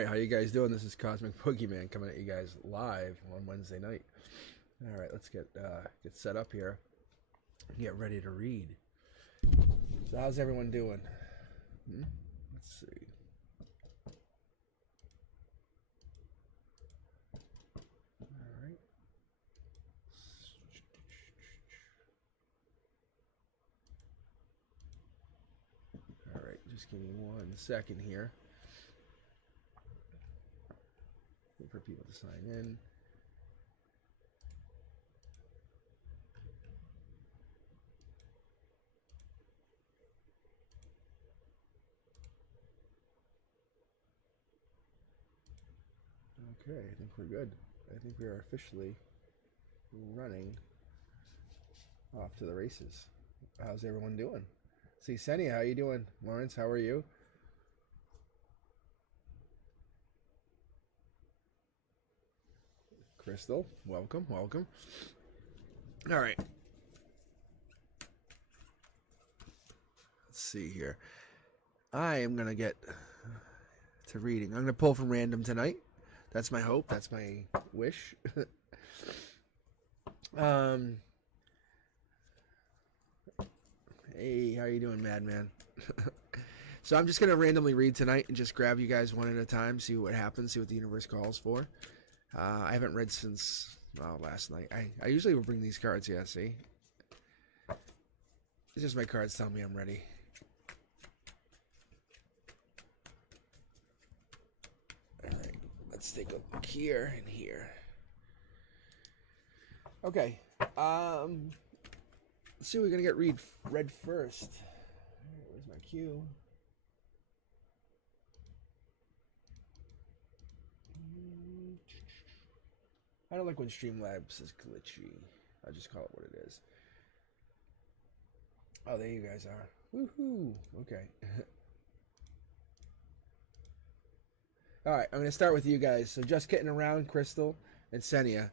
right, how you guys doing? This is Cosmic Boogeyman coming at you guys live on Wednesday night. All right, let's get set up here. Get ready to read. So how's everyone doing? Let's see. All right. All right, just give me 1 second here. Wait for people to sign in. Okay, I think we're good. I think we are officially running off to the races. How's everyone doing? See, Senia, how you doing? Lawrence, how are you? Crystal, welcome, welcome. All right. Let's see here. I am going to get to reading. I'm going to pull from random tonight. That's my hope. That's my wish. Hey, how you doing, Madman? So I'm just going to randomly read tonight and just grab you guys one at a time, see what happens, see what the universe calls for. I haven't read since last night. I usually will bring these cards, yeah, see? It's just my cards telling me I'm ready. Alright, let's take a look here and here. Okay, let's see what we're going to get read first. Where's my cue? I don't like when Streamlabs is glitchy. I'll just call it what it is. Oh, there you guys are. Woohoo! Okay. Alright, I'm going to start with you guys. So just getting around, Crystal and Senia.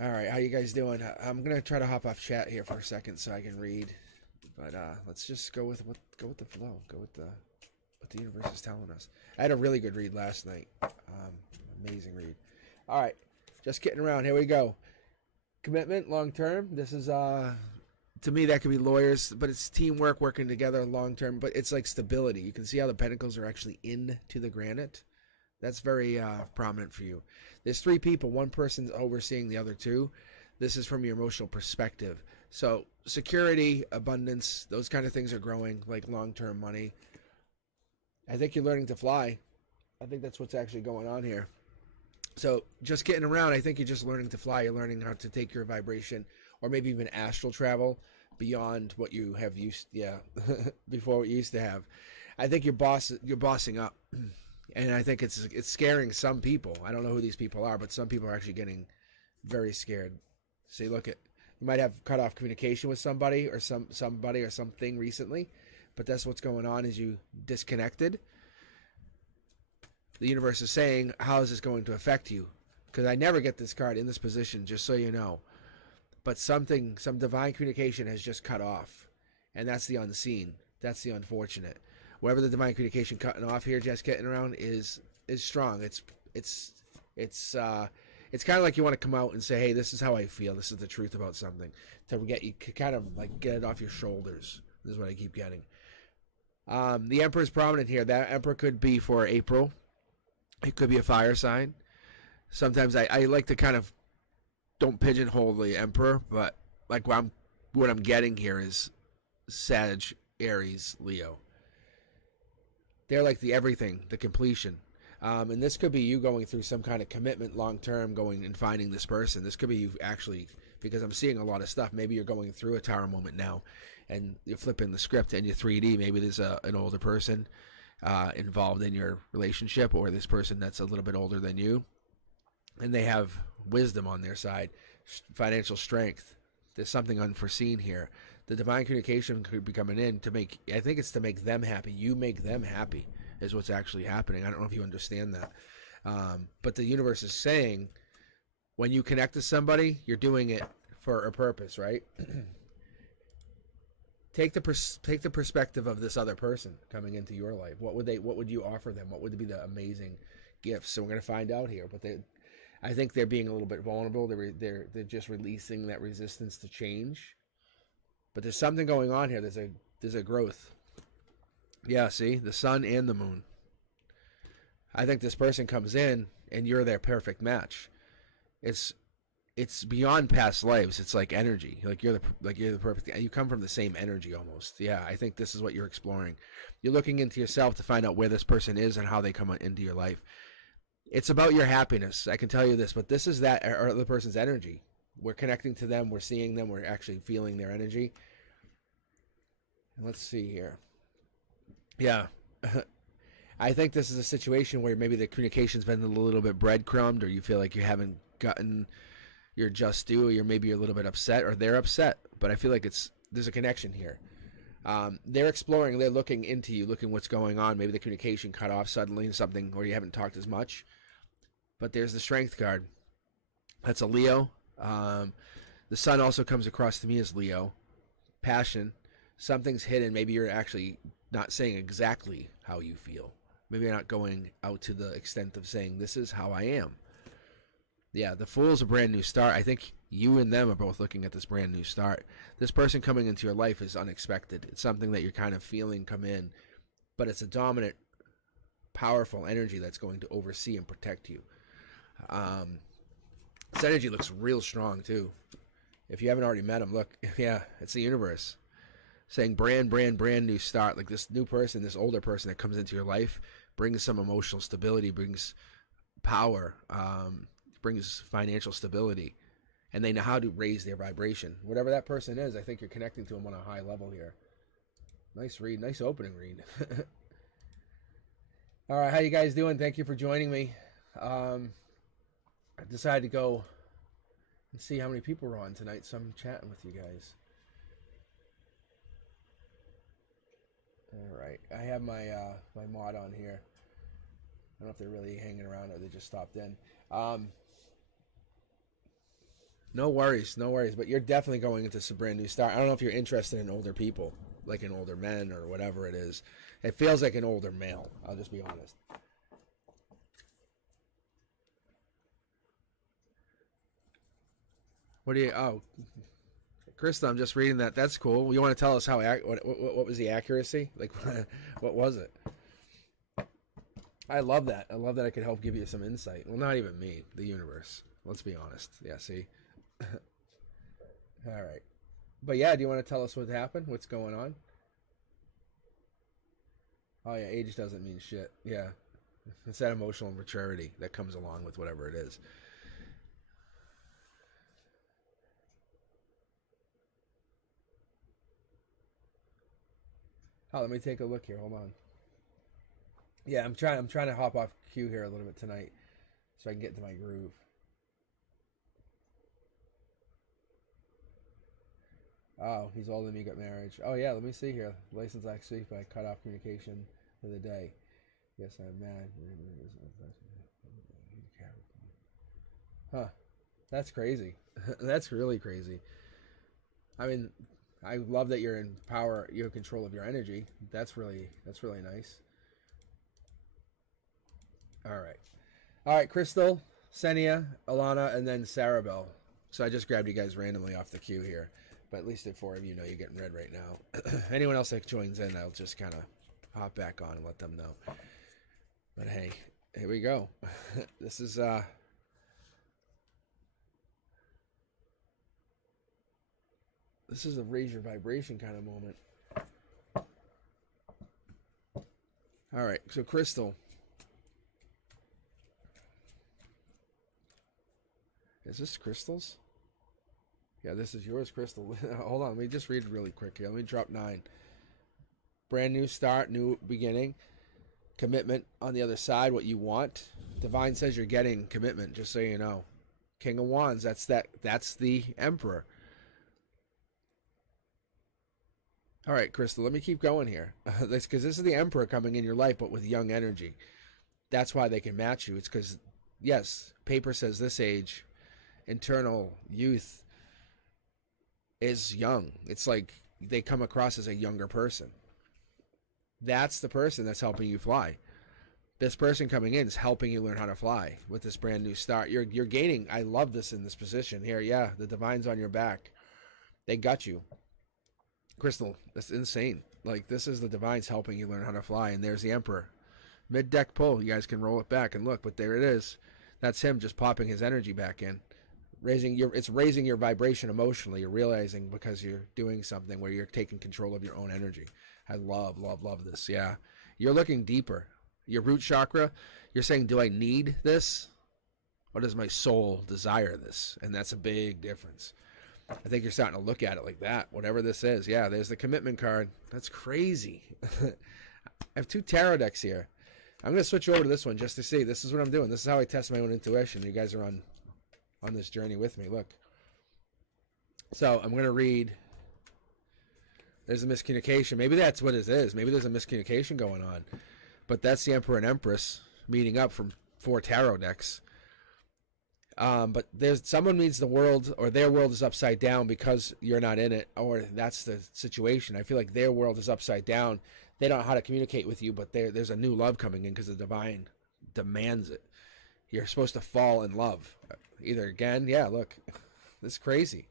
Alright, how you guys doing? I'm going to try to hop off chat here for a second so I can read. But let's just go with the flow. Go with what the universe is telling us. I had a really good read last night. Amazing read. Alright. Just getting around. Here we go. Commitment, long term. This is, to me, that could be lawyers, but it's teamwork, working together long term. But it's like stability. You can see how the pentacles are actually into the granite. That's very prominent for you. There's 3 people. One person's overseeing the other 2. This is from your emotional perspective. So security, abundance, those kind of things are growing, like long-term money. I think you're learning to fly. I think that's what's actually going on here. So just getting around, I think you're just learning to fly. You're learning how to take your vibration, or maybe even astral travel beyond what you have used, before what you used to have. I think you're bossing up, and I think it's scaring some people. I don't know who these people are, but some people are actually getting very scared. See, look at, you might have cut off communication with somebody or somebody or something recently, but that's what's going on, is you disconnected. The universe is saying, how is this going to affect you? Because I never get this card in this position, just so you know. But some divine communication has just cut off. And that's the unseen. That's the unfortunate. Whatever the divine communication cutting off here, just getting around, is strong. It's kind of like you want to come out and say, hey, this is how I feel. This is the truth about something. To get you kind of like get it off your shoulders. This is what I keep getting. The Emperor is prominent here. That Emperor could be for April. It could be a fire sign. Sometimes I like to kind of don't pigeonhole the Emperor, but like what I'm getting here is Sag, Aries, Leo. They're like the everything, the completion. And this could be you going through some kind of commitment long-term, going and finding this person. This could be you actually, because I'm seeing a lot of stuff. Maybe you're going through a tower moment now, and you're flipping the script and you're 3D. Maybe there's an older person involved in your relationship, or this person that's a little bit older than you, and they have wisdom on their side, financial strength. There's something unforeseen here. The divine communication could be coming in to make, I think it's to make them happy. You make them happy is what's actually happening. I don't know if you understand that. But the universe is saying, when you connect to somebody, you're doing it for a purpose, right? take the perspective of this other person coming into your life. What would you offer them? What would be the amazing gifts? So we're going to find out here. But I think they're being a little bit vulnerable. They're just releasing that resistance to change. But there's something going on here. There's a growth. Yeah, see, the sun and the moon. I think this person comes in and you're their perfect match. It's beyond past lives. It's like energy. Like you're the perfect. You come from the same energy almost. Yeah, I think this is what you're exploring. You're looking into yourself to find out where this person is and how they come into your life. It's about your happiness. I can tell you this, but this is that other person's energy. We're connecting to them. We're seeing them. We're actually feeling their energy. Let's see here. Yeah. I think this is a situation where maybe the communication's been a little bit breadcrumbed, or you feel like you haven't gotten your just due, or maybe you're a little bit upset, or they're upset. But I feel like there's a connection here. They're exploring, they're looking into you, looking what's going on. Maybe the communication cut off suddenly and something, or you haven't talked as much. But there's the Strength card. That's a Leo. The Sun also comes across to me as Leo. Passion. Something's hidden. Maybe you're actually not saying exactly how you feel. Maybe you're not going out to the extent of saying, this is how I am. Yeah, the Fool's a brand new start. I think you and them are both looking at this brand new start. This person coming into your life is unexpected. It's something that you're kind of feeling come in, but it's a dominant, powerful energy that's going to oversee and protect you. This energy looks real strong too. If you haven't already met him, look, yeah, it's the universe saying brand new start. Like this new person, this older person that comes into your life brings some emotional stability, brings power, brings financial stability, and they know how to raise their vibration. Whatever that person is, I think you're connecting to them on a high level here. Nice read, nice opening read. All right, how you guys doing? Thank you for joining me. I decided to go and see how many people were on tonight, so I'm chatting with you guys. All right, I have my my mod on here. I don't know if they're really hanging around or they just stopped in. No worries, but you're definitely going into some brand new start. I don't know if you're interested in older people, like in older men or whatever it is. It feels like an older male, I'll just be honest. What do you, oh, Krista, I'm just reading that. That's cool. You want to tell us how, what was the accuracy? Like, what was it? I love that. I love that I could help give you some insight. Well, not even me, the universe. Let's be honest. Yeah, see? All right. But yeah, do you want to tell us what happened? What's going on? Oh yeah, age doesn't mean shit. Yeah. It's that emotional maturity that comes along with whatever it is. Oh, let me take a look here. Hold on. Yeah, I'm trying to hop off cue here a little bit tonight so I can get into my groove. Oh, he's older than me, got marriage. Oh yeah, let me see here. License actually if I cut off communication for the day. Yes, I'm mad. Huh. That's crazy. That's really crazy. I mean, I love that you're in power, you're in control of your energy. That's really nice. All right, Crystal, Senia, Alana, and then Sarabelle. So I just grabbed you guys randomly off the queue here. But at least the four of you know you're getting read right now. Anyone else that joins in, I'll just kind of hop back on and let them know. But hey, here we go. This is a raise your vibration kind of moment. All right, so Crystal. Is this Crystal's? Yeah, this is yours, Crystal. Hold on, let me just read it really quick here. Let me drop 9. Brand new start, new beginning. Commitment on the other side, what you want. Divine says you're getting commitment, just so you know. King of Wands, that's the Emperor. All right, Crystal, let me keep going here. Because this is the Emperor coming in your life, but with young energy. That's why they can match you. It's because, yes, paper says this age, internal youth is young. It's like they come across as a younger person. That's the person that's helping you fly. This person coming in is helping you learn how to fly with this brand new start. You're gaining. I love this in this position here. Yeah, the divine's on your back. They got you. Crystal, that's insane. Like, this is the divine's helping you learn how to fly, and there's the Emperor. Mid-deck pull. You guys can roll it back and look, but there it is. That's him just popping his energy back in. It's raising your vibration emotionally. You're realizing because you're doing something where you're taking control of your own energy. I love this. Yeah. You're looking deeper. Your root chakra, you're saying, do I need this? Or does my soul desire this? And that's a big difference. I think you're starting to look at it like that. Whatever this is. Yeah, there's the commitment card. That's crazy. I have 2 tarot decks here. I'm going to switch over to this one just to see. This is what I'm doing. This is how I test my own intuition. You guys are on this journey with me. Look. So I'm going to read. There's a miscommunication. Maybe that's what it is. Maybe there's a miscommunication going on. But that's the Emperor and Empress meeting up from 4 tarot decks. But someone means the world or their world is upside down because you're not in it, or that's the situation. I feel like their world is upside down. They don't know how to communicate with you, but there's a new love coming in because the divine demands it. You're supposed to fall in love. Either again, yeah, look, this is crazy.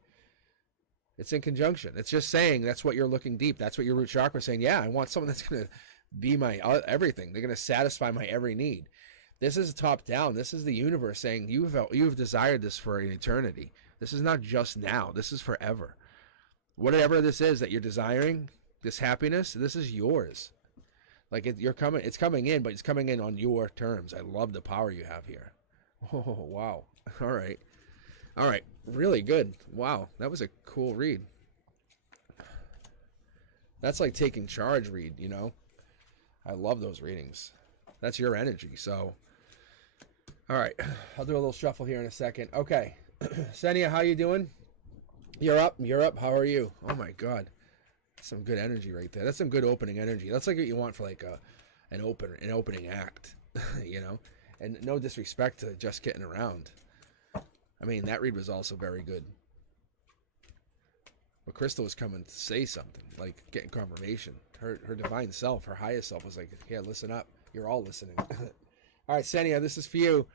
It's in conjunction. It's just saying that's what you're looking deep. That's what your root chakra is saying. Yeah, I want someone that's going to be my everything. They're going to satisfy my every need. This is top down. This is the universe saying you've desired this for an eternity. This is not just now. This is forever. Whatever this is that you're desiring, this happiness, this is yours. Like it's coming in, but it's coming in on your terms. I love the power you have here. Oh, wow. All right. Really good. Wow. That was a cool read. That's like taking charge read, you know? I love those readings. That's your energy. So, all right. I'll do a little shuffle here in a second. Okay. Senia, how you doing? You're up. How are you? Oh, my God. Some good energy right there. That's some good opening energy. That's like what you want for like an opening act, you know? And no disrespect to just getting around. I mean, that read was also very good. But Crystal was coming to say something, like getting confirmation. Her divine self, her highest self was like, yeah, listen up. You're all listening. All right, Senia, this is for you.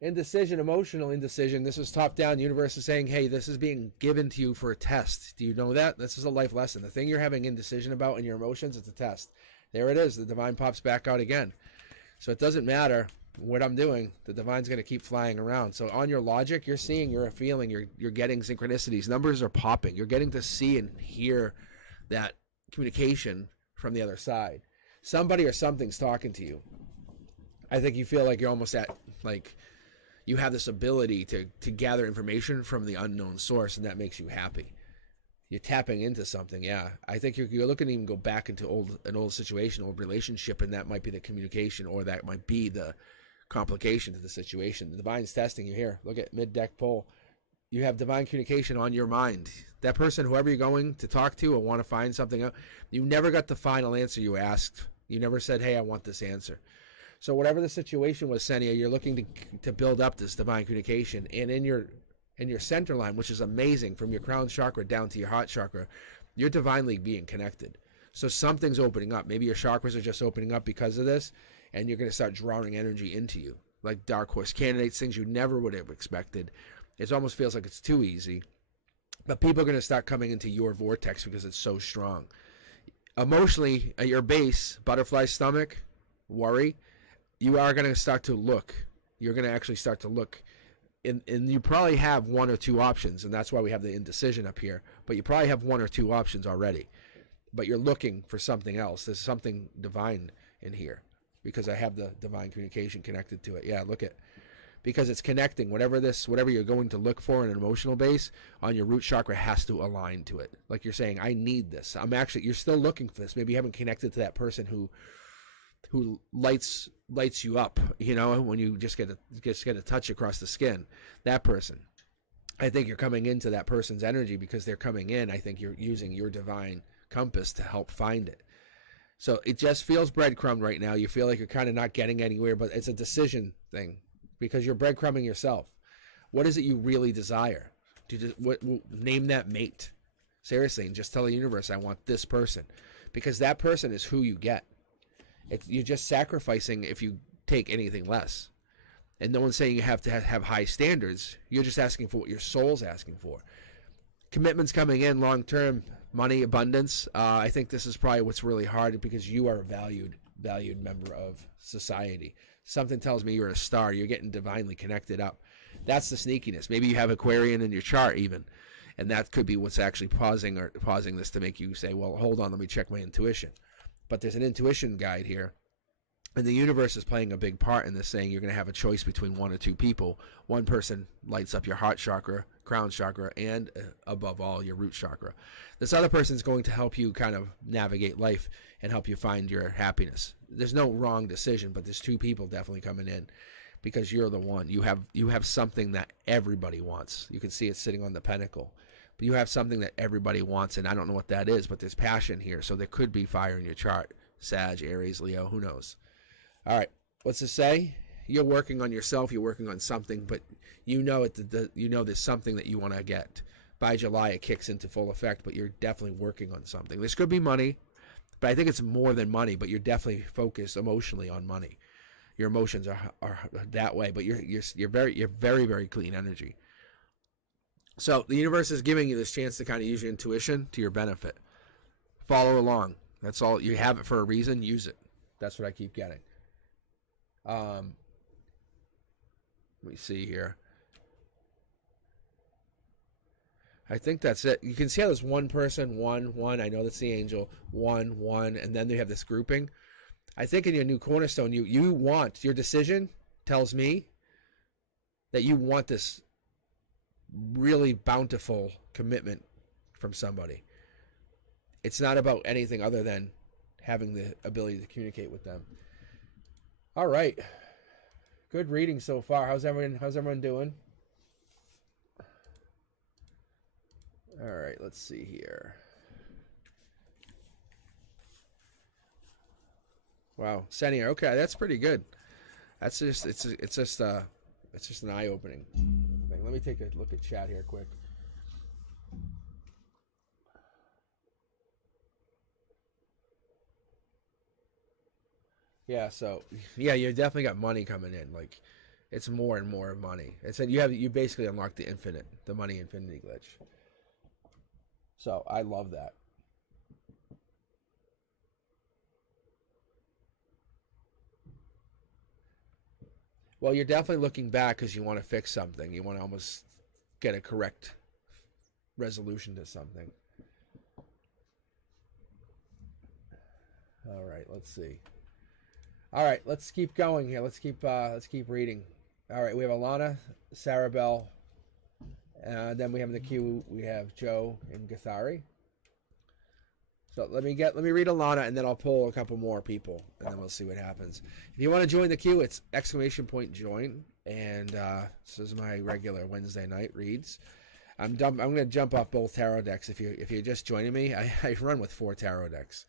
Indecision, emotional indecision. This is top down. The universe is saying, hey, this is being given to you for a test. Do you know that? This is a life lesson. The thing you're having indecision about in your emotions, it's a test. There it is. The divine pops back out again. So it doesn't matter what I'm doing. The divine's going to keep flying around. So on your logic, you're seeing, you're feeling, you're getting synchronicities. Numbers are popping. You're getting to see and hear that communication from the other side. Somebody or something's talking to you. I think you feel like you're almost at, like, you have this ability to gather information from the unknown source, and that makes you happy. You're tapping into something, yeah. I think you're looking to even go back into an old situation, old relationship, and that might be the communication, or that might be the complication to the situation. The divine's testing you here. Look at mid-deck pull. You have divine communication on your mind. That person, whoever you're going to talk to or want to find something out, you never got the final answer you asked. You never said, hey, I want this answer. So whatever the situation was, Senia, you're looking to build up this divine communication. And in your center line, which is amazing, from your crown chakra down to your heart chakra, you're divinely being connected. So something's opening up. Maybe your chakras are just opening up because of this, and you're going to start drawing energy into you, like dark horse candidates, things you never would have expected. It almost feels like it's too easy. But people are going to start coming into your vortex because it's so strong. Emotionally, at your base, butterfly stomach, worry, you are going to start to look. You're going to actually start to look. And you probably have 1 or 2 options, and that's why we have the indecision up here. But you probably have 1 or 2 options already. But you're looking for something else. There's something divine in here because I have the divine communication connected to it. Yeah, look at, because it's connecting. Whatever you're going to look for in an emotional base on your root chakra has to align to it. Like you're saying, I need this. You're still looking for this. Maybe you haven't connected to that person who lights you up, you know, when you just get a touch across the skin. That person, I think you're coming into that person's energy because they're coming in. I think you're using your divine compass to help find it. So it just feels breadcrumbed right now. You feel like you're kind of not getting anywhere, but it's a decision thing because you're breadcrumbing yourself. What is it you really desire? Name that mate. Seriously, and just tell the universe, I want this person. Because that person is who you get. You're just sacrificing if you take anything less. And no one's saying you have to have high standards. You're just asking for what your soul's asking for. Commitments coming in long term, money, abundance. I think this is probably what's really hard because you are a valued member of society. Something tells me you're a star. You're getting divinely connected up. That's the sneakiness. Maybe you have Aquarian in your chart even, and that could be what's actually pausing this to make you say, well, hold on, let me check my intuition. But there's an intuition guide here, and the universe is playing a big part in this, saying you're going to have a choice between one or two people. One person lights up your heart chakra, crown chakra, and above all, your root chakra. This other person is going to help you kind of navigate life and help you find your happiness. There's no wrong decision, but there's two people definitely coming in because you're the one. You have something that everybody wants. You can see it sitting on the pinnacle. But you have something that everybody wants, and I don't know what that is, but there's passion here. So there could be fire in your chart. Sag, Aries, Leo, who knows? All right, what's it say? You're working on yourself. You're working on something, but you know there's something that you want to get. By July, it kicks into full effect, but you're definitely working on something. This could be money, but I think it's more than money, but you're definitely focused emotionally on money. Your emotions are that way, but you're very, very clean energy. So the universe is giving you this chance to kind of use your intuition to your benefit. Follow along. That's all. You have it for a reason. Use it. That's what I keep getting. Let me see here. I think that's it. You can see how there's one person, one. I know that's the angel. One, and then they have this grouping. I think in your new cornerstone, you want, your decision tells me that you want this really bountiful commitment from somebody. It's not about anything other than having the ability to communicate with them. All right. Good reading so far. How's everyone doing? All right, let's see here. Wow, Senia. Okay, that's pretty good. That's just it's just an eye-opening thing. Let me take a look at chat here quick. Yeah, so you definitely got money coming in. Like, it's more and more money. It said you basically unlocked the money infinity glitch. So I love that. Well, you're definitely looking back because you want to fix something. You want to almost get a correct resolution to something. All right, let's see. All right, let's keep going here. Let's keep reading. All right, we have Alana, Sarah Bell, then we have in the queue we have Joe and Gathari. So let me read Alana, and then I'll pull a couple more people, and then we'll see what happens. If you want to join the queue, it's !join, and this is my regular Wednesday night reads. I'm going to jump off both tarot decks. If you're just joining me, I run with 4 tarot decks.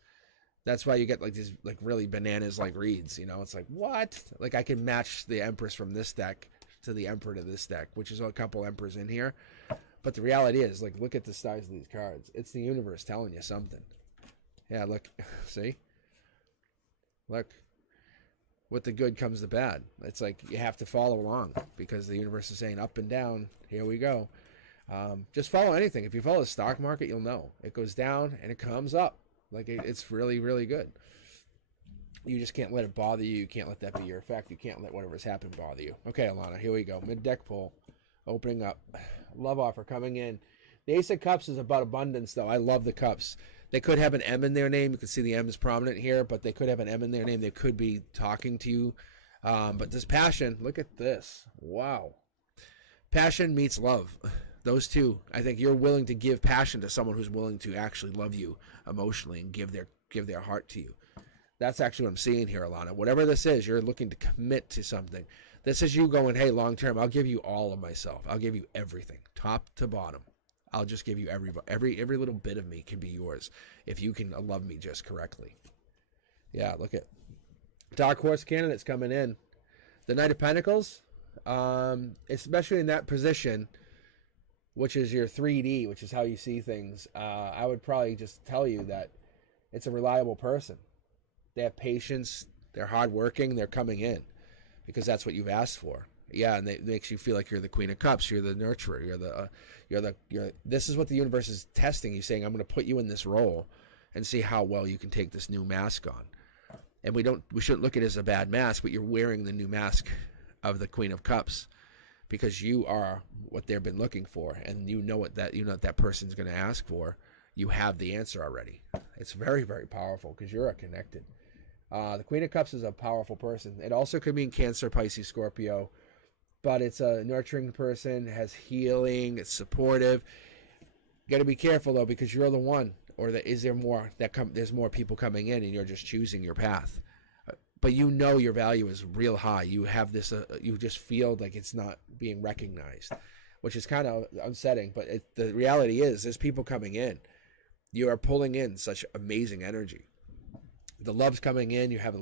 That's why you get like these like really bananas like reads. You know, it's like what? Like I can match the Empress from this deck to the Emperor to this deck, which is a couple Emperors in here. But the reality is, like, look at the size of these cards. It's the universe telling you something. Yeah, look, see? Look, with the good comes the bad. It's like you have to follow along because the universe is saying up and down. Here we go. Just follow anything. If you follow the stock market, you'll know. It goes down and it comes up. Like, it's really, really good. You just can't let it bother you. You can't let that be your effect. You can't let whatever's happened bother you. Okay, Alana, here we go. Mid-deck pull. Opening up. Love offer coming in. The Ace of Cups is about abundance, though. I love the cups. They could have an M in their name. You can see the M is prominent here, but they could have an M in their name. They could be talking to you. But this passion, look at this. Wow. Passion meets love. Those two. I think you're willing to give passion to someone who's willing to actually love you emotionally and give their heart to you. That's actually what I'm seeing here, Alana. Whatever this is, you're looking to commit to something. This is you going, hey, long term, I'll give you all of myself. I'll give you everything, top to bottom. I'll just give you every little bit of me can be yours if you can love me just correctly. Yeah, look at Dark Horse candidates coming in. The Knight of Pentacles, especially in that position which is your 3D, which is how you see things, I would probably just tell you that it's a reliable person. They have patience. They're hardworking. They're coming in because that's what you've asked for. Yeah, and it makes you feel like you're the Queen of Cups. You're the nurturer. This is what the universe is testing you, saying, I'm going to put you in this role and see how well you can take this new mask on. And we shouldn't look at it as a bad mask, but you're wearing the new mask of the Queen of Cups because you are what they've been looking for, and you know what that person's going to ask for. You have the answer already. It's very, very powerful because you're connected. The Queen of Cups is a powerful person. It also could mean Cancer, Pisces, Scorpio, but it's a nurturing person, has healing, it's supportive. You got to be careful though, because you're the one, or there's more people coming in, and you're just choosing your path. But you know your value is real high. You have this. You just feel like it's not being recognized, which is kind of upsetting. But the reality is, there's people coming in. You are pulling in such amazing energy. The love's coming in. You have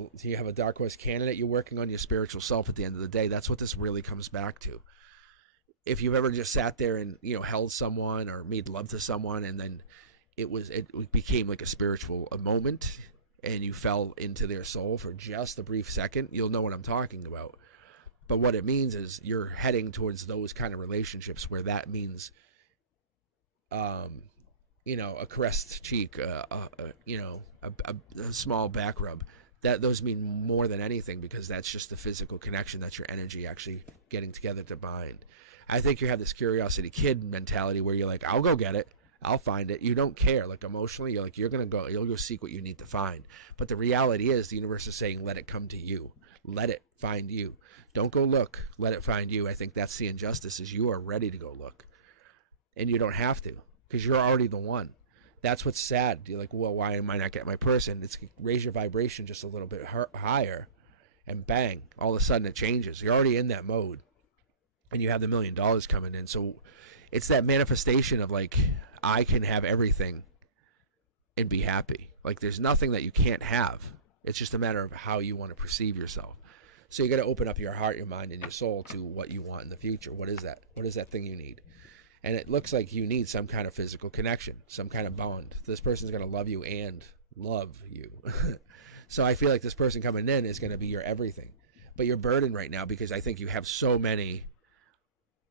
a dark horse candidate. You're working on your spiritual self at the end of the day. That's what this really comes back to. If you've ever just sat there and held someone or made love to someone, and then it became like a spiritual moment, and you fell into their soul for just a brief second, you'll know what I'm talking about. But what it means is you're heading towards those kind of relationships where that means, a caressed cheek, a small back rub. Those mean more than anything, because that's just the physical connection. That's your energy actually getting together to bind. I think you have this curiosity kid mentality where you're like, I'll go get it. I'll find it. You don't care. Like emotionally, you're like, you'll go seek what you need to find. But the reality is the universe is saying, let it come to you. Let it find you. Don't go look. Let it find you. I think that's the injustice, is you are ready to go look. And you don't have to, because you're already the one. That's what's sad. You're like, well, why am I not getting my person? It's raise your vibration just a little bit higher, and bang, all of a sudden it changes. You're already in that mode, and you have the $1 million coming in. So it's that manifestation of like, I can have everything and be happy. Like there's nothing that you can't have. It's just a matter of how you want to perceive yourself. So you got to open up your heart, your mind, and your soul to what you want in the future. What is that? What is that thing you need? And it looks like you need some kind of physical connection, some kind of bond. This person's going to love you and love you. So I feel like this person coming in is going to be your everything. But you're burdened right now because I think you have so many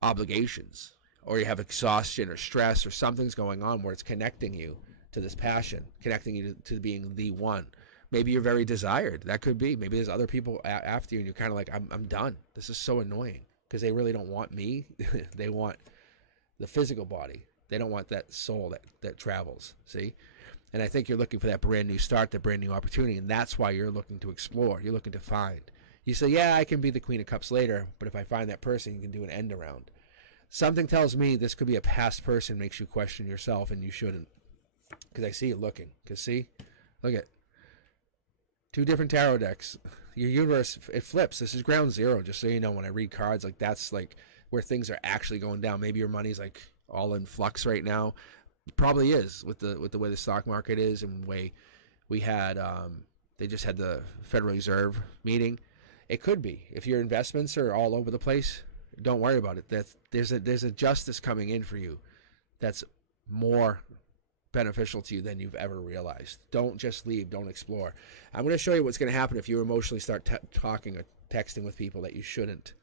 obligations, or you have exhaustion or stress, or something's going on where it's connecting you to this passion, connecting you to being the one. Maybe you're very desired. That could be. Maybe there's other people after you, and you're kind of like, I'm done. This is so annoying, because they really don't want me. They want the physical body. They don't want that soul that travels, see? And I think you're looking for that brand new start, that brand new opportunity, and that's why you're looking to explore. You're looking to find. You say, yeah, I can be the Queen of Cups later, but if I find that person, you can do an end around. Something tells me this could be a past person, makes you question yourself, and you shouldn't. Because I see you looking. Because see? Look at 2 different tarot decks. Your universe, it flips. This is ground zero, just so you know. When I read cards, like that's like where things are actually going down. Maybe your money's like all in flux right now. It probably is with the way the stock market is, and the way we had they just had the Federal Reserve meeting. It could be. If your investments are all over the place, don't worry about it. There's a justice coming in for you that's more beneficial to you than you've ever realized. Don't just leave. Don't explore. I'm going to show you what's going to happen if you emotionally start talking or texting with people that you shouldn't.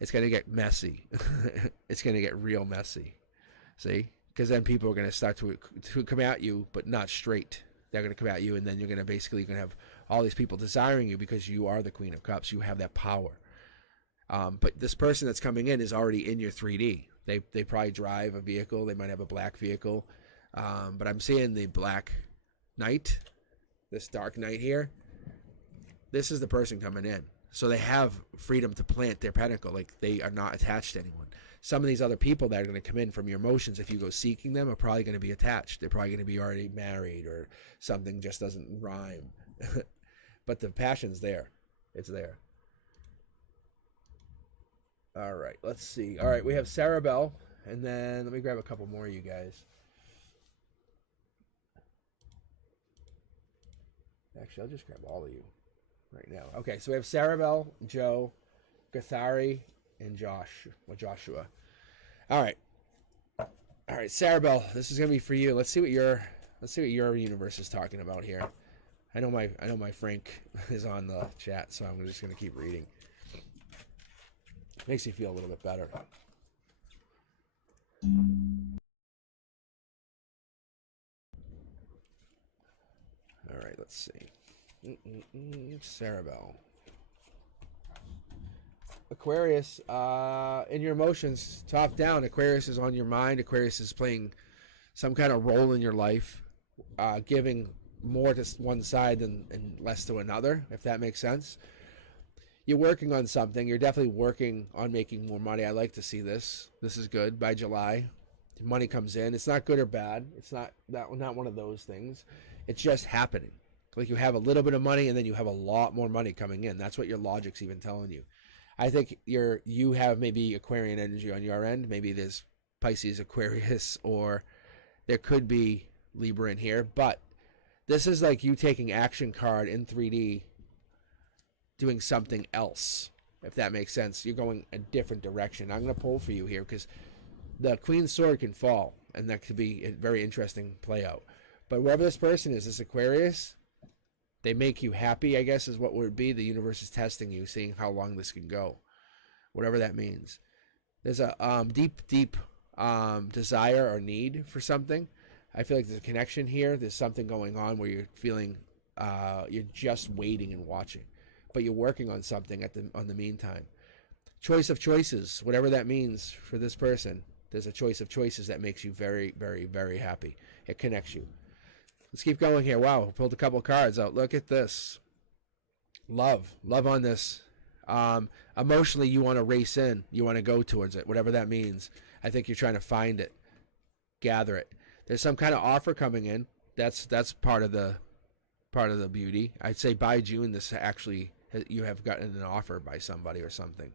It's going to get messy. It's going to get real messy. See? Because then people are going to start to come at you, but not straight. They're going to come at you, and then you're going to have all these people desiring you because you are the Queen of Cups. You have that power. But this person that's coming in is already in your 3D. They probably drive a vehicle. They might have a black vehicle. But I'm seeing the black knight, this dark knight here. This is the person coming in. So they have freedom to plant their pentacle. Like they are not attached to anyone. Some of these other people that are going to come in from your emotions, if you go seeking them, are probably going to be attached. They're probably going to be already married, or something just doesn't rhyme. But the passion's there. It's there. All right, let's see. All right, we have Sarah Bell, and then let me grab a couple more of you guys. Actually, I'll just grab all of you right now. Okay, so we have Sarah Bell, Joe, Gathari, and Joshua. All right, All right, Sarabelle, this is gonna be for you. Let's see what your universe is talking about here. I know my Frank is on the chat, so I'm just gonna keep reading. Makes me feel a little bit better. All right, let's see. Sarabelle. Aquarius, in your emotions, top down, Aquarius is on your mind. Aquarius is playing some kind of role in your life, giving more to one side and less to another, if that makes sense. You're working on something. You're definitely working on making more money. I like to see this. This is good. By July, money comes in. It's not good or bad. It's not one of those things. It's just happening. Like you have a little bit of money and then you have a lot more money coming in. That's what your logic's even telling you. I think you have maybe Aquarian energy on your end. Maybe there's Pisces, Aquarius, or there could be Libra in here. But this is like you taking action card in 3D, doing something else, if that makes sense. You're going a different direction. I'm going to pull for you here because the Queen's Sword can fall, and that could be a very interesting play out. But whoever this person is, this Aquarius, they make you happy, I guess, is what would be. The universe is testing you, seeing how long this can go, whatever that means. There's a deep desire or need for something. I feel like there's a connection here. There's something going on where you're feeling you're just waiting and watching, but you're working on something on the meantime. Choice of choices, whatever that means for this person. There's a choice of choices that makes you very, very, very happy. It connects you. Let's keep going here. Wow, pulled a couple cards out. Look at this. Love on this. Emotionally, you want to race in. You want to go towards it, whatever that means. I think you're trying to find it, gather it. There's some kind of offer coming in. That's part of the beauty. I'd say by June, this actually you have gotten an offer by somebody or something,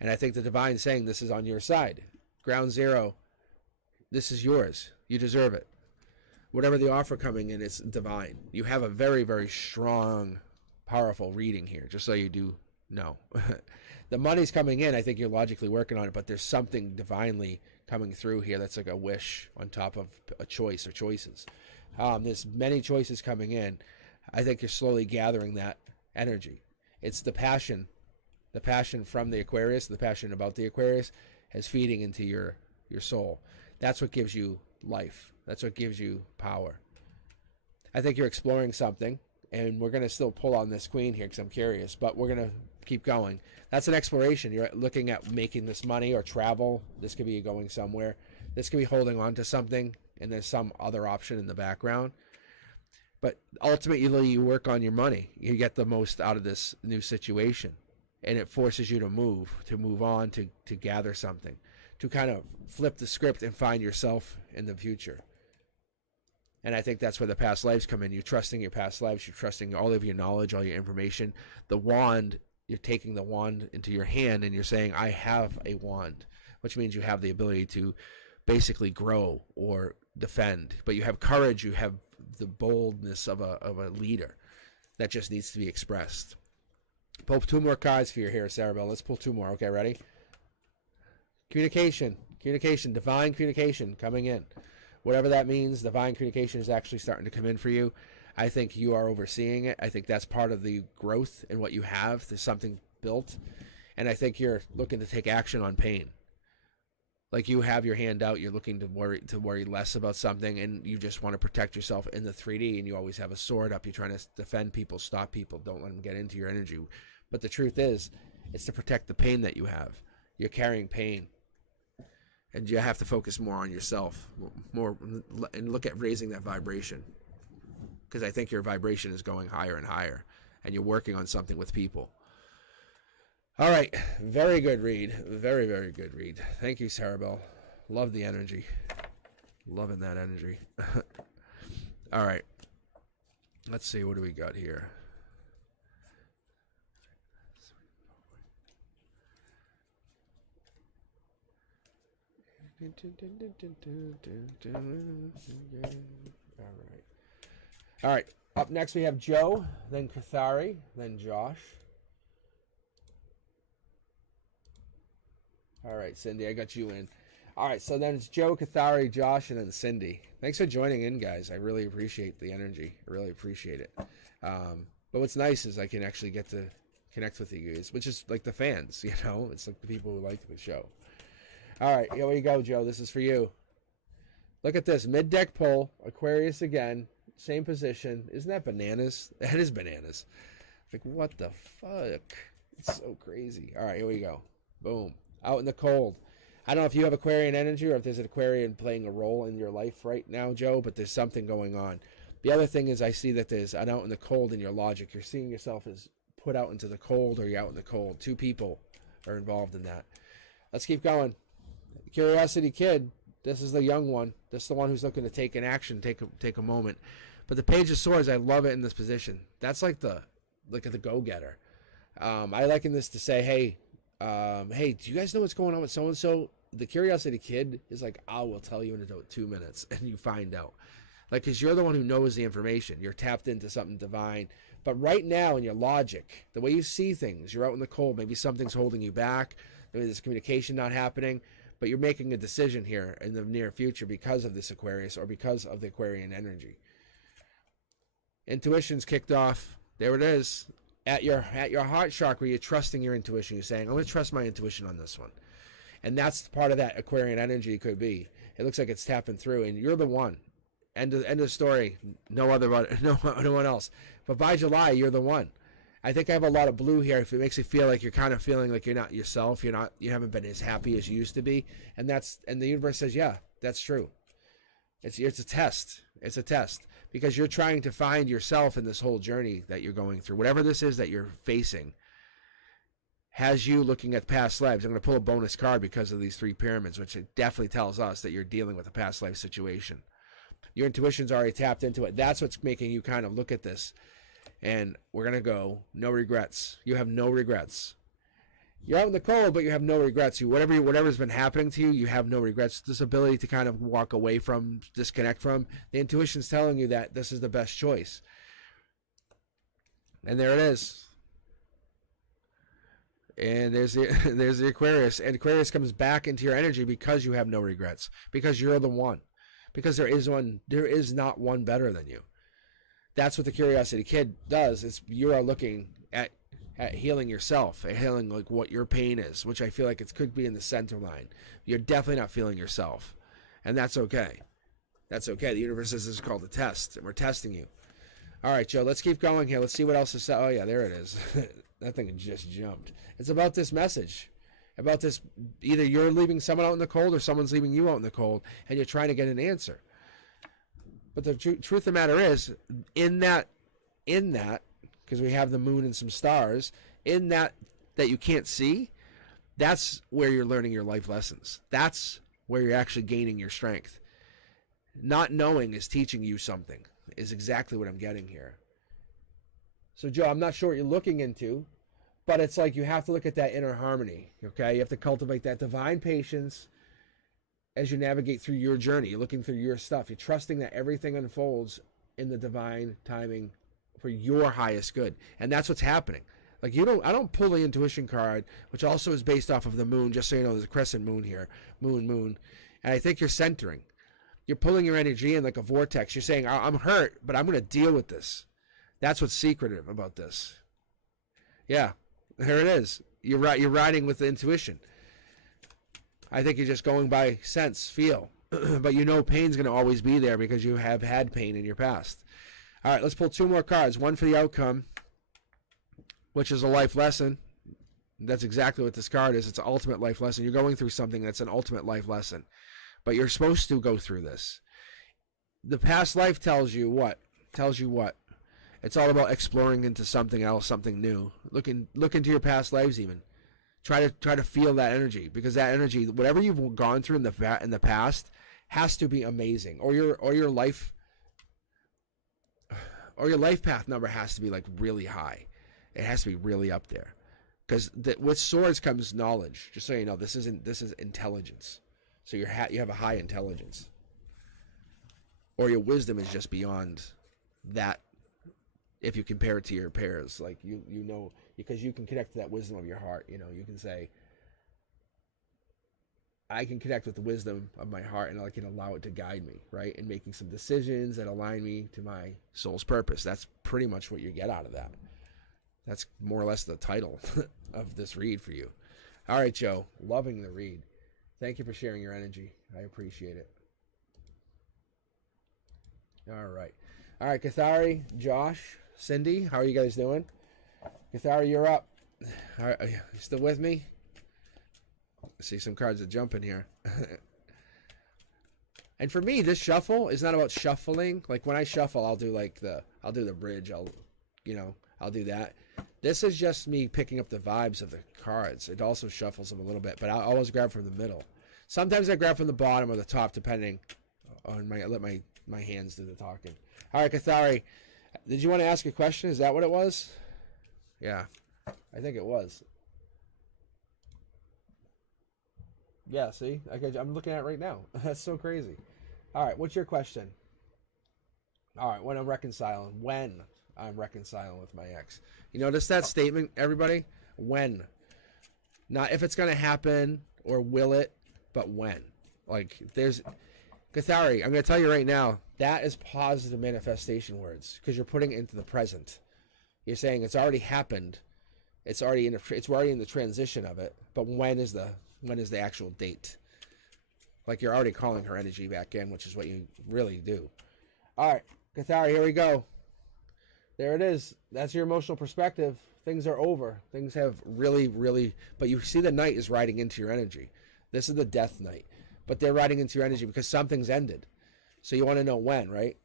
and I think the divine's saying this is on your side. Ground zero. This is yours. You deserve it. Whatever the offer coming in is divine. You have a very, very strong, powerful reading here, just so you do know. The money's coming in. I think you're logically working on it, but there's something divinely coming through here that's like a wish on top of a choice or choices. There's many choices coming in. I think you're slowly gathering that energy. It's the passion from the Aquarius, the passion about the Aquarius is feeding into your soul. That's what gives you life. That's what gives you power. I think you're exploring something, and we're going to still pull on this Queen here because I'm curious, but we're going to keep going. That's an exploration. You're looking at making this money or travel. This could be going somewhere. This could be holding on to something, and there's some other option in the background. But ultimately, you work on your money. You get the most out of this new situation, and it forces you to move on, to gather something, to kind of flip the script and find yourself in the future. And I think that's where the past lives come in. You're trusting your past lives. You're trusting all of your knowledge, all your information. The wand, you're taking the wand into your hand and you're saying, I have a wand, which means you have the ability to basically grow or defend. But you have courage. You have the boldness of a leader that just needs to be expressed. Pull two more cards for you here, Sarabelle. Let's pull two more. Okay, ready? Communication, divine communication coming in. Whatever that means, divine communication is actually starting to come in for you. I think you are overseeing it. I think that's part of the growth in what you have. There's something built. And I think you're looking to take action on pain. Like you have your hand out, you're looking to worry less about something, and you just want to protect yourself in the 3D, and you always have a sword up. You're trying to defend people, stop people, don't let them get into your energy. But the truth is, it's to protect the pain that you have. You're carrying pain. And you have to focus more on yourself, and look at raising that vibration. Because I think your vibration is going higher and higher, and you're working on something with people. All right, very good read. Very, very good read. Thank you, Sarabelle. Love the energy. Loving that energy. All right, let's see, what do we got here? All right. Up next we have Joe, then Kathari, then Josh. All right, Cindy, I got you in. All right, so then it's Joe, Kathari, Josh, and then Cindy. Thanks for joining in, guys. I really appreciate the energy. I really appreciate it. But what's nice is I can actually get to connect with you guys, which is like the fans, It's like the people who like the show. All right, here we go, Joe. This is for you. Look at this. Mid-deck pull, Aquarius again, same position. Isn't that bananas? That is bananas. Like, what the fuck? It's so crazy. All right, here we go. Boom. Out in the cold. I don't know if you have Aquarian energy or if there's an Aquarian playing a role in your life right now, Joe, but there's something going on. The other thing is I see that there's an out in the cold in your logic. You're seeing yourself as put out into the cold or you're out in the cold. Two people are involved in that. Let's keep going. Curiosity Kid, this is the young one. This is the one who's looking to take an action, take a moment. But the Page of Swords, I love it in this position. That's like the go-getter. I liken this to say, hey, do you guys know what's going on with so-and-so? The Curiosity Kid is like, I will tell you in about 2 minutes, and you find out. Like, because you're the one who knows the information. You're tapped into something divine. But right now, in your logic, the way you see things, you're out in the cold. Maybe something's holding you back. Maybe there's communication not happening. But you're making a decision here in the near future because of this Aquarius or because of the Aquarian energy. Intuition's kicked off. There it is. At your heart chakra, you're trusting your intuition. You're saying, I'm going to trust my intuition on this one. And that's part of that Aquarian energy could be. It looks like it's tapping through, and you're the one. End of story. No one else. But by July, you're the one. I think I have a lot of blue here. If it makes you feel like you're kind of feeling like you're not yourself, you haven't been as happy as you used to be, and the universe says, yeah, that's true. It's a test. It's a test because you're trying to find yourself in this whole journey that you're going through. Whatever this is that you're facing has you looking at past lives. I'm going to pull a bonus card because of these 3 pyramids, which it definitely tells us that you're dealing with a past life situation. Your intuition's already tapped into it. That's what's making you kind of look at this. And we're going to go, no regrets. You have no regrets. You're out in the cold, but you have no regrets. Whatever's been happening to you, you have no regrets. This ability to kind of walk away from, disconnect from, the intuition's telling you that this is the best choice. And there it is. And there's the Aquarius. And Aquarius comes back into your energy because you have no regrets. Because you're the one. Because there is not one better than you. That's what the Curiosity Kid does. Is you are looking at healing yourself, at healing like what your pain is, which I feel like it could be in the center line. You're definitely not feeling yourself, and that's okay. That's okay. The universe says this is called a test, and we're testing you. All right, Joe, let's keep going here. Let's see what else is. Oh yeah, there it is. That thing just jumped. It's about this message. About this, either you're leaving someone out in the cold or someone's leaving you out in the cold, and you're trying to get an answer. But the truth of the matter is, in that, because we have the moon and some stars, in that you can't see, that's where you're learning your life lessons. That's where you're actually gaining your strength. Not knowing is teaching you something, is exactly what I'm getting here. So, Joe, I'm not sure what you're looking into, but it's like you have to look at that inner harmony, okay? You have to cultivate that divine patience as you navigate through your journey. You're looking through your stuff. You're trusting that everything unfolds in the divine timing for your highest good. And that's what's happening. Like I don't pull the intuition card, which also is based off of the moon, just so you know, there's a crescent moon here. Moon. And I think you're centering. You're pulling your energy in like a vortex. You're saying, I'm hurt, but I'm going to deal with this. That's what's secretive about this. Yeah, there it is. You're riding with the intuition. I think you're just going by sense, feel. But you know pain's going to always be there because you have had pain in your past. All right, let's pull 2 more cards. One for the outcome, which is a life lesson. That's exactly what this card is. It's an ultimate life lesson. You're going through something that's an ultimate life lesson. But you're supposed to go through this. The past life tells you what? Tells you what? It's all about exploring into something else, something new. Look into your past lives even. Try to feel that energy, because that energy, whatever you've gone through in the past, has to be amazing. Or your life path number has to be like really high. It has to be really up there, because with swords comes knowledge. Just so you know, this is intelligence. So you have a high intelligence, or your wisdom is just beyond that. If you compare it to your peers, like you know, because you can connect to that wisdom of your heart. You know, you can say, I can connect with the wisdom of my heart, and I can allow it to guide me, right? And making some decisions that align me to my soul's purpose. That's pretty much what you get out of that. That's more or less the title of this read for you. All right, Joe. Loving the read. Thank you for sharing your energy. I appreciate it. All right. All right, Kathari, Josh, Cindy, how are you guys doing? Kathari, you're up. All right, are you still with me? I see some cards are jumping here. And for me, this shuffle is not about shuffling. Like when I shuffle, I'll do the bridge. I'll do that. This is just me picking up the vibes of the cards. It also shuffles them a little bit, but I always grab from the middle. Sometimes I grab from the bottom or the top, depending on let my hands do the talking. All right, Kathari, did you want to ask a question? Is that what it was? Yeah, I think it was. Yeah, see? I'm looking at it right now. That's so crazy. All right, what's your question? All right, when I'm reconciling with my ex. You notice that statement, everybody? When. Not if it's going to happen or will it, but when. Like, there's... Kathari, I'm going to tell you right now, that is positive manifestation words, because you're putting it into the present. You're saying it's already happened. It's already in the transition of it, but when is the actual date? Like you're already calling her energy back in, which is what you really do. All right, Kathari, here we go. There it is. That's your emotional perspective. Things are over. Things have really, but you see the knight is riding into your energy. This is the death knight, but they're riding into your energy because something's ended. So you want to know when, right?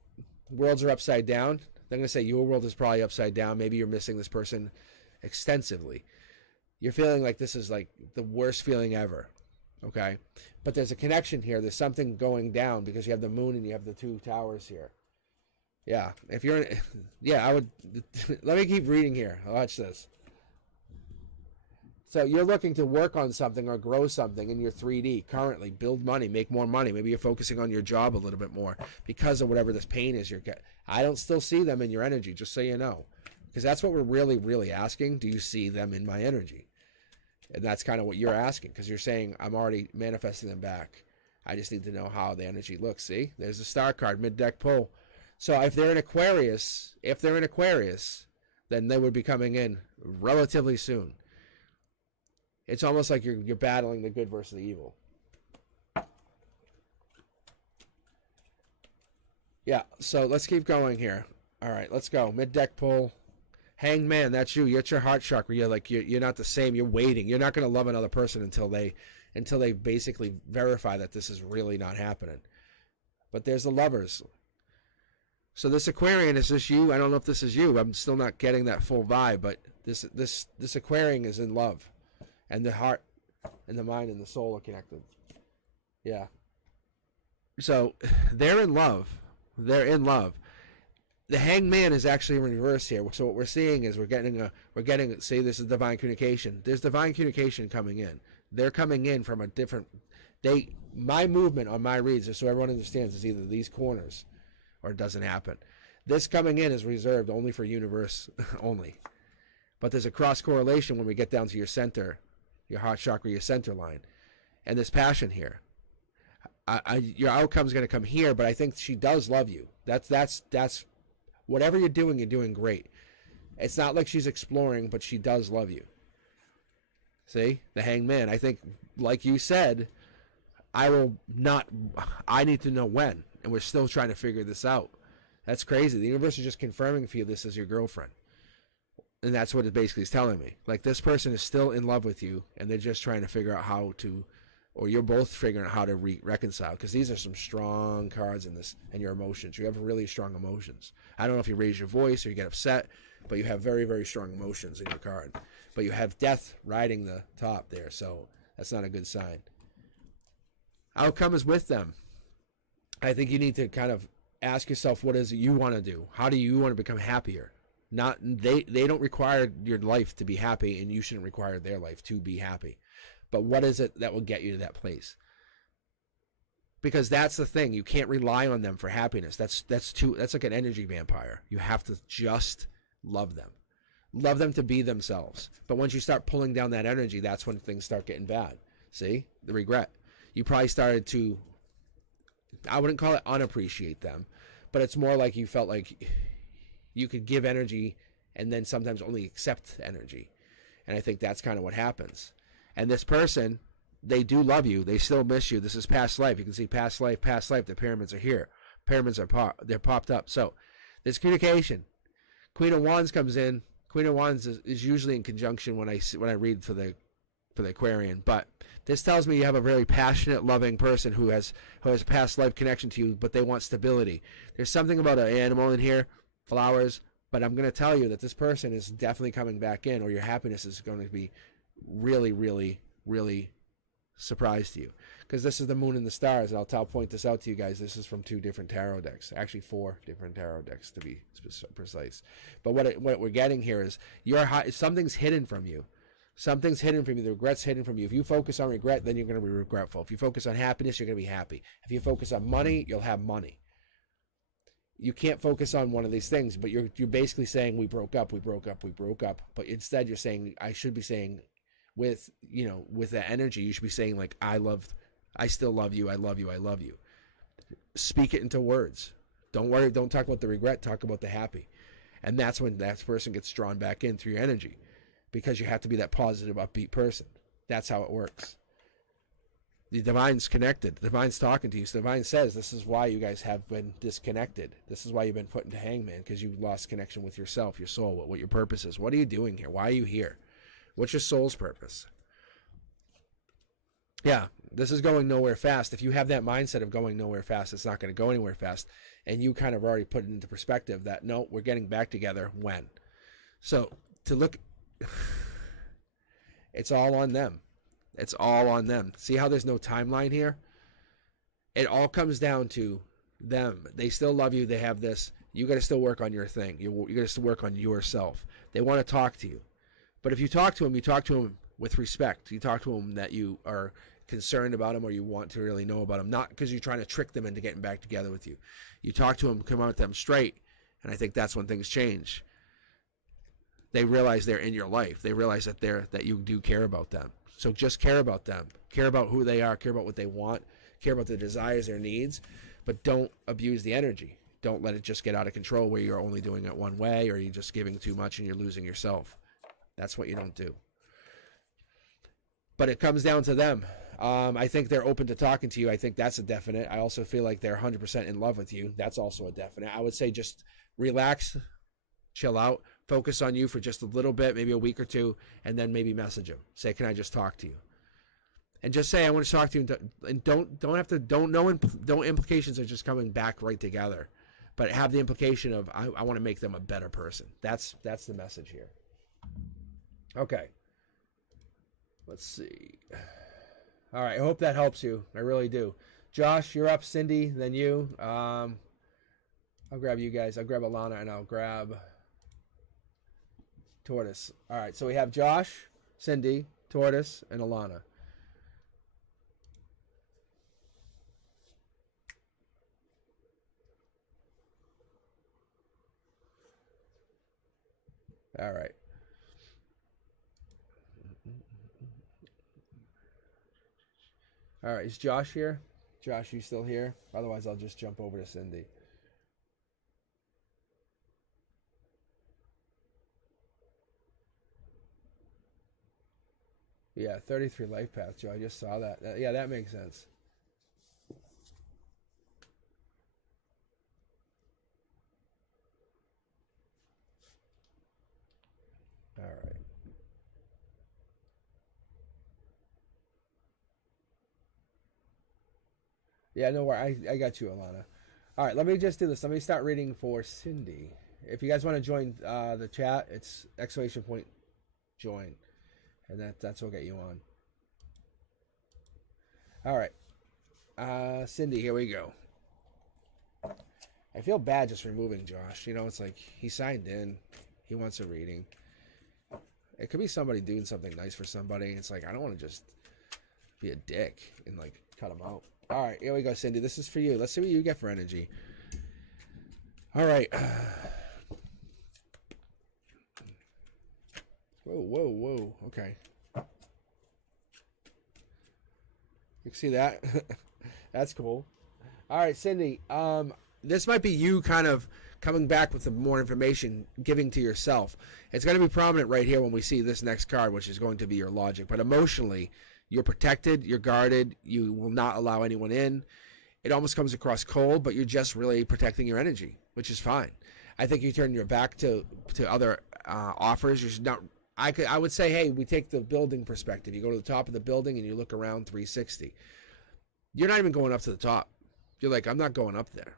Worlds are upside down. They're going to say your world is probably upside down. Maybe you're missing this person extensively. You're feeling like this is like the worst feeling ever. Okay? But there's a connection here. There's something going down because you have the moon and you have the two towers here. Yeah. If you're in, yeah, I would, let me keep reading here. Watch this. So you're looking to work on something or grow something in your 3D currently, build money, make more money. Maybe you're focusing on your job a little bit more because of whatever this pain is you're getting. I don't still see them in your energy, just so you know. Because that's what we're really asking. Do you see them in my energy? And that's kind of what you're asking, because you're saying, I'm already manifesting them back. I just need to know how the energy looks. See? There's a star card, mid-deck pull. So if they're in Aquarius, then they would be coming in relatively soon. It's almost like you're battling the good versus the evil. Yeah, so let's keep going here. All right, let's go. Mid-deck pull. Hanged Man, that's you. You're at your heart chakra. You're not the same. You're waiting. You're not going to love another person until they basically verify that this is really not happening. But there's the Lovers. So this Aquarian, is this you? I don't know if this is you. I'm still not getting that full vibe, but this Aquarian is in love. And the heart and the mind and the soul are connected. Yeah. So they're in love. They're in love. The Hanged Man is actually in reverse here. So what we're seeing is we're getting see, this is divine communication. There's divine communication coming in. They're coming in from a different, my movement on my reads, just so everyone understands, is either these corners or it doesn't happen. This coming in is reserved only for universe only. But there's a cross correlation when we get down to your center, your heart chakra, your center line, and this passion here. Your outcome's going to come here, but I think she does love you. That's whatever you're doing great. It's not like she's exploring, but she does love you. See, the Hanged Man. I think, like you said, I need to know when, and we're still trying to figure this out. That's crazy. The universe is just confirming for you this is your girlfriend. And that's what it basically is telling me. Like, this person is still in love with you, and they're just trying to figure out how to, or you're both figuring out how to reconcile, because these are some strong cards in this, and your emotions. You have really strong emotions. I don't know if you raise your voice or you get upset, but you have very strong emotions in your card. But you have death riding the top there, so that's not a good sign. Outcome is with them. I think you need to kind of ask yourself, what is it you want to do? How do you want to become happier? Not they don't require your life to be happy, and you shouldn't require their life to be happy. But what is it that will get you to that place? Because that's the thing. You can't rely on them for happiness. That's like an energy vampire. You have to just love them. Love them to be themselves. But once you start pulling down that energy, that's when things start getting bad. See? The regret. you probably started to, I wouldn't call it unappreciate them, but it's more like you felt like you could give energy and then sometimes only accept energy. And I think that's kind of what happens. And this person, they do love you. They still miss you. This is past life. You can see past life, past life. The pyramids are here. Pyramids are they're popped up. So this communication. Queen of Wands comes in. Queen of Wands is usually in conjunction when I read for the Aquarian. But this tells me you have a very passionate, loving person who has past life connection to you, but they want stability. There's something about an animal in here, flowers, but I'm going to tell you that this person is definitely coming back in, or your happiness is going to be really, really, really surprised to you. Because this is the moon and the stars, and I'll point this out to you guys. This is from 2 different tarot decks. Actually, 4 different tarot decks to be precise. But what we're getting here is something's hidden from you. Something's hidden from you. The regret's hidden from you. If you focus on regret, then you're going to be regretful. If you focus on happiness, you're going to be happy. If you focus on money, you'll have money. You can't focus on one of these things, but you're basically saying we broke up. But instead, you're saying, I should be saying, with that energy, you should be saying like, I still love you. I love you. I love you. Speak it into words. Don't worry. Don't talk about the regret. Talk about the happy. And that's when that person gets drawn back in through your energy, because you have to be that positive, upbeat person. That's how it works. The divine's connected. The divine's talking to you. So the divine says this is why you guys have been disconnected. This is why you've been put into hangman, because you lost connection with yourself, your soul, what your purpose is. What are you doing here? Why are you here? What's your soul's purpose? Yeah, this is going nowhere fast. If you have that mindset of going nowhere fast, it's not going to go anywhere fast. And you kind of already put it into perspective that, no, we're getting back together when. So to look, it's all on them. It's all on them. See how there's no timeline here? It all comes down to them. They still love you. They have this. You got to still work on your thing. You got to still work on yourself. They want to talk to you. But if you talk to them with respect. You talk to them that you are concerned about them, or you want to really know about them, not because you're trying to trick them into getting back together with you. You talk to them, come out with them straight, and I think that's when things change. They realize they're in your life. They realize that you do care about them. So just care about them. Care about who they are. Care about what they want. Care about their desires, their needs. But don't abuse the energy. Don't let it just get out of control where you're only doing it one way, or you're just giving too much and you're losing yourself. That's what you don't do. But it comes down to them. I think they're open to talking to you. I think that's a definite. I also feel like they're 100% in love with you. That's also a definite. I would say just relax, chill out, focus on you for just a little bit, maybe a week or two, and then maybe message them. Say, can I just talk to you? And just say, I want to talk to you, and don't implications are just coming back right together, but have the implication of I want to make them a better person. That's the message here. Okay. Let's see. All right, I hope that helps you. I really do. Josh, you're up. Cindy, then you. I'll grab you guys. I'll grab Alana, and I'll grab Tortoise. All right, so we have Josh, Cindy, Tortoise, and Alana. All right. All right, is Josh here? Josh, you still here? Otherwise, I'll just jump over to Cindy. Yeah, 33 life path, Joe. I just saw that. Yeah, that makes sense. All right. Yeah, no worries. I got you, Alana. All right, let me just do this. Let me start reading for Cindy. If you guys want to join the chat, it's !join. And that's what will get you on. All right. Cindy, here we go. I feel bad just removing Josh. You know, it's like he signed in. He wants a reading. It could be somebody doing something nice for somebody. It's like, I don't want to just be a dick and like cut him out. All right, here we go, Cindy. This is for you. Let's see what you get for energy. All right. Whoa. Okay. You see that? That's cool. All right, Cindy. This might be you kind of coming back with some more information, giving to yourself. It's going to be prominent right here when we see this next card, which is going to be your logic. But emotionally, you're protected, you're guarded, you will not allow anyone in. It almost comes across cold, but you're just really protecting your energy, which is fine. I think you turn your back to other offers. You're not. I would say, hey, we take the building perspective. You go to the top of the building and you look around 360. You're not even going up to the top. You're like, I'm not going up there.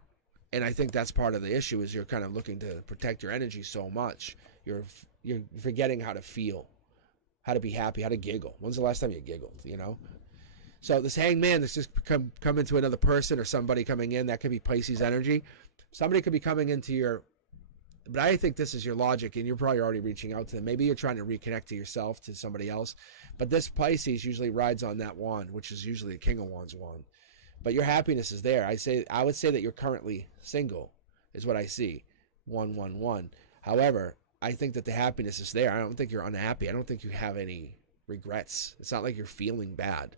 And I think that's part of the issue is you're kind of looking to protect your energy so much. You're forgetting how to feel, how to be happy, how to giggle. When's the last time you giggled, you know? So this hangman that's just come into another person or somebody coming in, that could be Pisces energy. Somebody could be coming into your, but I think this is your logic and you're probably already reaching out to them. Maybe you're trying to reconnect to yourself, to somebody else. But this Pisces usually rides on that wand, which is usually a King of Wands wand. But your happiness is there. I would say that you're currently single, is what I see. 111. However, I think that the happiness is there. I don't think you're unhappy. I don't think you have any regrets. It's not like you're feeling bad.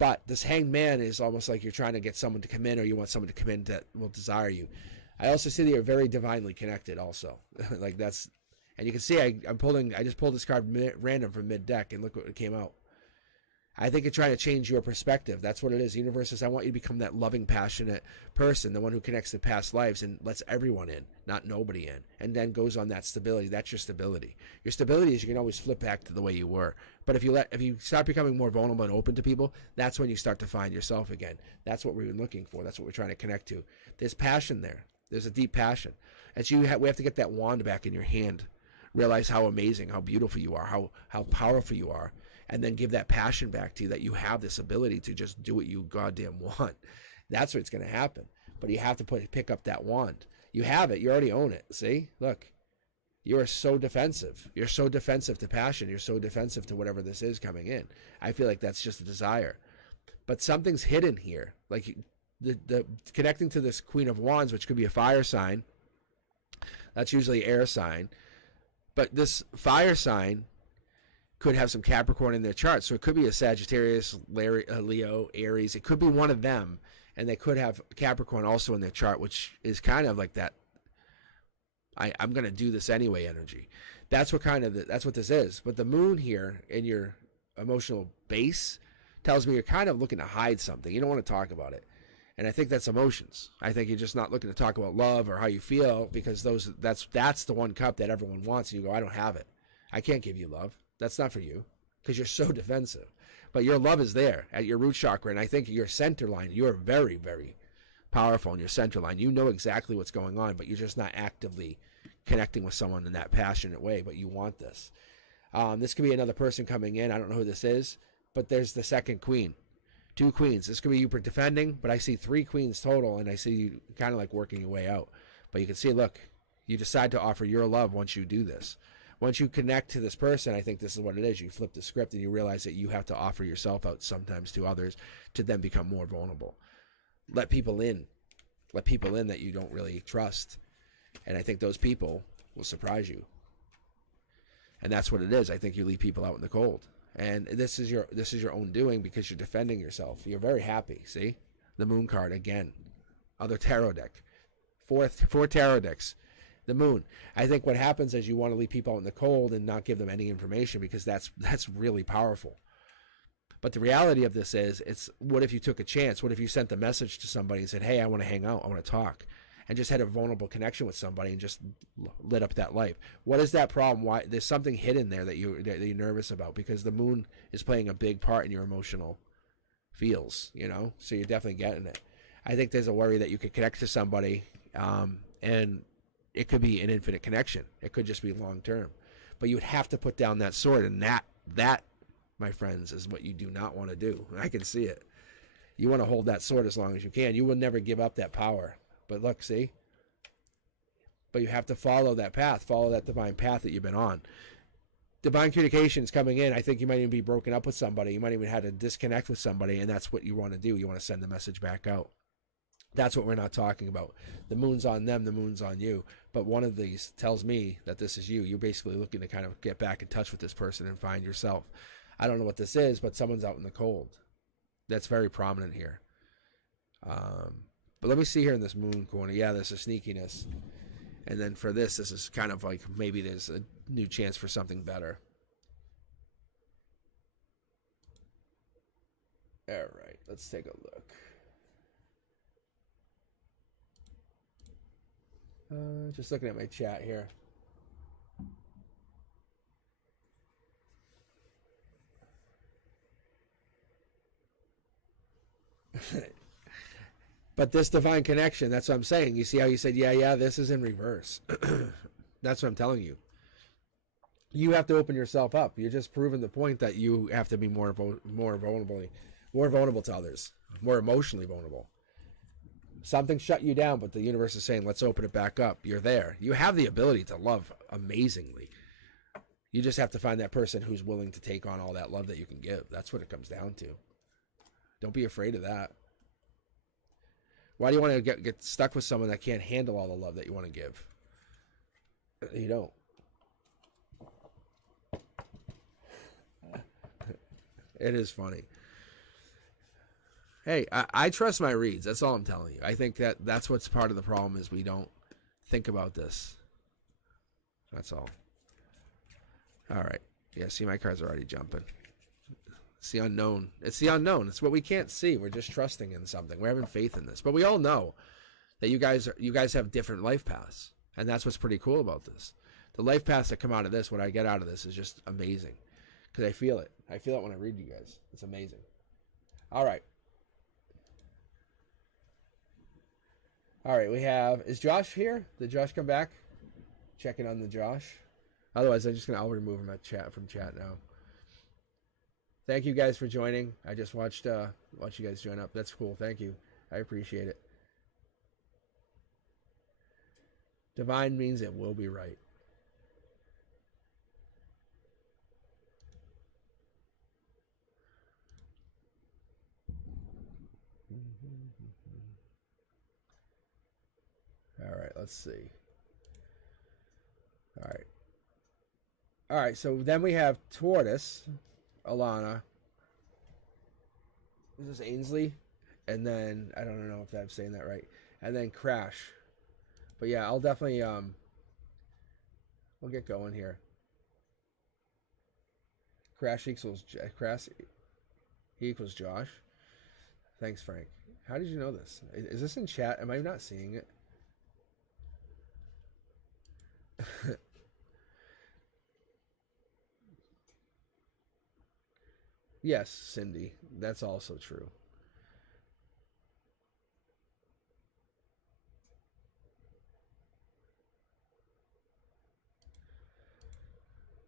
But this hanged man is almost like you're trying to get someone to come in, or you want someone to come in that will desire you. I also see that you're very divinely connected also. Like that's, and you can see I just pulled this card random from mid-deck, and look what it came out. I think it's trying to change your perspective. That's what it is. The universe says, I want you to become that loving, passionate person, the one who connects to past lives and lets everyone in, not nobody in, and then goes on that stability. That's your stability. Your stability is you can always flip back to the way you were. But if you start becoming more vulnerable and open to people, that's when you start to find yourself again. That's what we've been looking for. That's what we're trying to connect to. There's passion there. There's a deep passion. And so we have to get that wand back in your hand. Realize how amazing, how beautiful you are, how powerful you are. And then give that passion back to you, that you have this ability to just do what you goddamn want. That's what's going to happen. But you have to pick up that wand. You have it. You already own it. See? Look. You are so defensive. You're so defensive to passion. You're so defensive to whatever this is coming in. I feel like that's just a desire. But something's hidden here. Like the connecting to this Queen of Wands, which could be a fire sign. That's usually air sign. But this fire sign could have some Capricorn in their chart. So it could be a Sagittarius, Leo, Aries. It could be one of them. And they could have Capricorn also in their chart, which is kind of like that, I'm going to do this anyway energy. That's what that's what this is. But the moon here in your emotional base tells me you're kind of looking to hide something. You don't want to talk about it. And I think that's emotions. I think you're just not looking to talk about love or how you feel, because that's the one cup that everyone wants. And you go, I don't have it. I can't give you love. That's not for you, because you're so defensive. But your love is there at your root chakra, and I think your center line, you're very, very powerful in your center line. You know exactly what's going on, but you're just not actively connecting with someone in that passionate way, but you want this. This could be another person coming in. I don't know who this is, but there's the second queen. 2 queens. This could be you defending, but I see 3 queens total, and I see you kind of like working your way out. But you can see, look, you decide to offer your love once you do this. Once you connect to this person, I think this is what it is. You flip the script and you realize that you have to offer yourself out sometimes to others to then become more vulnerable. Let people in. Let people in that you don't really trust. And I think those people will surprise you. And that's what it is. I think you leave people out in the cold. And this is your own doing, because you're defending yourself. You're very happy. See? The moon card again. Other tarot deck. Four tarot decks. The moon. I think what happens is you want to leave people out in the cold and not give them any information, because that's really powerful. But the reality of this is, it's what if you took a chance? What if you sent a message to somebody and said, hey, I want to hang out, I want to talk, and just had a vulnerable connection with somebody and just lit up that life? What is that problem? Why? There's something hidden there that you're nervous about, because the moon is playing a big part in your emotional feels, so you're definitely getting it. I think there's a worry that you could connect to somebody, and it could be an infinite connection. It could just be long term. But you would have to put down that sword, and that, my friends, is what you do not want to do. I can see it. You want to hold that sword as long as you can. You will never give up that power. But look, see? But you have to follow that path, follow that divine path that you've been on. Divine communication is coming in. I think you might even be broken up with somebody. You might even have to disconnect with somebody, and that's what you want to do. You want to send the message back out. That's what we're not talking about. The moon's on them, the moon's on you. But one of these tells me that this is you. You're basically looking to kind of get back in touch with this person and find yourself. I don't know what this is, but someone's out in the cold. That's very prominent here. But let me see here in this moon corner. Yeah, there's a sneakiness. And then for this is kind of like maybe there's a new chance for something better. All right, let's take a look. Just looking at my chat here. But this divine connection, that's what I'm saying. You see how you said, yeah, this is in reverse. That's what I'm telling you. You have to open yourself up. You're just proving the point that you have to be more vulnerable to others, more emotionally vulnerable. Something shut you down, but the universe is saying, let's open it back up. You're there. You have the ability to love amazingly. You just have to find that person who's willing to take on all that love that you can give. That's what it comes down to. Don't be afraid of that. Why do you want to get stuck with someone that can't handle all the love that you want to give? You don't. It is funny. Hey, I trust my reads. That's all I'm telling you. I think that's what's part of the problem is we don't think about this. That's all. All right. Yeah, see, my cards are already jumping. It's the unknown. It's the unknown. It's what we can't see. We're just trusting in something. We're having faith in this. But we all know that you guys have different life paths. And that's what's pretty cool about this. The life paths that come out of this, what I get out of this, is just amazing. Because I feel it. I feel it when I read you guys. It's amazing. All right. All right, we have... Is Josh here? Did Josh come back? Checking on the Josh. Otherwise, I'll remove him from chat now. Thank you guys for joining. I just watched you guys join up. That's cool. Thank you. I appreciate it. Divine means it will be right. All right, let's see. All right, so then we have Tortoise, Alana. This is Ainsley. And then, I don't know if I'm saying that right. And then Crash. But yeah, I'll definitely, we'll get going here. Crash equals Josh. Thanks, Frank. How did you know this? Is this in chat? Am I not seeing it? Yes, Cindy. That's also true.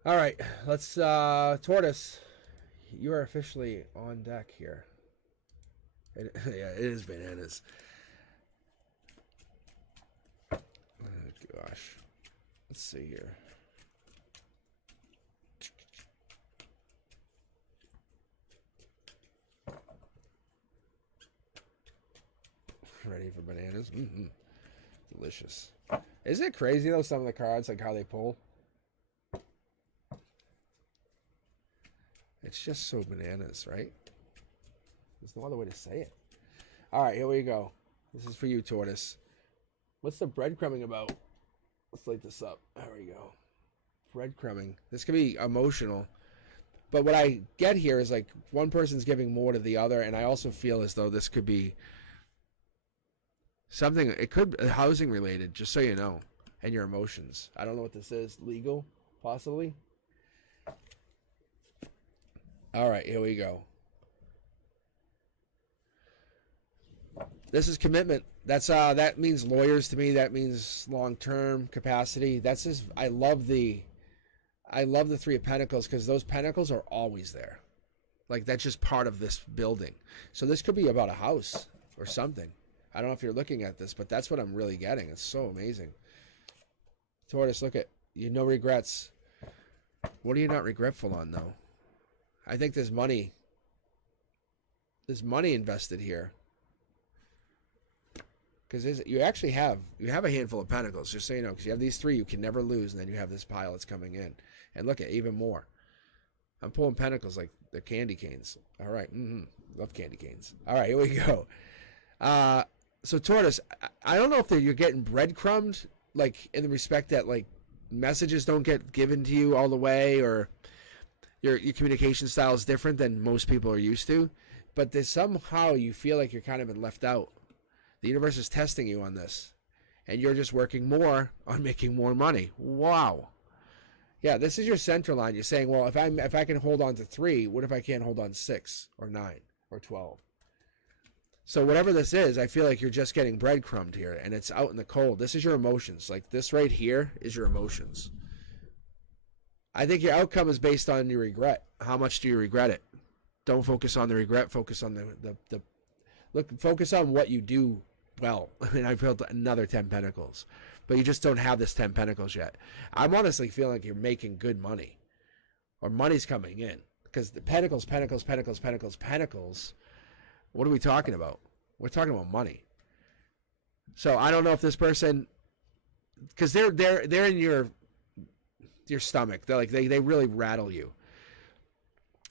All right, let's Tortoise. You are officially on deck here. Yeah, it is bananas. Oh, gosh. Let's see here. Ready for bananas? Mm-hmm. Delicious. Isn't it crazy though, some of the cards, like how they pull? It's just so bananas, right? There's no other way to say it. All right, here we go. This is for you, Tortoise. What's the breadcrumbing about? Let's light this up. There we go. Breadcrumbing. This can be emotional. But what I get here is like one person's giving more to the other, and I also feel as though this could be something, it could be housing related, just so you know, and your emotions. I don't know what this is. Legal, possibly. All right, here we go. This is commitment. That's that means lawyers to me. That means long-term capacity. That's just, I love the Three of Pentacles because those pentacles are always there. Like that's just part of this building. So this could be about a house or something. I don't know if you're looking at this, but that's what I'm really getting. It's so amazing. Tortoise, look at you. No regrets. What are you not regretful on though? I think there's money. There's money invested here. Because you actually have a handful of pentacles, just so you know, because you have these three you can never lose, and then you have this pile that's coming in. And look at even more. I'm pulling pentacles like The candy canes. All right. Love candy canes. All right, here we go. So Tortoise, I don't know if you're getting breadcrumbed, like in the respect that like messages don't get given to you all the way, or your communication style is different than most people are used to, but there's somehow you feel like you're kind of been left out. The universe is testing you on this, and you're just working more on making more money. Wow. Yeah, this is your center line. You're saying, well, if I can hold on to 3, what if I can't hold on 6 or 9 or 12? So whatever this is, I feel like you're just getting breadcrumbed here, and it's out in the cold. This is your emotions. Like this right here is your emotions. I think your outcome is based on your regret. How much do you regret it? Don't focus on the regret. Focus on focus on what you do well. I mean, I built another 10 pentacles, but you just don't have this 10 pentacles yet. I'm honestly feeling like you're making good money, or money's coming in, because the pentacles. What are we talking about? We're talking about money. So I don't know if this person, because they're in your stomach. They're like they really rattle you.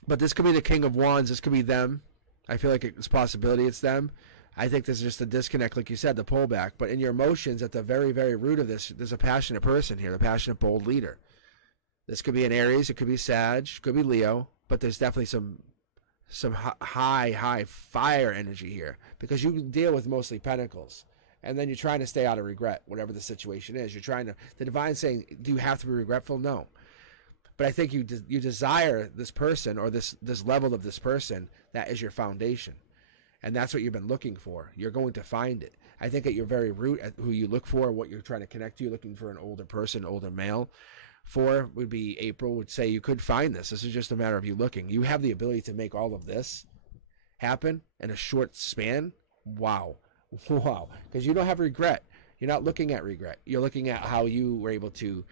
But this could be the King of Wands. This could be them. I feel like it's a possibility it's them. I think this is just a disconnect, like you said, the pullback. But in your emotions, at the very, very root of this, there's a passionate person here, a passionate, bold leader. This could be an Aries. It could be Sag. It could be Leo. But there's definitely some high fire energy here, because you deal with mostly pentacles, and then you're trying to stay out of regret, whatever the situation is. You're trying to, the divine saying, do you have to be regretful? No. But I think you desire this person, or this level of this person that is your foundation, and that's what you've been looking for. You're going to find it. I think at your very root, at who you look for, what you're trying to connect to, you're looking for an older person, older male. 4 would be April, would say you could find this. This is just a matter of you looking. You have the ability to make all of this happen in a short span. Wow. Because you don't have regret. You're not looking at regret. You're looking at how you were able to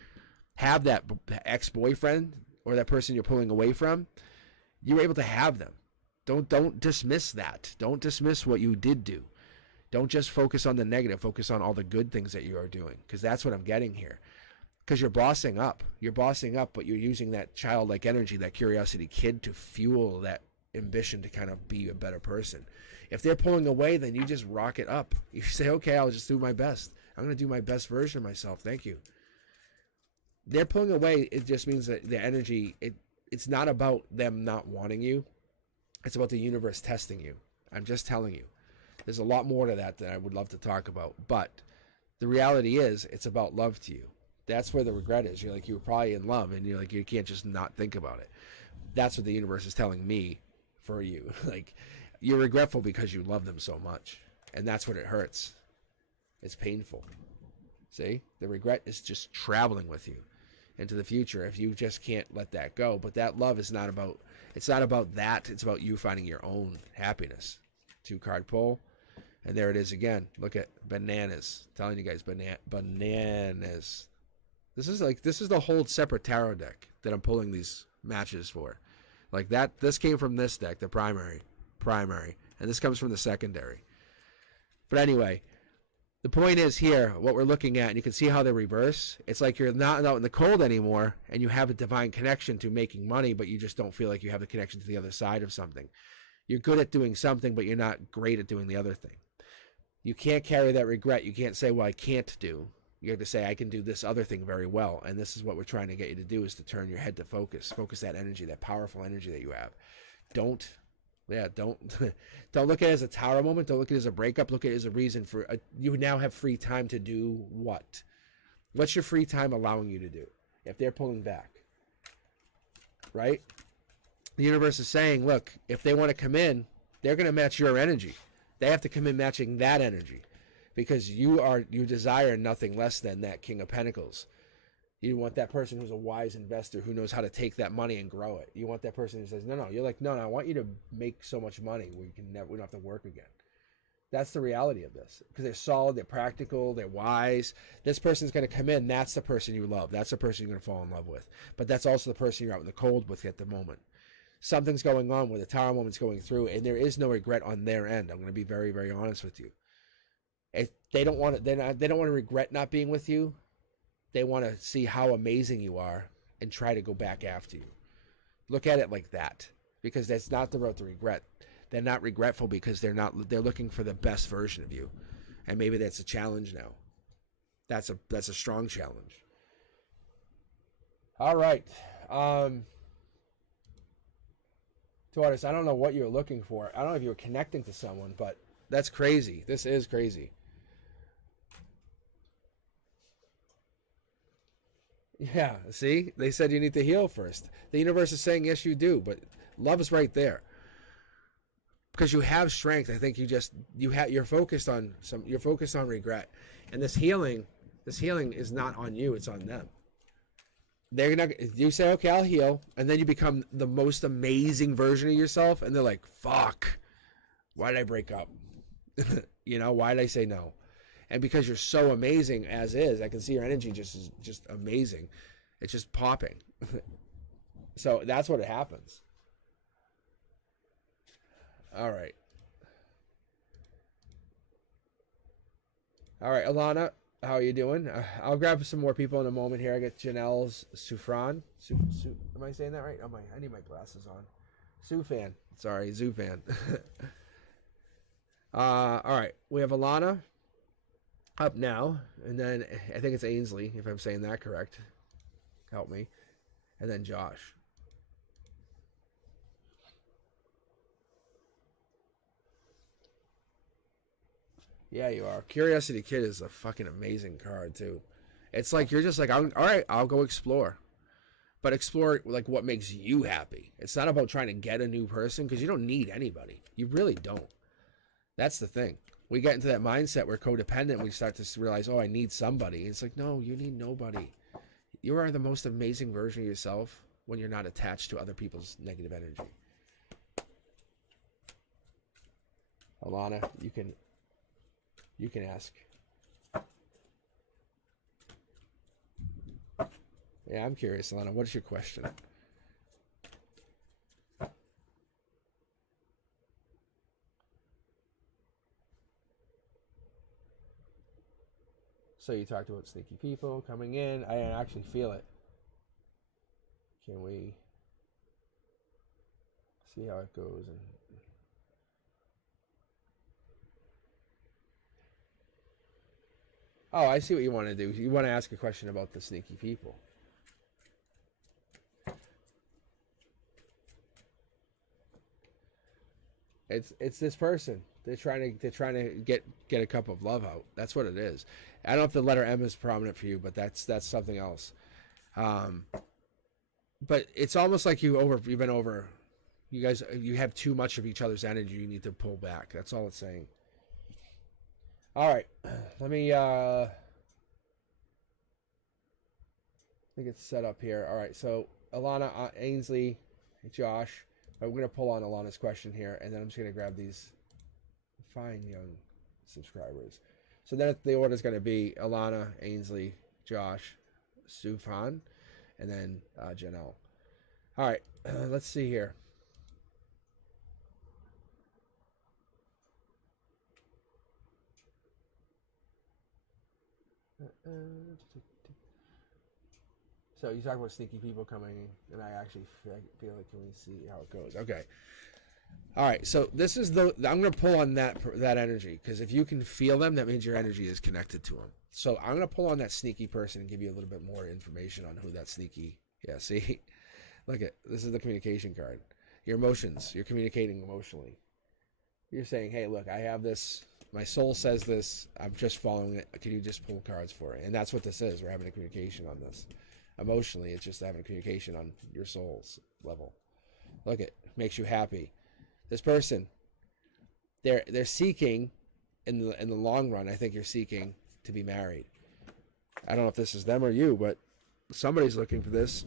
have that ex-boyfriend, or that person you're pulling away from. You were able to have them. Don't dismiss that. Don't dismiss what you did do. Don't just focus on the negative. Focus on all the good things that you are doing, because that's what I'm getting here. Because you're bossing up. You're bossing up, but you're using that childlike energy, that curiosity kid, to fuel that ambition to kind of be a better person. If they're pulling away, then you just rock it up. You say, okay, I'll just do my best. I'm going to do my best version of myself. Thank you. They're pulling away. It just means that the energy, it's not about them not wanting you. It's about the universe testing you. I'm just telling you. There's a lot more to that I would love to talk about. But the reality is, it's about love to you. That's where the regret is. You're like, you were probably in love, and you're like, you can't just not think about it. That's what the universe is telling me for you. Like, you're regretful because you love them so much, and that's what it hurts. It's painful. See, the regret is just traveling with you into the future if you just can't let that go. But that love is not about, it's not about that. It's about you finding your own happiness. 2-card pull, and there it is again. Look at bananas. I'm telling you guys, bananas. This is the whole separate tarot deck that I'm pulling these matches for. Like that, this came from this deck, the primary, and this comes from the secondary. But anyway, the point is here, what we're looking at, and you can see how they reverse. It's like you're not out in the cold anymore, and you have a divine connection to making money, but you just don't feel like you have the connection to the other side of something. You're good at doing something, but you're not great at doing the other thing. You can't carry that regret. You can't say, well, I can't do. You have to say, I can do this other thing very well. And this is what we're trying to get you to do, is to turn your head to focus. Focus that energy, that powerful energy that you have. Don't look at it as a tower moment. Don't look at it as a breakup. Look at it as a reason for, you now have free time to do what? What's your free time allowing you to do if they're pulling back? Right? The universe is saying, look, if they want to come in, they're going to match your energy. They have to come in matching that energy. Because you desire nothing less than that King of Pentacles. You want that person who's a wise investor, who knows how to take that money and grow it. You want that person who says, no. You're like, no, I want you to make so much money we don't have to work again. That's the reality of this. Because they're solid, they're practical, they're wise. This person's going to come in. That's the person you love. That's the person you're going to fall in love with. But that's also the person you're out in the cold with at the moment. Something's going on where the tower moment's going through, and there is no regret on their end. I'm going to be very, very honest with you. If they don't want to, they don't want to regret not being with you. They want to see how amazing you are and try to go back after you. Look at it like that. because that's not the road to regret. They're not regretful because they're looking for the best version of you. And maybe that's a challenge now. That's a strong challenge. All right. Taurus, I don't know what you're looking for. I don't know if you were connecting to someone, but that's crazy. This is crazy. Yeah, see? They said you need to heal first. The universe is saying, yes, you do, but love is right there. Because you have strength. I think you're focused on regret. And this healing is not on you, it's on them. You say, okay, I'll heal, and then you become the most amazing version of yourself, and they're like, fuck, why did I break up? Why did I say no? And because you're so amazing as is, I can see your energy just amazing. It's just popping. So that's what happens. All right, Alana, how are you doing? I'll grab some more people in a moment here. I got Janelle's Sufran. Am I saying that right? I need my glasses on. Sufan. Sorry, Zufan. All right, we have Alana up now, and then I think it's Ainsley, if I'm saying that correct. Help me. And then Josh. Yeah, you are. Curiosity Kid is a fucking amazing card, too. It's like, you're just like, all right, I'll go explore. But explore, like, what makes you happy. It's not about trying to get a new person, because you don't need anybody. You really don't. That's the thing. We get into that mindset where codependent, we start to realize, oh, I need somebody. It's like, no, you need nobody. You are the most amazing version of yourself when you're not attached to other people's negative energy. Alana, you can ask. Yeah, I'm curious, Alana. What's your question? So you talked about sneaky people coming in. I actually feel it. Can we see how it goes? Oh, I see what you want to do. You want to ask a question about the sneaky people. It's this person. They're trying to get a cup of love out. That's what it is. I don't know if the letter M is prominent for you, but that's something else. But it's almost like you have too much of each other's energy. You need to pull back. That's all it's saying. All right, let me get set up here. All right, so Alana, Ainsley, Josh. We're going to pull on Alana's question here, and then I'm just going to grab these fine young subscribers. So then the order is going to be Alana, Ainsley, Josh, Sufan, and then Janelle. All right, let's see here. So you talk about sneaky people coming, and I actually feel like, can we see how it goes? Okay. All right. So this is I'm going to pull on that energy, because if you can feel them, that means your energy is connected to them. So I'm going to pull on that sneaky person and give you a little bit more information on who that sneaky. Yeah. See, look at this is the communication card. Your emotions. You're communicating emotionally. You're saying, hey, look, I have this. My soul says this. I'm just following it. Can you just pull cards for it? And that's what this is. We're having a communication on this. Emotionally, it's just having a communication on your soul's level. Look, it makes you happy. This person, they're seeking, in the long run, I think you're seeking to be married. I don't know if this is them or you, but somebody's looking for this.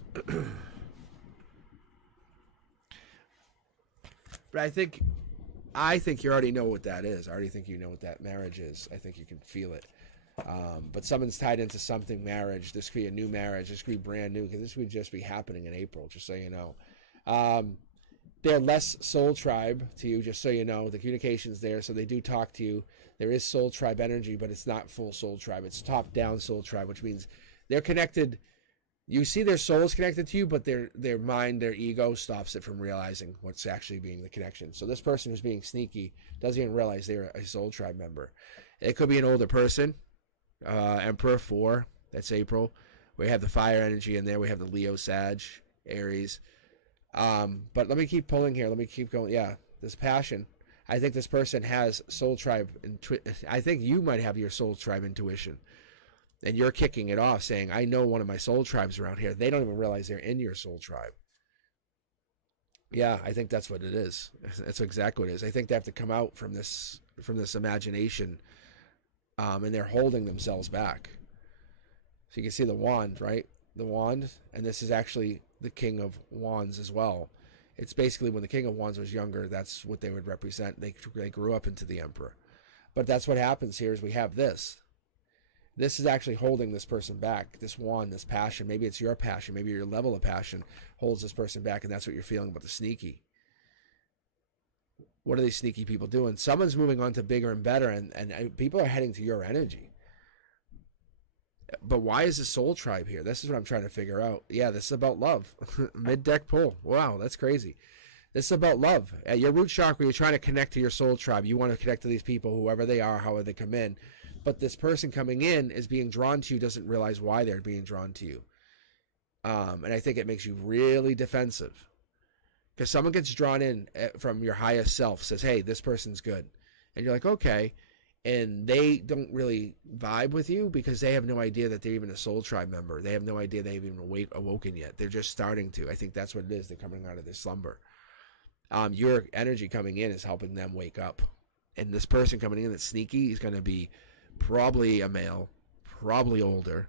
But I think you already know what that is. I already think you know what that marriage is. I think you can feel it. But someone's tied into something marriage. This could be a new marriage. This could be brand new, because this would just be happening in April, just so you know. They're less soul tribe to you, just so you know. The communication's there, so they do talk to you. There is soul tribe energy, but it's not full soul tribe. It's top-down soul tribe, which means they're connected You see their soul is connected to you, but their mind, their ego stops it from realizing what's actually being the connection. So this person who's being sneaky doesn't even realize they're a soul tribe member. It could be an older person, Emperor 4, that's April. We have the fire energy in there. We have the Leo, Sag, Aries. But let me keep pulling here. Let me keep going. Yeah, this passion. I think this person has soul tribe. I think you might have your soul tribe intuition. And you're kicking it off saying, I know one of my soul tribes around here. They don't even realize they're in your soul tribe. Yeah, I think that's what it is. That's exactly what it is. I think they have to come out from this imagination, and they're holding themselves back. So you can see the wand, right? The wand, and this is actually the King of Wands as well. It's basically when the King of Wands was younger, that's what they would represent. They grew up into the Emperor. But that's what happens here is we have this. This is actually holding this person back. This wand, this passion, maybe it's your passion, maybe your level of passion holds this person back, and that's what you're feeling about the sneaky. What are these sneaky people doing? Someone's moving on to bigger and better, and people are heading to your energy. But why is the soul tribe here? This is what I'm trying to figure out. Yeah, this is about love. Mid-deck pull. Wow, that's crazy. This is about love. At your root chakra, you're trying to connect to your soul tribe. You want to connect to these people, whoever they are, however they come in. But this person coming in is being drawn to you, doesn't realize why they're being drawn to you. And I think it makes you really defensive. Because someone gets drawn in from your highest self, says, hey, this person's good. And you're like, okay. And they don't really vibe with you because they have no idea that they're even a soul tribe member. They have no idea they've even awoken yet. They're just starting to. I think that's what it is. They're coming out of this slumber. Your energy coming in is helping them wake up. And this person coming in that's sneaky is going to be probably a male, probably older.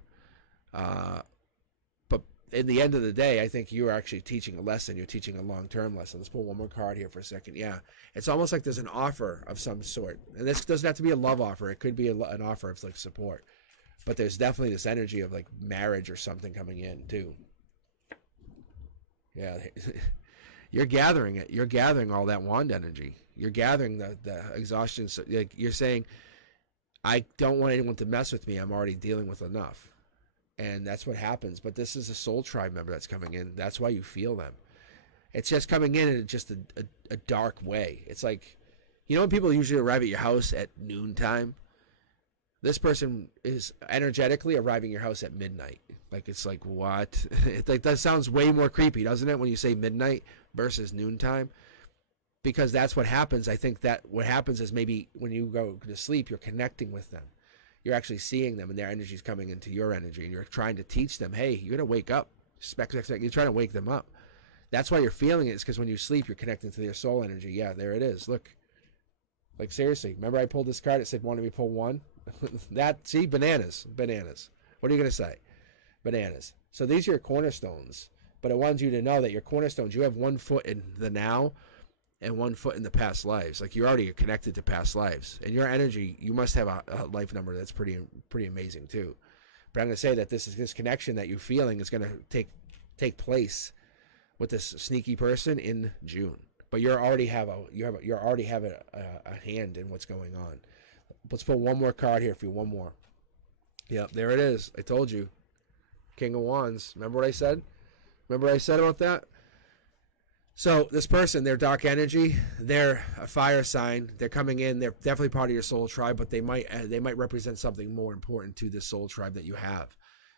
But in the end of the day, I think you're actually teaching a lesson. You're teaching a long-term lesson. Let's pull one more card here for a second. Yeah, it's almost like there's an offer of some sort. And this doesn't have to be a love offer. It could be an offer of like support. But there's definitely this energy of like marriage or something coming in too. Yeah, you're gathering it. You're gathering all that wand energy. You're gathering the exhaustion. So, like you're saying, I don't want anyone to mess with me. I'm already dealing with enough. And that's what happens. But this is a soul tribe member that's coming in. That's why you feel them. It's just coming in just a dark way. It's like, you know when people usually arrive at your house at noontime? This person is energetically arriving at your house at midnight. Like, it's like, what? That sounds way more creepy, doesn't it, when you say midnight versus noontime? Because that's what happens. I think that what happens is maybe when you go to sleep, you're connecting with them. You're actually seeing them, and their energy is coming into your energy, and you're trying to teach them, hey, you're going to wake up. You're trying to wake them up. That's why you're feeling it, is because when you sleep, you're connecting to their soul energy. Yeah, there it is. Look. Like, seriously. Remember I pulled this card? It said, wanted me to pull one? See, bananas. Bananas. What are you going to say? Bananas. So these are your cornerstones. But I wanted you to know that your cornerstones, you have 1 foot in the now and 1 foot in the past lives. Like, you're already connected to past lives. And your energy, you must have a life number that's pretty amazing too. But I'm going to say that this connection that you're feeling is going to take place with this sneaky person in June. But you already have a hand in what's going on. Let's put one more card here for you. One more. Yep, there it is. I told you. King of Wands. Remember what I said? Remember what I said about that? So this person, they're dark energy. They're a fire sign. They're coming in. They're definitely part of your soul tribe, but they might represent something more important to this soul tribe that you have.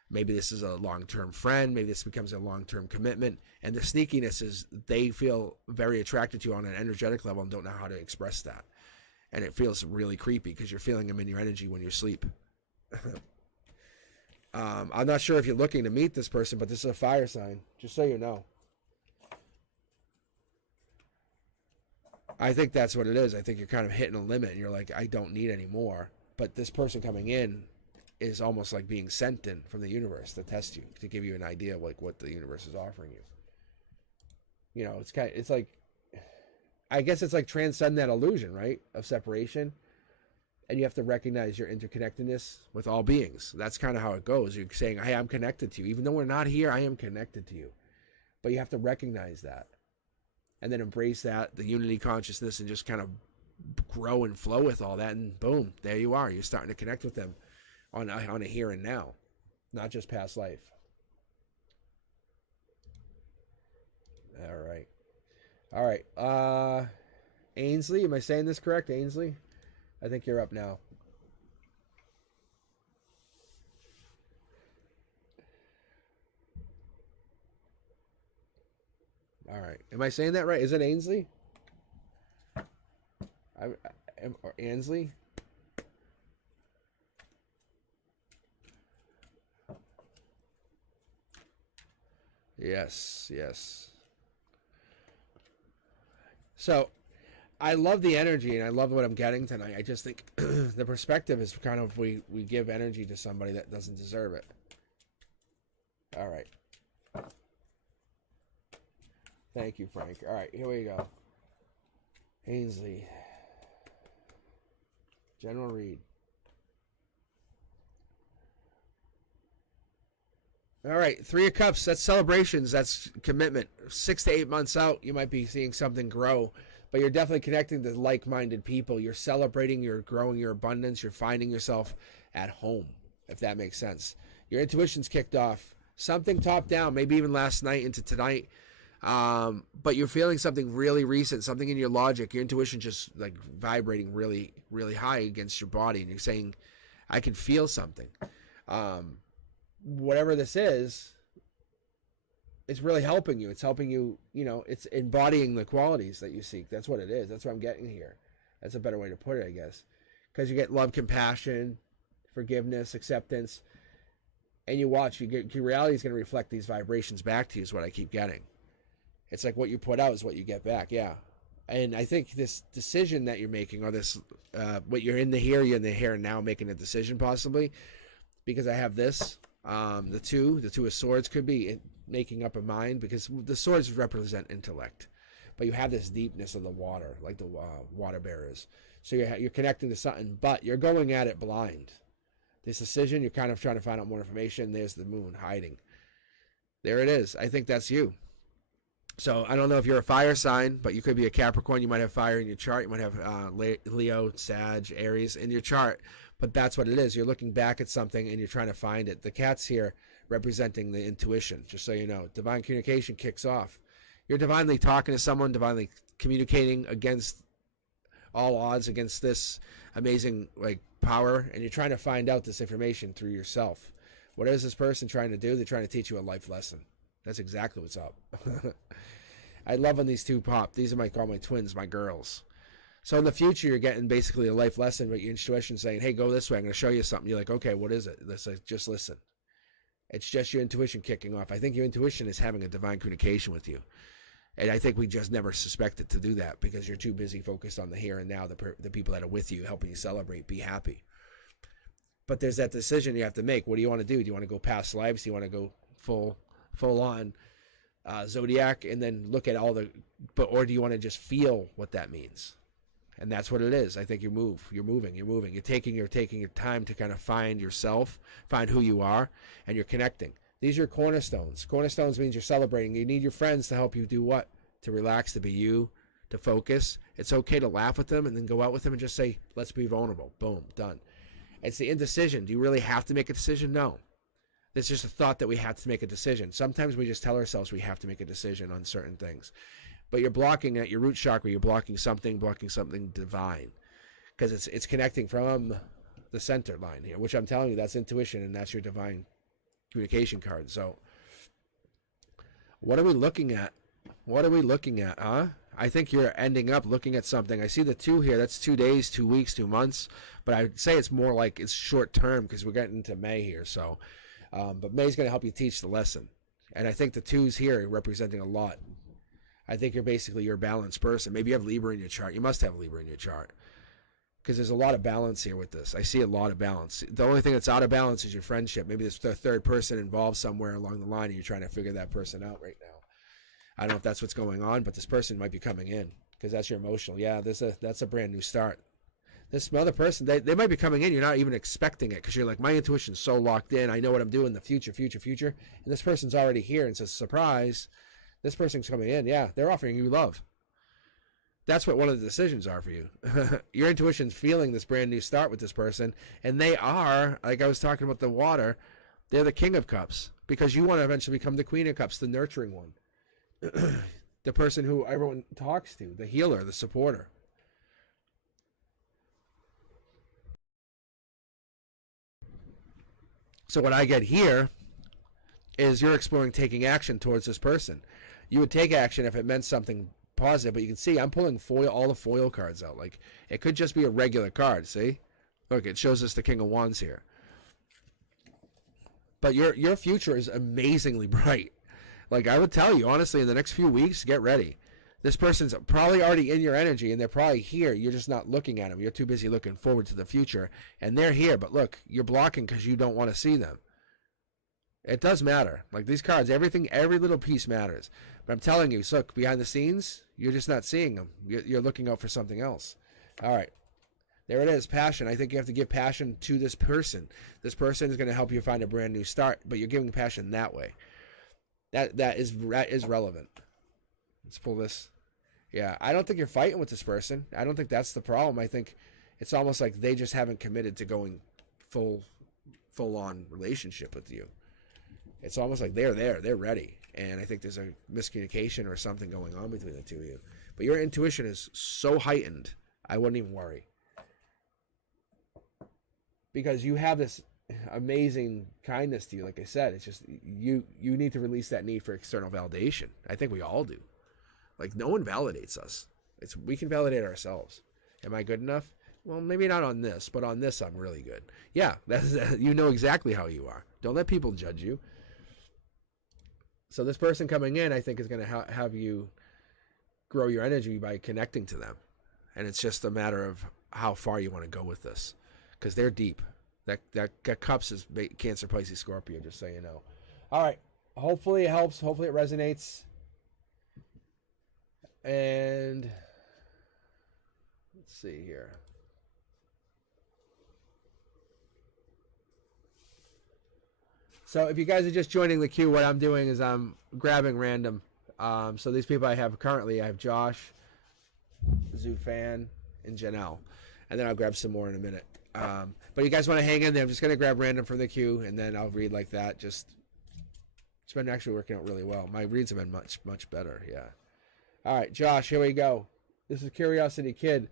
Maybe this is a long-term friend. Maybe this becomes a long-term commitment. And the sneakiness is they feel very attracted to you on an energetic level and don't know how to express that. And it feels really creepy because you're feeling them in your energy when you sleep. I'm not sure if you're looking to meet this person, but this is a fire sign, just so you know. I think that's what it is. I think you're kind of hitting a limit and you're like, I don't need any more. But this person coming in is almost like being sent in from the universe to test you, to give you an idea of like what the universe is offering you. You know, it's like, I guess it's like transcend that illusion, right, of separation. And you have to recognize your interconnectedness with all beings. That's kind of how it goes. You're saying, hey, I'm connected to you. Even though we're not here, I am connected to you. But you have to recognize that. And then embrace that, the unity consciousness, and just kind of grow and flow with all that. And boom, there you are. You're starting to connect with them on a here and now, not just past life. All right. All right. Ainsley, am I saying this correct? Ainsley? I think you're up now. All right. Am I saying that right? Is it Ainsley? Or Ainsley? Yes, yes. So I love the energy and I love what I'm getting tonight. I just think the perspective is kind of we give energy to somebody that doesn't deserve it. All right. Thank you, Frank. All right, here we go. Ainsley. General read. All right, Three of Cups. That's celebrations. That's commitment. 6 to 8 months out, you might be seeing something grow, but you're definitely connecting to like-minded people. You're celebrating. You're growing your abundance. You're finding yourself at home, if that makes sense. Your intuition's kicked off. Something top down, maybe even last night into tonight. But you're feeling something really recent, something in your logic, your intuition just like vibrating really, really high against your body, and you're saying, I can feel something. Whatever this is, it's really helping you. It's helping you, it's embodying the qualities that you seek. That's what it is. That's what I'm getting here. That's a better way to put it, I guess. Because you get love, compassion, forgiveness, acceptance, and you watch, your reality is going to reflect these vibrations back to you is what I keep getting. It's like what you put out is what you get back, yeah. And I think this decision that you're making, or this, what you're in the here and now making a decision possibly, because I have this, the two of swords could be making up a mind, because the swords represent intellect, but you have this deepness of the water, like the water bearers. So you're connecting to something, but you're going at it blind. This decision, you're kind of trying to find out more information. There's the moon hiding. There it is. I think that's you. So I don't know if you're a fire sign, but you could be a Capricorn. You might have fire in your chart. You might have Leo, Sag, Aries in your chart. But that's what it is. You're looking back at something and you're trying to find it. The cat's here representing the intuition, just so you know. Divine communication kicks off. You're divinely talking to someone, divinely communicating against all odds, against this amazing power, and you're trying to find out this information through yourself. What is this person trying to do? They're trying to teach you a life lesson. That's exactly what's up. I love when these two pop. These are call my twins, my girls. So in the future, you're getting basically a life lesson, but your intuition saying, hey, go this way. I'm going to show you something. You're like, okay, what is it? Let's just listen. It's just your intuition kicking off. I think your intuition is having a divine communication with you. And I think we just never suspected to do that because you're too busy focused on the here and now, the people that are with you, helping you celebrate, be happy. But there's that decision you have to make. What do you want to do? Do you want to go past lives? Do you want to go full on zodiac and then look at all or do you want to just feel what that means? And that's what it is. I think you're moving. You're taking your time to kind of find yourself, find who you are, and you're connecting. These are cornerstones. Cornerstones means you're celebrating. You need your friends to help you do what? To relax, to be you, to focus. It's okay to laugh with them and then go out with them and just say, let's be vulnerable. Boom, done. It's the indecision. Do you really have to make a decision? No. It's just a thought that we have to make a decision. Sometimes we just tell ourselves we have to make a decision on certain things. But you're blocking at your root chakra. You're blocking something divine. Because it's connecting from the center line here, which I'm telling you, that's intuition, and that's your divine communication card. So what are we looking at? Huh? I think you're ending up looking at something. I see the 2 here. That's 2 days, 2 weeks, 2 months. But I'd say it's more like it's short term because we're getting into May here. So, but May's going to help you teach the lesson. And I think the 2s here are representing a lot. I think you're a balanced person. Maybe you have Libra in your chart. You must have Libra in your chart. Because there's a lot of balance here with this. I see a lot of balance. The only thing that's out of balance is your friendship. Maybe there's a third person involved somewhere along the line and you're trying to figure that person out right now. I don't know if that's what's going on, but this person might be coming in because that's your emotional. Yeah, that's a brand new start. This other person, they might be coming in. You're not even expecting it because you're like, my intuition's so locked in. I know what I'm doing in the future. And this person's already here and says, surprise, this person's coming in. Yeah, they're offering you love. That's what one of the decisions are for you. Your intuition's feeling this brand new start with this person, and they are, like I was talking about the water, they're the King of Cups because you want to eventually become the Queen of Cups, the nurturing one. the person who everyone talks to, the healer, the supporter. So what I get here is you're exploring taking action towards this person. You would take action if it meant something positive, but you can see I'm pulling all the foil cards out. Like, it could just be a regular card, see? Look, it shows us the King of Wands here. But your future is amazingly bright. Like, I would tell you, honestly, in the next few weeks, get ready. This person's probably already in your energy, and they're probably here. You're just not looking at them. You're too busy looking forward to the future. And they're here, but look, you're blocking because you don't want to see them. It does matter. Like, these cards, everything, every little piece matters. But I'm telling you, look, behind the scenes, you're just not seeing them. You're looking out for something else. All right. There it is, passion. I think you have to give passion to this person. This person is going to help you find a brand new start, but you're giving passion that way. That is relevant. Let's pull this. Yeah, I don't think you're fighting with this person. I don't think that's the problem. I think it's almost like they just haven't committed to going full-on relationship with you. It's almost like they're there, they're ready, and I think there's a miscommunication or something going on between the two of you. But your intuition is so heightened, I wouldn't even worry. Because you have this amazing kindness to you, like I said. It's just you need to release that need for external validation. I think we all do. Like, no one validates us. We can validate ourselves. Am I good enough? Well, maybe not on this, but on this I'm really good. Yeah, you know exactly how you are. Don't let people judge you. So this person coming in, I think, is going to have you grow your energy by connecting to them. And it's just a matter of how far you want to go with this. Because they're deep. That Cups is Cancer, Pisces, Scorpio, just so you know. All right. Hopefully it helps. Hopefully it resonates. And let's see here. So if you guys are just joining the queue, what I'm doing is I'm grabbing random. So these people I have currently, I have Josh, Zufan, and Janelle. And then I'll grab some more in a minute. But you guys want to hang in there. I'm just going to grab random from the queue, and then I'll read like that. It's been actually working out really well. My reads have been much, much better. Yeah. All right, Josh, here we go. This is Curiosity Kid.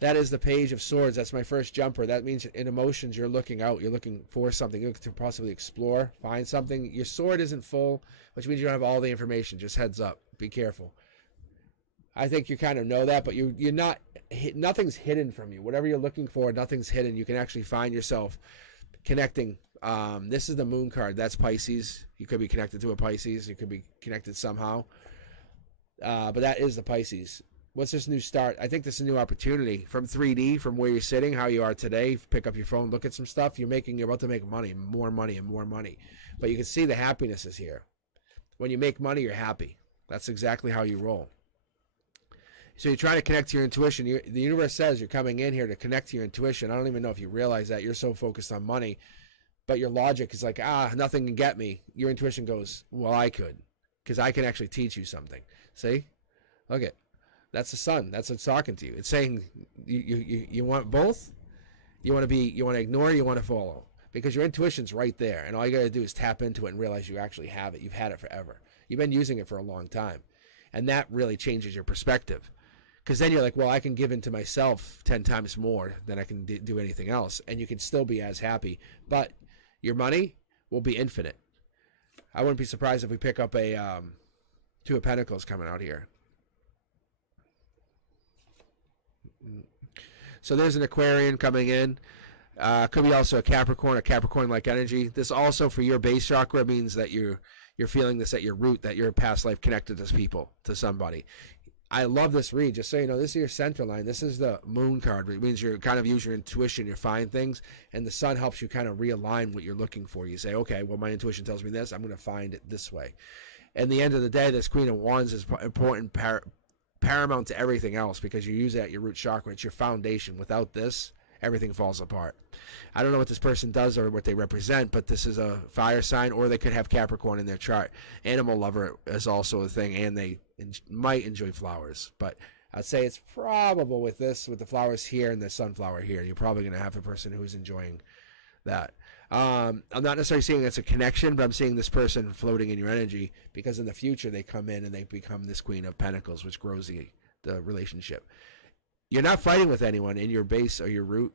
That is the Page of Swords. That's my first jumper. That means in emotions, you're looking out. You're looking for something. You're looking to possibly explore, find something. Your sword isn't full, which means you don't have all the information. Just heads up. Be careful. I think you kind of know that, but you're not. Nothing's hidden from you. Whatever you're looking for, nothing's hidden. You can actually find yourself connecting. This is the Moon card. That's Pisces. You could be connected to a Pisces. You could be connected somehow. But that is the Pisces. What's this new start? I think this is a new opportunity from 3D, from where you're sitting, how you are today. Pick up your phone, look at some stuff. You're about to make money, more money, and more money. But you can see the happiness is here. When you make money, you're happy. That's exactly how you roll. So you're trying to connect to your intuition. The universe says you're coming in here to connect to your intuition. I don't even know if you realize that. You're so focused on money. But your logic is like, nothing can get me. Your intuition goes, well, I could. Because I can actually teach you something. See? Look at. That's the sun. That's what's talking to you. It's saying you want both. You want to ignore, you want to follow. Because your intuition's right there. And all you got to do is tap into it and realize you actually have it. You've had it forever. You've been using it for a long time. And that really changes your perspective. Because then you're like, well, I can give into myself 10 times more than I can do anything else. And you can still be as happy. But your money will be infinite. I wouldn't be surprised if we pick up a Two of Pentacles coming out here. So there's an Aquarian coming in. Could be also a Capricorn-like energy. This also for your base chakra means that you're feeling this at your root, that you're past life connected to people, to somebody. I love this read. Just so you know, this is your center line. This is the Moon card. It means you kind of use your intuition. You find things, and the sun helps you kind of realign what you're looking for. You say, okay, well, my intuition tells me this. I'm going to find it this way. And the end of the day, this Queen of Wands is important, paramount to everything else, because you use it at your root chakra. It's your foundation. Without this, everything falls apart. I don't know what this person does or what they represent, but this is a fire sign, or they could have Capricorn in their chart. Animal lover is also a thing, and they might enjoy flowers. But I'd say it's probable with this, with the flowers here and the sunflower here, you're probably going to have a person who's enjoying that. I'm not necessarily saying it's a connection, but I'm seeing this person floating in your energy because in the future they come in and they become this Queen of Pentacles, which grows the relationship. You're not fighting with anyone in your base or your root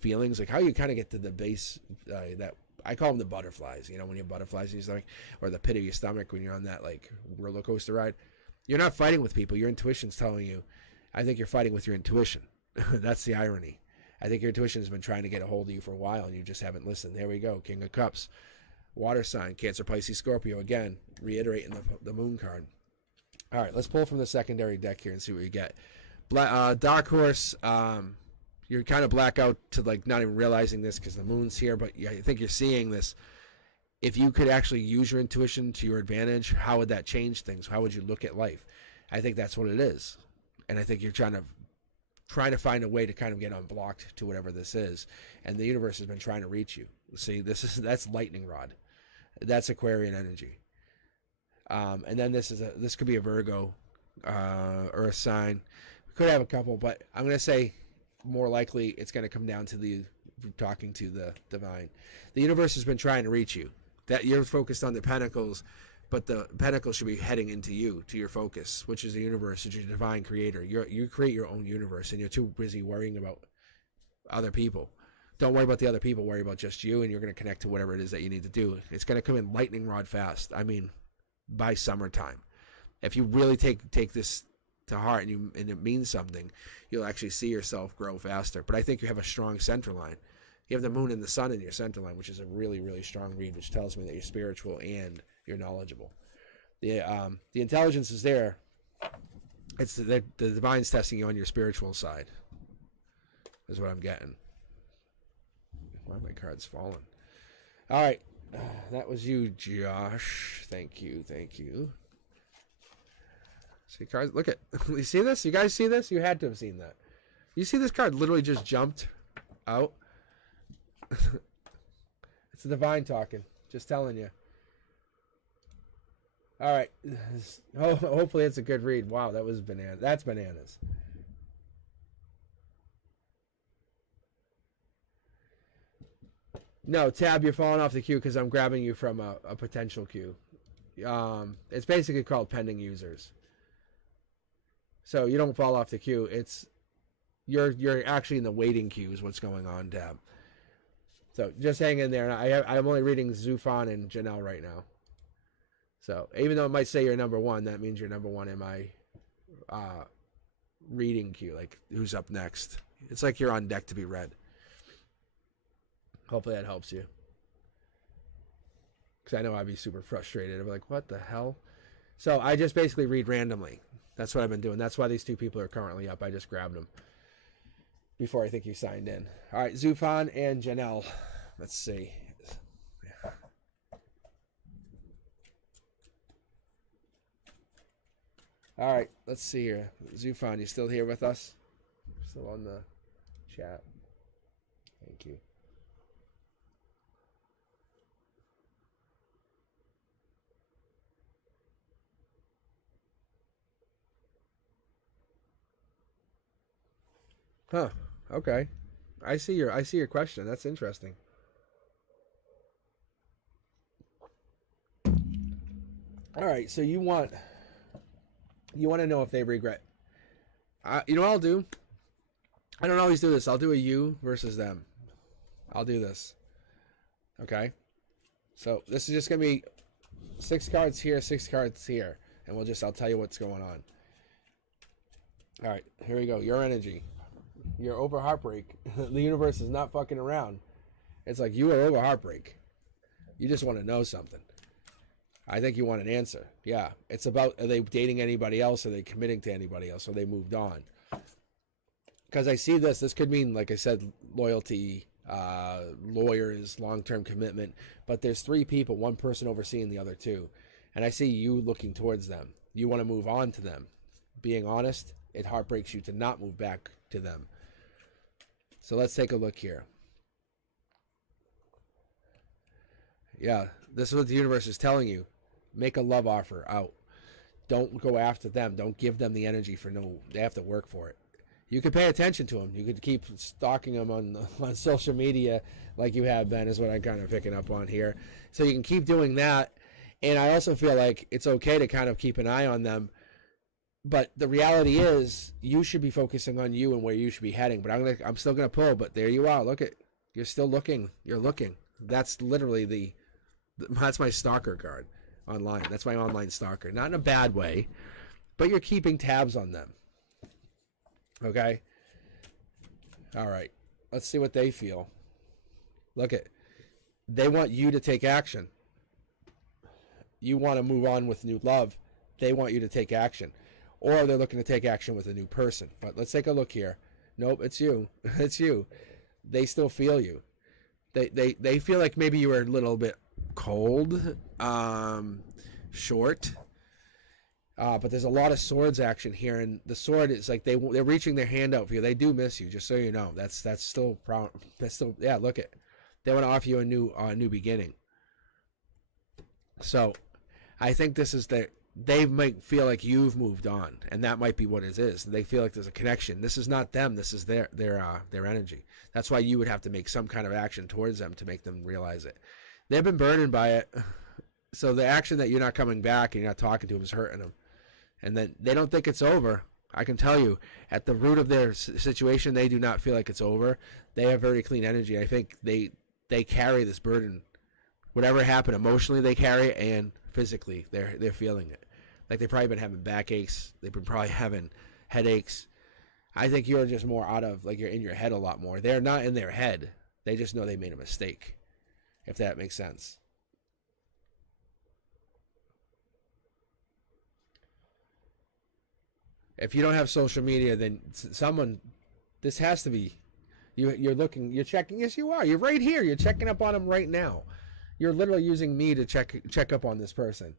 feelings, like how you kind of get to the base that I call them the butterflies. You know, when you have butterflies in your stomach, or the pit of your stomach when you're on that like roller coaster ride. You're not fighting with people. Your intuition's telling you. I think you're fighting with your intuition. That's the irony. I think your intuition has been trying to get a hold of you for a while, and you just haven't listened. There we go. King of Cups, water sign, Cancer, Pisces, Scorpio. Again, reiterating the Moon card. All right, let's pull from the secondary deck here and see what we get. Dark Horse. You're kind of blackout to like not even realizing this because the Moon's here, but I think you're seeing this. If you could actually use your intuition to your advantage, how would that change things? How would you look at life? I think that's what it is, and I think you're trying to find a way to kind of get unblocked to whatever this is, and the universe has been trying to reach you. See, that's lightning rod, that's Aquarian energy, and then this could be a Virgo, Earth sign. We could have a couple, but I'm going to say more likely it's going to come down to talking to the divine. The universe has been trying to reach you. That you're focused on the pentacles, but the pentacles should be heading into you, to your focus, which is the universe, which is your divine creator. You create your own universe, and you're too busy worrying about other people. Don't worry about the other people. Worry about just you, and you're going to connect to whatever it is that you need to do. It's going to come in lightning rod fast. I mean, by summertime. If you really take this to heart and it means something, you'll actually see yourself grow faster. But I think you have a strong center line. You have the Moon and the Sun in your center line, which is a really, really strong read, which tells me that you're spiritual and you're knowledgeable. The intelligence is there. It's the divine's testing you on your spiritual side, is what I'm getting. Why are my cards falling? All right, that was you, Josh. Thank you. See cards. Look at. You see this? You guys see this? You had to have seen that. You see this card literally just jumped out. It's the divine talking. Just telling you. All right. Hopefully it's a good read. Wow, that was banana. That's bananas. No, Tab, you're falling off the queue because I'm grabbing you from a potential queue. It's basically called pending users. So you don't fall off the queue. It's you're actually in the waiting queue is what's going on, Tab. So just hang in there. I'm only reading Zufan and Janelle right now. So even though it might say you're number one, that means you're number one in my reading queue. Like who's up next? It's like you're on deck to be read. Hopefully that helps you. Because I know I'd be super frustrated. I'm like, what the hell? So I just basically read randomly. That's what I've been doing. That's why these two people are currently up. I just grabbed them before I think you signed in. All right, Zufan and Janelle. Let's see. All right, let's see here. Zufan, you still here with us? Still on the chat. Thank you. Huh. Okay. I see your question. That's interesting. All right, so you want to know if they regret. You know what I'll do? I don't always do this. I'll do a you versus them. I'll do this. Okay? So this is just going to be 6 cards here, 6 cards here. And I'll tell you what's going on. All right, here we go. Your energy. You're over heartbreak. The universe is not fucking around. It's like you are over heartbreak. You just want to know something. I think you want an answer. Yeah. It's about, are they dating anybody else? Are they committing to anybody else? Or they moved on? Because I see this. This could mean, like I said, loyalty, lawyers, long-term commitment. But there's 3 people, one person overseeing the other 2. And I see you looking towards them. You want to move on to them. Being honest, it heartbreaks you to not move back to them. So let's take a look here. Yeah, this is what the universe is telling you. Make a love offer out. Don't go after them. Don't give them the energy for no. They have to work for it. You could pay attention to them. You could keep stalking them on social media like you have been, is what I'm kind of picking up on here. So you can keep doing that. And I also feel like it's okay to kind of keep an eye on them. But the reality is, you should be focusing on you and where you should be heading. But I'm still gonna pull. But there you are. Look at, you're still looking. You're looking. That's literally that's my stalker card online. That's my online stalker. Not in a bad way, but you're keeping tabs on them. Okay. All right. Let's see what they feel. Look at, they want you to take action. You want to move on with new love. They want you to take action. Or they're looking to take action with a new person. But let's take a look here. Nope, it's you. It's you. They still feel you. They feel like maybe you were a little bit cold, short. But there's a lot of swords action here, and the sword is like they're reaching their hand out for you. They do miss you, just so you know. That's still yeah. Look at, they want to offer you a new beginning. So, I think this is they might feel like you've moved on, and that might be what it is. They feel like there's a connection. This is not them. This is their energy. That's why you would have to make some kind of action towards them to make them realize it. They've been burdened by it, so the action that you're not coming back and you're not talking to them is hurting them. And then they don't think it's over. I can tell you, at the root of their situation, they do not feel like it's over. They have very clean energy. I think they carry this burden. Whatever happened emotionally, they carry it, and physically, they're feeling it. Like they've probably been having backaches. They've been probably having headaches. I think you're just more out of, like, you're in your head a lot more. They're not in their head. They just know they made a mistake, if that makes sense. If you don't have social media, then this has to be, you're looking, you're checking. Yes, you are. You're right here. You're checking up on them right now. You're literally using me to check up on this person.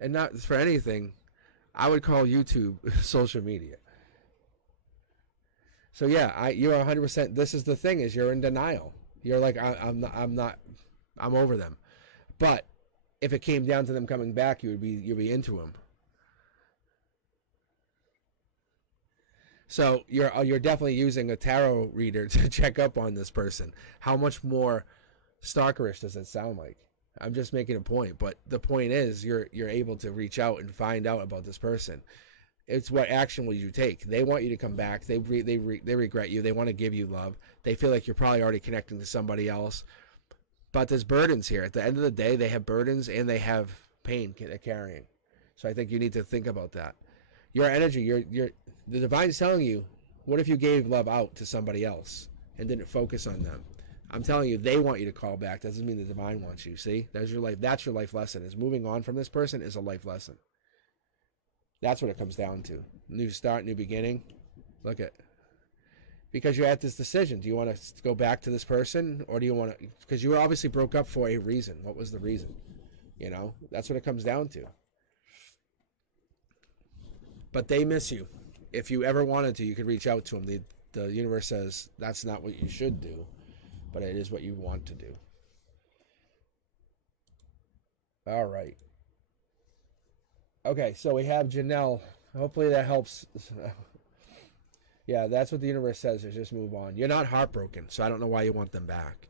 And not for anything, I would call YouTube social media. So yeah, you're 100%. This is the thing, is you're in denial. You're like, I'm over them. But if it came down to them coming back, you'd be into them. So you're definitely using a tarot reader to check up on this person. How much more stalkerish does it sound like? I'm just making a point, but the point is you're able to reach out and find out about this person. It's what action will you take? They want you to come back. They regret you. They want to give you love. They feel like you're probably already connecting to somebody else. But there's burdens here. At the end of the day, they have burdens and they have pain they're carrying. So I think you need to think about that. Your energy, the divine's telling you, what if you gave love out to somebody else and didn't focus on them? I'm telling you, they want you to call back. Doesn't mean the divine wants you. See, that's your life. That's your life lesson. Is moving on from this person is a life lesson. That's what it comes down to. New start, new beginning. Look at, because you're at this decision. Do you want to go back to this person, or do you want to? Because you obviously broke up for a reason. What was the reason? You know, that's what it comes down to. But they miss you. If you ever wanted to, you could reach out to them. The universe says that's not what you should do, but it is what you want to do. All right. Okay, so we have Janelle. Hopefully that helps. Yeah, that's what the universe says, is just move on. You're not heartbroken, so I don't know why you want them back.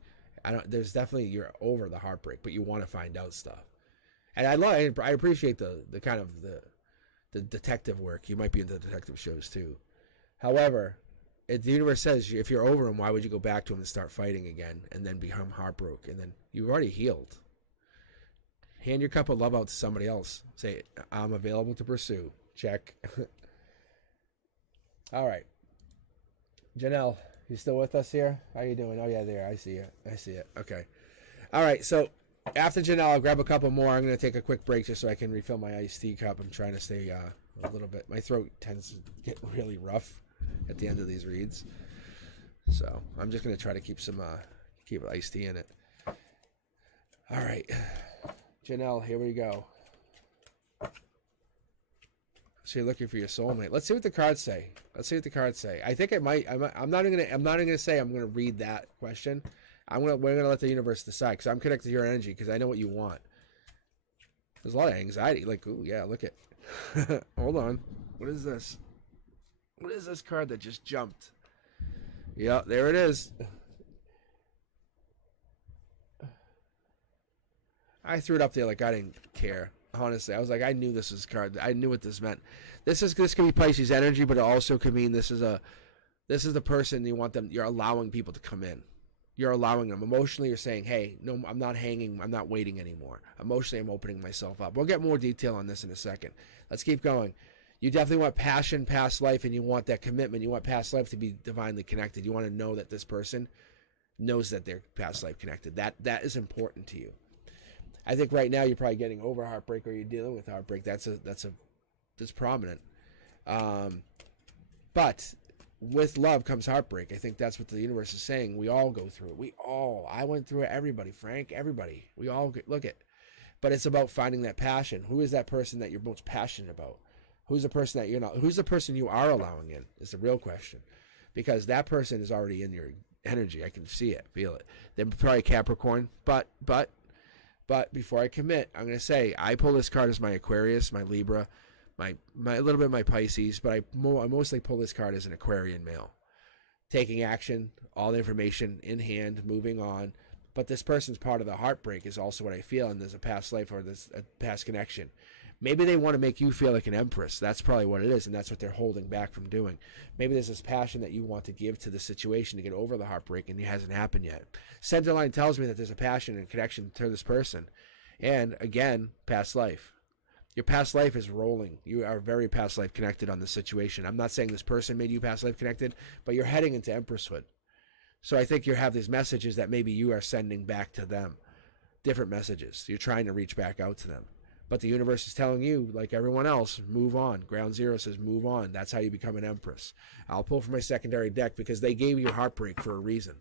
There's definitely, you're over the heartbreak, but you want to find out stuff. And I appreciate the kind of the detective work. You might be into detective shows too. However, the universe says if you're over them, why would you go back to them and start fighting again and then become heartbroken? And then you've already healed. Hand your cup of love out to somebody else. Say, I'm available to pursue. Check. All right. Janelle, you still with us here? How you doing? Oh, yeah, there. I see it. I see it. Okay. All right. So after Janelle, I'll grab a couple more. I'm going to take a quick break just so I can refill my iced tea cup. I'm trying to stay a little bit. My throat tends to get really rough at the end of these reads. So I'm just going to try to keep iced tea in it. All right. Janelle, here we go. So you're looking for your soulmate. Let's see what the cards say. I think it might. I'm not even gonna say I'm gonna read that question. We're gonna let the universe decide, because I'm connected to your energy, because I know what you want. There's a lot of anxiety. Like, ooh, yeah, look at. Hold on. What is this? What is this card that just jumped? Yeah, there it is. I threw it up there like I didn't care. Honestly, I was like, I knew this was a card. I knew what this meant. This could be Pisces energy, but it also could mean this is the person you want them. You're allowing people to come in. You're allowing them. Emotionally, you're saying, hey, no, I'm not hanging. I'm not waiting anymore. Emotionally, I'm opening myself up. We'll get more detail on this in a second. Let's keep going. You definitely want passion, past life, and you want that commitment. You want past life to be divinely connected. You want to know that this person knows that they're past life connected. That is important to you. I think right now you're probably getting over heartbreak, or you're dealing with heartbreak. That's prominent. But with love comes heartbreak. I think that's what the universe is saying. We all go through it. I went through it. Everybody, Frank, everybody. We all look at. But it's about finding that passion. Who is that person that you're most passionate about? Who's the person that you're not? Who's the person you are allowing in? Is the real question, because that person is already in your energy. I can see it, feel it. They're probably Capricorn, but before I commit, I'm going to say I pull this card as my Aquarius, my Libra, my a little bit of my Pisces, but I mostly pull this card as an Aquarian male, taking action, all the information in hand, moving on. But this person's part of the heartbreak is also what I feel, and there's a past life or there's a past connection. Maybe they want to make you feel like an empress. That's probably what it is, and that's what they're holding back from doing. Maybe there's this passion that you want to give to the situation to get over the heartbreak, and it hasn't happened yet. Centerline tells me that there's a passion and connection to this person. And, again, past life. Your past life is rolling. You are very past life connected on this situation. I'm not saying this person made you past life connected, but you're heading into empresshood. So I think you have these messages that maybe you are sending back to them. Different messages. You're trying to reach back out to them. But the universe is telling you, like everyone else, move on. Ground Zero says move on. That's how you become an empress. I'll pull from my secondary deck because they gave you heartbreak for a reason.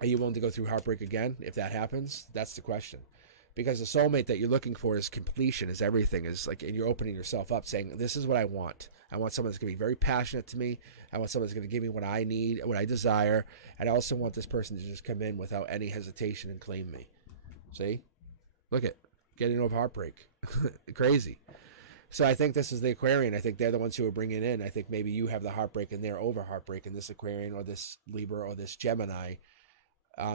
Are you willing to go through heartbreak again if that happens? That's the question. Because the soulmate that you're looking for is completion, is everything. Is like, and you're opening yourself up saying, this is what I want. I want someone that's going to be very passionate to me. I want someone that's going to give me what I need, what I desire. And I also want this person to just come in without any hesitation and claim me. See? Look at getting over heartbreak. Crazy. So I think this is the Aquarian. I think they're the ones who are bringing in. I think maybe you have the heartbreak and they're over heartbreak, and this Aquarian or this Libra or this Gemini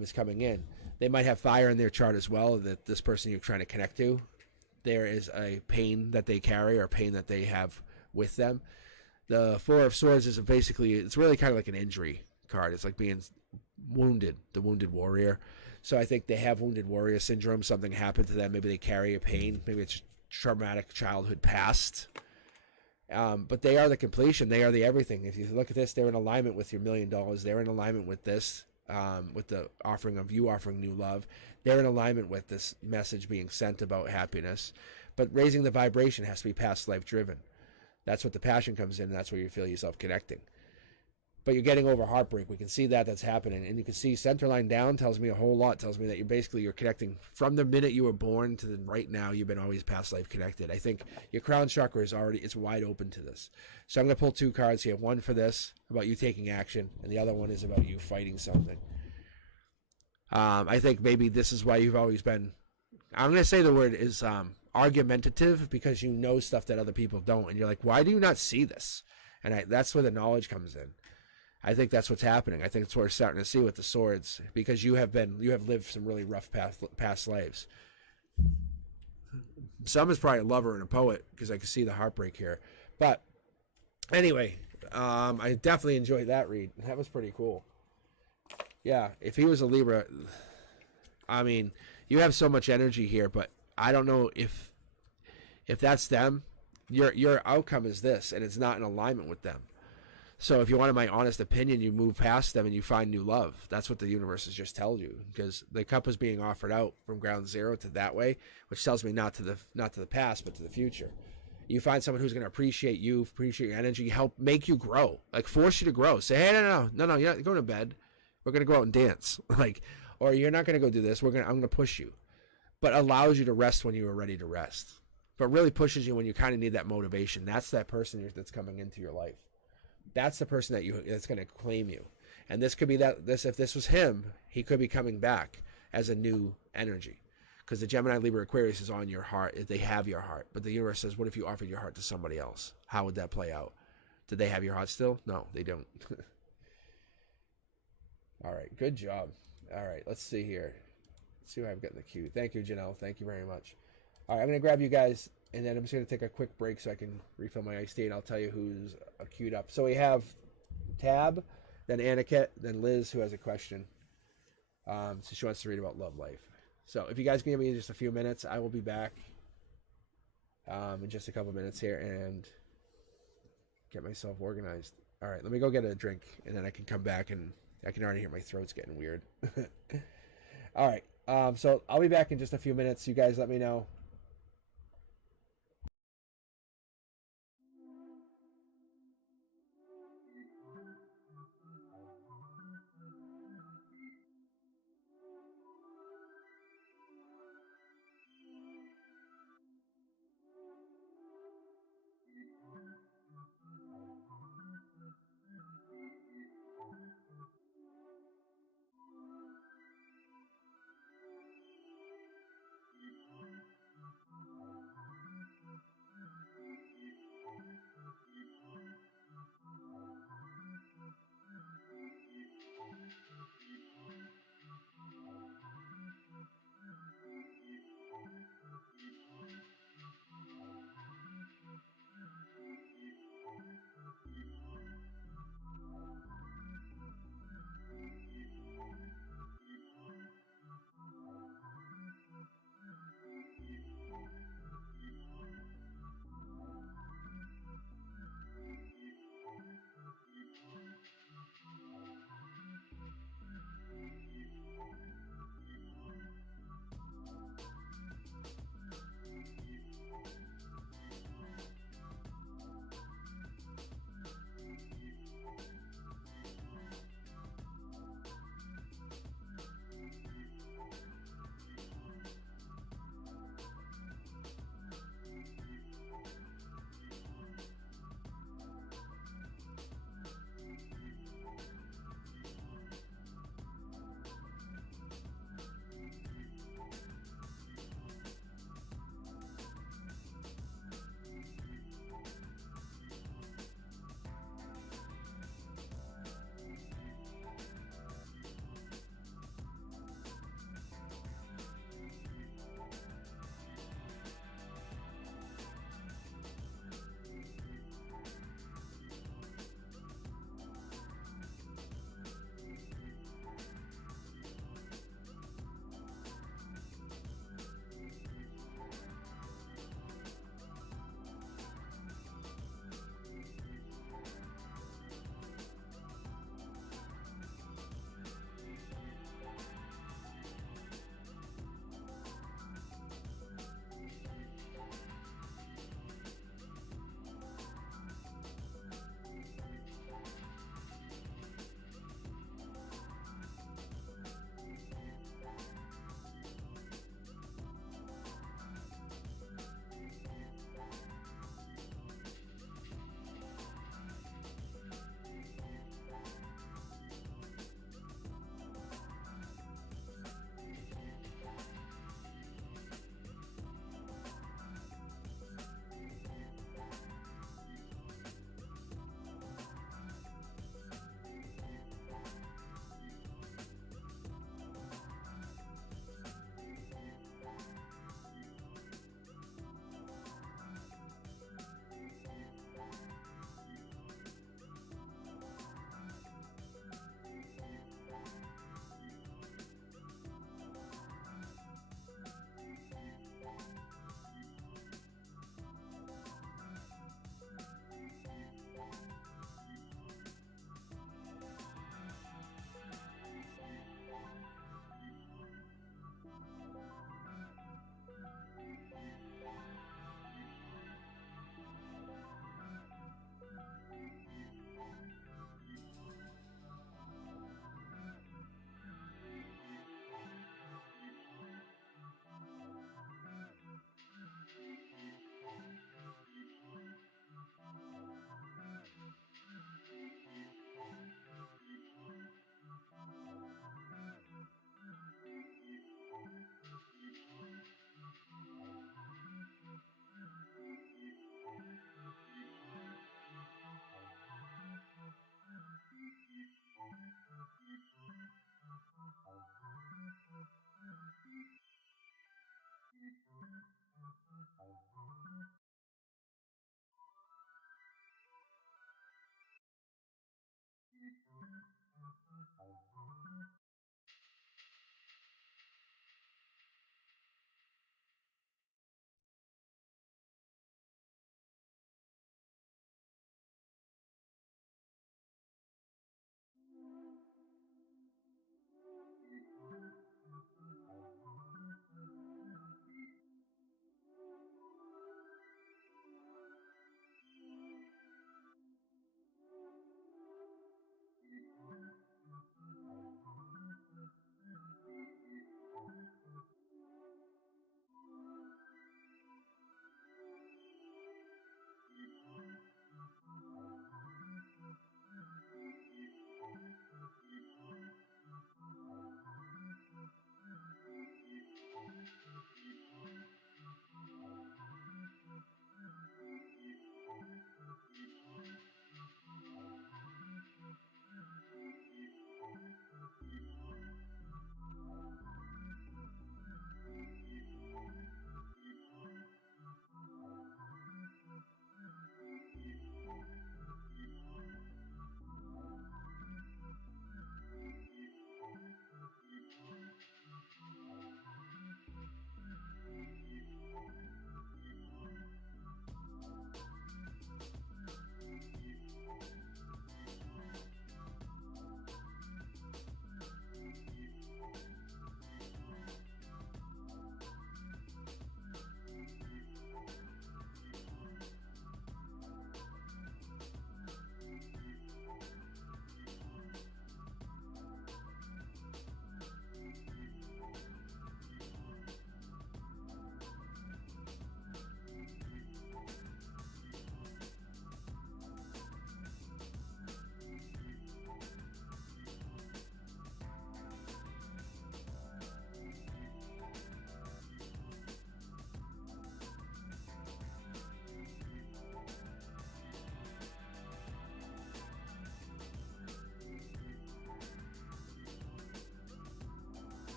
is coming in. They might have fire in their chart as well, that this person you're trying to connect to, there is a pain that they carry or pain that they have with them. The Four of Swords is basically, it's really kind of like an injury card. It's like being wounded, the wounded warrior. So I think they have wounded warrior syndrome. Something happened to them. Maybe they carry a pain. Maybe it's traumatic childhood past. But they are the completion. They are the everything. If you look at this, they're in alignment with your $1 million. They're in alignment with this, with the offering of you offering new love. They're in alignment with this message being sent about happiness. But raising the vibration has to be past life driven. That's what the passion comes in, and that's where you feel yourself connecting. But you're getting over heartbreak. We can see that that's happening. And you can see center line down tells me a whole lot. Tells me that you're connecting from the minute you were born to right now. You've been always past life connected. I think your crown chakra is it's wide open to this. So I'm going to pull two cards here. One for this, about you taking action. And the other one is about you fighting something. I think maybe this is why you've always been, I'm going to say the word is argumentative, because you know stuff that other people don't. And you're like, why do you not see this? And that's where the knowledge comes in. I think that's what's happening. I think that's what we're starting to see with the swords, because you have lived some really rough past lives. Some is probably a lover and a poet, because I can see the heartbreak here. But anyway, I definitely enjoyed that read. That was pretty cool. Yeah, if he was a Libra, I mean, you have so much energy here, but I don't know if that's them. Your outcome is this, and it's not in alignment with them. So if you wanted my honest opinion, you move past them and you find new love. That's what the universe has just told you, because the cup was being offered out from ground zero to that way, which tells me not to the past, but to the future. You find someone who's going to appreciate you, appreciate your energy, help make you grow, like force you to grow. Say, hey, no, you're not going to bed. We're going to go out and dance, or you're not going to go do this. I'm going to push you, but allows you to rest when you are ready to rest, but really pushes you when you kind of need that motivation. That's that person that's coming into your life. That's the person that's going to claim you. And this could be if this was him, he could be coming back as a new energy. because the Gemini, Libra, Aquarius is on your heart. They have your heart. But the universe says, what if you offered your heart to somebody else? How would that play out? Did they have your heart still? No, they don't. All right, good job. All right, let's see here. Let's see what I've got in the queue. Thank you, Janelle. Thank you very much. All right, I'm going to grab you guys, and then I'm just going to take a quick break so I can refill my iced tea, and I'll tell you who's queued up. So we have Tab, then Aniket, then Liz, who has a question. So she wants to read about love life. So if you guys can give me just a few minutes, I will be back in just a couple minutes here and get myself organized. All right, let me go get a drink, and then I can come back, and I can already hear my throat's getting weird. All right, so I'll be back in just a few minutes. You guys let me know.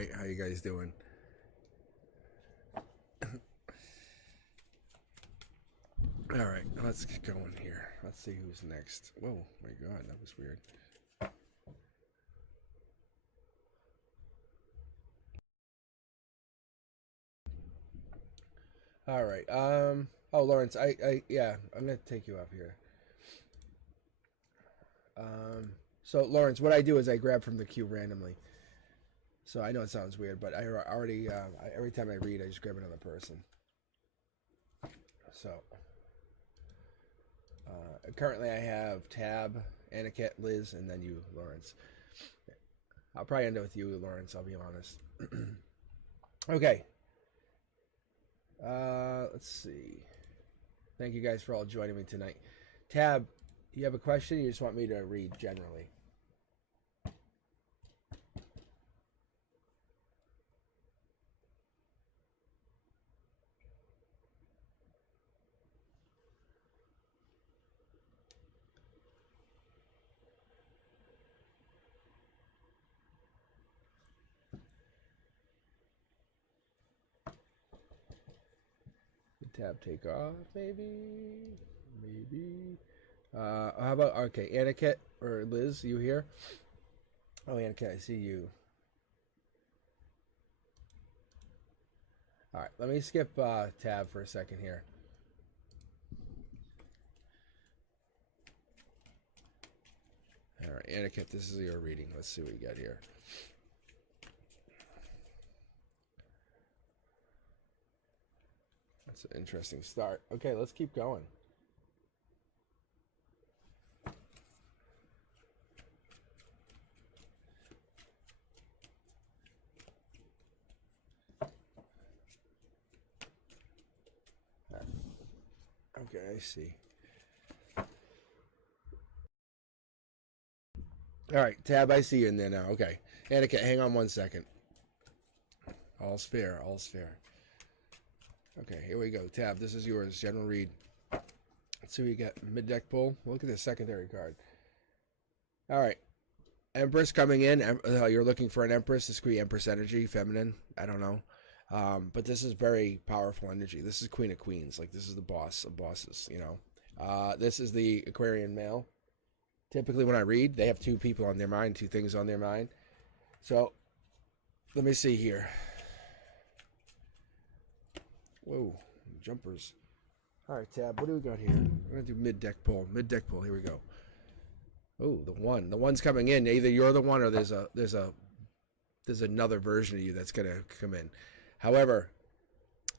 right, how you guys doing? All right, let's get going here. Let's see who's next. Whoa, my God, that was weird. All right. Oh, Lawrence, yeah, I'm gonna take you up here. So Lawrence, what I do is I grab from the queue randomly. So I know it sounds weird, but I already every time I read, I just grab another person. So currently I have Tab, Aniket, Liz, and then you, Lawrence. I'll probably end up with you, Lawrence. I'll be honest. Okay. Let's see. Thank you guys for all joining me tonight. Tab, you have a question? Or you just want me to read generally? Tab take off, maybe. How about, okay, Aniket or Liz, you here? Oh, Aniket, I see you. All right, let me skip Tab for a second here. All right, Aniket, this is your reading. Let's see what we got here. That's an interesting start. Okay, let's keep going. Okay, I see. All right, Tab, I see you in there now. Okay. Aniket, hang on one second. All's fair, all's fair. Okay, here we go. Tab, this is yours. General read. Let's see what you get. Mid-deck pull. Look at the secondary card. All right. Empress coming in. You're looking for an Empress. This could be Empress energy, feminine. I don't know. But this is very powerful energy. This is Queen of Queens. Like, this is the boss of bosses, you know. This is the Aquarian male. Typically, when I read, they have two people on their mind, two things on their mind. So, let me see here. Whoa, jumpers. All right, Tab, what do we got here? We're going to do mid-deck pull. Mid-deck pull, here we go. Oh, the one. The one's coming in. Either you're the one or there's another version of you that's going to come in. However,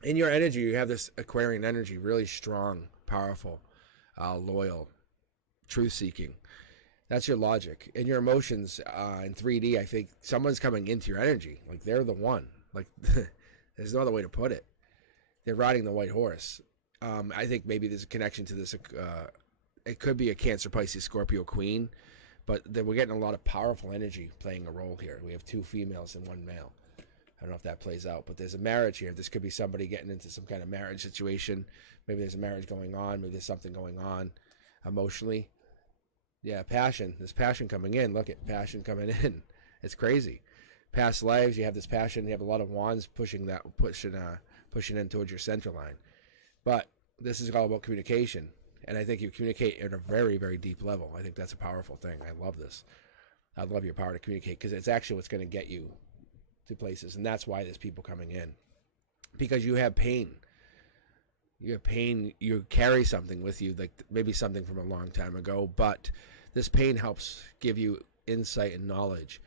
in your energy, you have this Aquarian energy, really strong, powerful, loyal, truth-seeking. That's your logic. In your emotions, in 3D, I think someone's coming into your energy. Like, they're the one. Like, there's no other way to put it. They're riding the white horse. I think maybe there's a connection to this. It could be a Cancer, Pisces, Scorpio queen, but we're getting a lot of powerful energy playing a role here. We have two females and one male. I don't know if that plays out, but there's a marriage here. This could be somebody getting into some kind of marriage situation. Maybe there's a marriage going on. Maybe there's something going on emotionally. Yeah, passion. There's passion coming in. Look at passion coming in. It's crazy. Past lives, you have this passion. You have a lot of wands pushing in towards your center line. But this is all about communication. And I think you communicate at a very, very deep level. I think that's a powerful thing. I love this. I love your power to communicate because it's actually what's going to get you to places. And that's why there's people coming in. Because you have pain. You have pain. You carry something with you, like maybe something from a long time ago. But this pain helps give you insight and knowledge.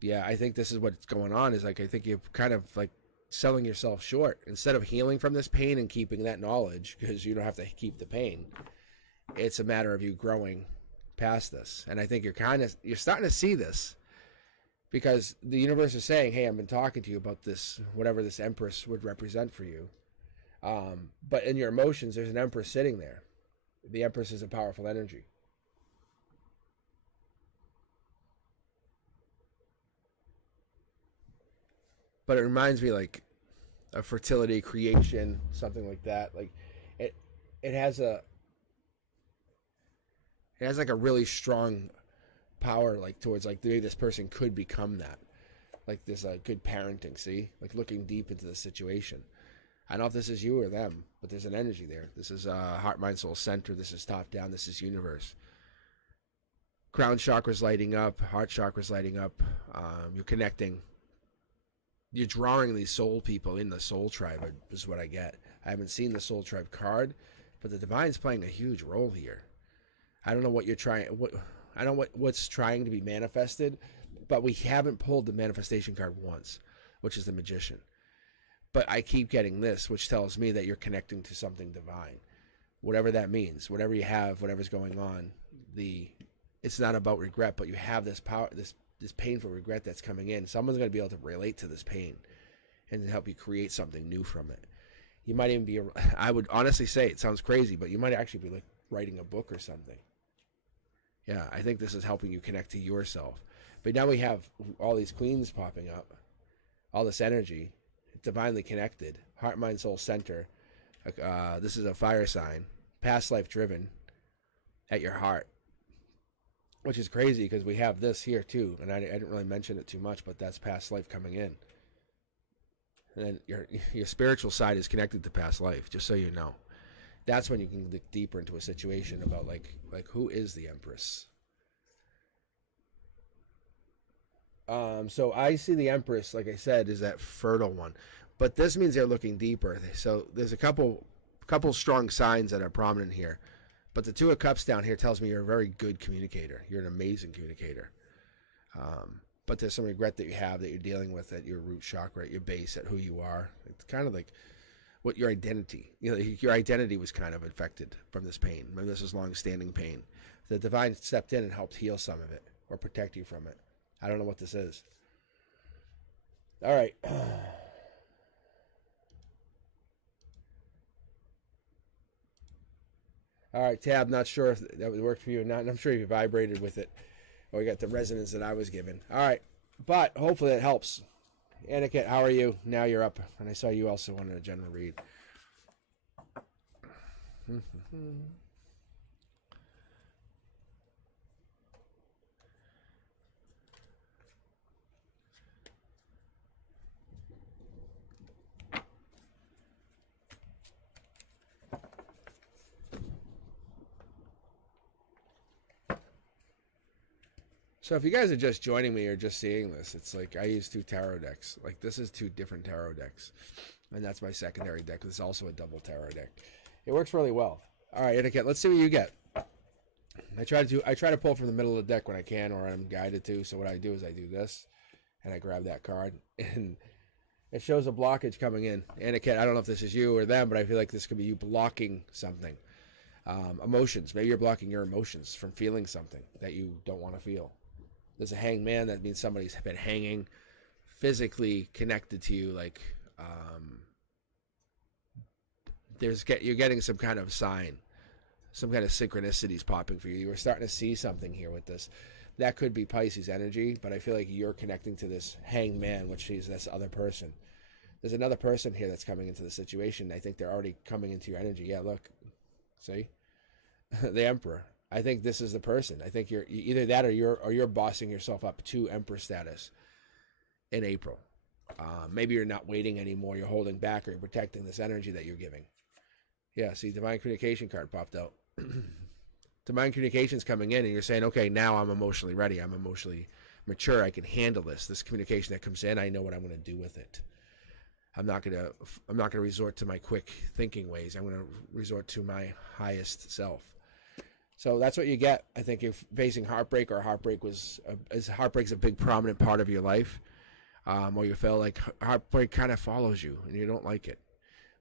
Yeah, I think this is what's going on. Is like I think you're kind of like selling yourself short instead of healing from this pain and keeping that knowledge, because you don't have to keep the pain. It's a matter of you growing past this. And I think you're starting to see this because the universe is saying, hey, I've been talking to you about this, whatever this Empress would represent for you. But in your emotions, there's an Empress sitting there. The Empress is a powerful energy. But it reminds me like of fertility, creation, something like that. Like it has like a really strong power, like towards like the way this person could become that. Like this good parenting, see? Like looking deep into the situation. I don't know if this is you or them, but there's an energy there. This is heart, mind, soul center. This is top down. This is universe. Crown chakra's lighting up. Heart chakra's lighting up. You're connecting. You're drawing these soul people in the soul tribe is what I get. I haven't seen the soul tribe card, but the divine's playing a huge role here. I don't know what you're trying. I don't know what's trying to be manifested, but we haven't pulled the manifestation card once, which is the magician. But I keep getting this, which tells me that you're connecting to something divine, whatever that means. Whatever you have, whatever's going on, it's not about regret, but you have this power, this painful regret that's coming in. Someone's going to be able to relate to this pain and help you create something new from it. You might even be, I would honestly say, it sounds crazy, but you might actually be like writing a book or something. Yeah, I think this is helping you connect to yourself. But now we have all these queens popping up, all this energy, divinely connected, heart, mind, soul center. This is a fire sign, past life driven at your heart, which is crazy because we have this here too, and I didn't really mention it too much, but that's past life coming in. And then your spiritual side is connected to past life, just so you know. That's when you can look deeper into a situation about like who is the Empress. So I see the Empress, like I said, is that fertile one, but this means they're looking deeper. So there's a couple strong signs that are prominent here, but the Two of Cups down here tells me you're a very good communicator. You're an amazing communicator. But there's some regret that you have that you're dealing with at your root chakra, at your base, at who you are. It's kind of like what your identity, your identity was kind of affected from this pain. Maybe this is long-standing pain. The divine stepped in and helped heal some of it or protect you from it. I don't know what this is. All right. All right, Tab, not sure if that would work for you or not. And I'm sure you vibrated with it. Or you got the resonance that I was given. All right. But hopefully it helps. Aniket, how are you? Now you're up. And I saw you also wanted a general read. So if you guys are just joining me or just seeing this, it's like I use 2 tarot decks. Like this is 2 different tarot decks. And that's my secondary deck. It's also a double tarot deck. It works really well. All right, Etiquette, let's see what you get. I try to pull from the middle of the deck when I can, or I'm guided to. So what I do is I do this, and I grab that card, and it shows a blockage coming in. Etiquette, I don't know if this is you or them, but I feel like this could be you blocking something. Emotions. Maybe you're blocking your emotions from feeling something that you don't want to feel. There's a hanged man. That means somebody's been hanging, physically connected to you. Like you're getting some kind of sign, some kind of synchronicities popping for you. You were starting to see something here with this. That could be Pisces energy, but I feel like you're connecting to this hanged man, which is this other person. There's another person here that's coming into the situation. I think they're already coming into your energy. Yeah, look, see, the Emperor. I think this is the person. I think you're either that or you're bossing yourself up to Emperor status in April. Maybe you're not waiting anymore. You're holding back, or you're protecting this energy that you're giving. Yeah, see, Divine Communication card popped out. Divine Communication's coming in, and you're saying, okay, now I'm emotionally ready. I'm emotionally mature. I can handle this. This communication that comes in, I know what I'm going to do with it. I'm not gonna resort to my quick thinking ways. I'm going to resort to my highest self. So that's what you get. I think you're facing heartbreak, or heartbreak's a big prominent part of your life, or you feel like heartbreak kind of follows you and you don't like it,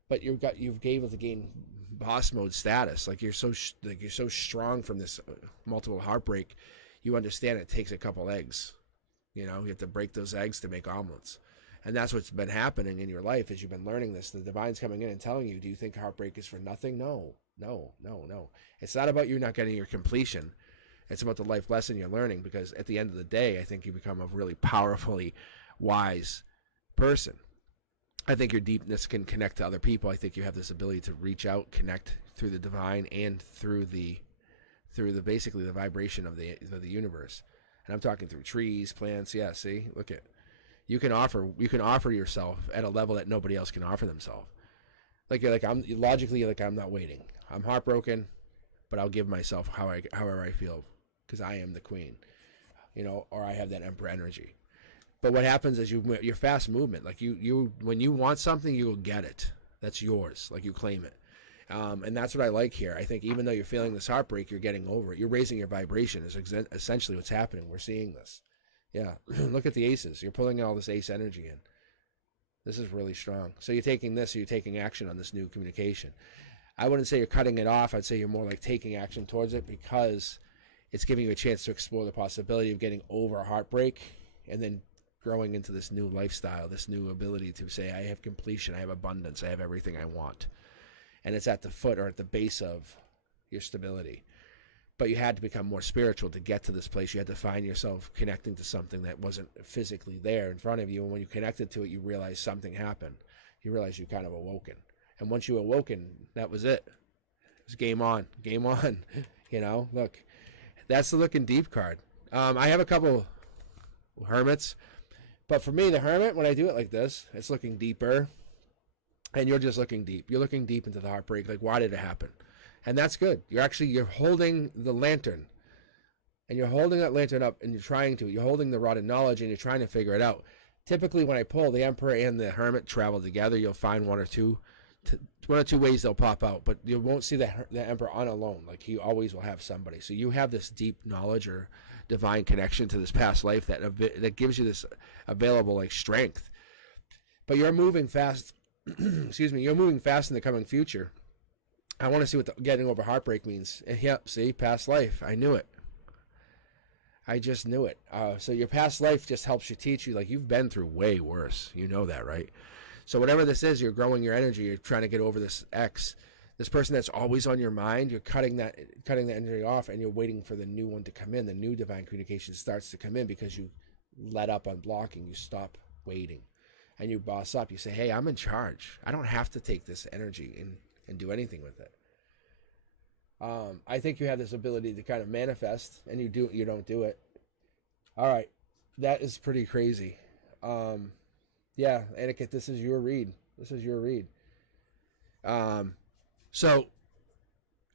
but you've able to gain boss mode status. Like you're so strong from this multiple heartbreak. You understand it takes a couple eggs. You have to break those eggs to make omelets, and that's what's been happening in your life as you've been learning this. The divine's coming in and telling you, do you think heartbreak is for nothing? No. It's not about you not getting your completion. It's about the life lesson you're learning, because at the end of the day, I think you become a really powerfully wise person. I think your deepness can connect to other people. I think you have this ability to reach out, connect through the divine and through the basically the vibration of the universe. And I'm talking through trees, plants. Yeah, see, look at, You can offer yourself at a level that nobody else can offer themselves. Like I'm logically, like I'm not waiting. I'm heartbroken, but I'll give myself however I feel, because I am the queen, or I have that emperor energy. But what happens is your fast movement. Like you when you want something, you will get it. That's yours. Like you claim it. And that's what I like here. I think even though you're feeling this heartbreak, you're getting over it. You're raising your vibration is essentially what's happening. We're seeing this. Yeah. Look at the aces. You're pulling all this ace energy in. This is really strong. So you're taking this, or you're taking action on this new communication. I wouldn't say you're cutting it off. I'd say you're more like taking action towards it, because it's giving you a chance to explore the possibility of getting over a heartbreak and then growing into this new lifestyle, this new ability to say, I have completion, I have abundance, I have everything I want. And it's at the foot or at the base of your stability. But you had to become more spiritual to get to this place. You had to find yourself connecting to something that wasn't physically there in front of you. And when you connected to it, you realized something happened. You realized you kind of awoken. And once you awoken, that was it. It was game on. Game on. Look, that's the Looking Deep card. I have a couple hermits. But for me, the hermit, when I do it like this, it's looking deeper. And you're just looking deep. You're looking deep into the heartbreak. Like, why did it happen? And that's good. You're holding the lantern. And you're holding that lantern up, and you're holding the rod of knowledge, and you're trying to figure it out. Typically, when I pull, the emperor and the hermit travel together. You'll find one or two ways they'll pop out. But you won't see the emperor on alone. Like, he always will have somebody. So you have this deep knowledge or divine connection to this past life that gives you this available, like, strength. But you're moving fast. Excuse me. You're moving fast in the coming future. I want to see what getting over heartbreak means. And yep, see, past life. I knew it. I just knew it. So your past life just helps you teach you, like, you've been through way worse. You know that, right? So whatever this is, you're growing your energy. You're trying to get over this this person that's always on your mind. You're cutting that energy off, and you're waiting for the new one to come in. The new divine communication starts to come in because you let up on blocking. You stop waiting, and you boss up. You say, hey, I'm in charge. I don't have to take this energy and do anything with it. I think you have this ability to kind of manifest, and you don't do it. All right, that is pretty crazy. Yeah, Etiquette, this is your read. So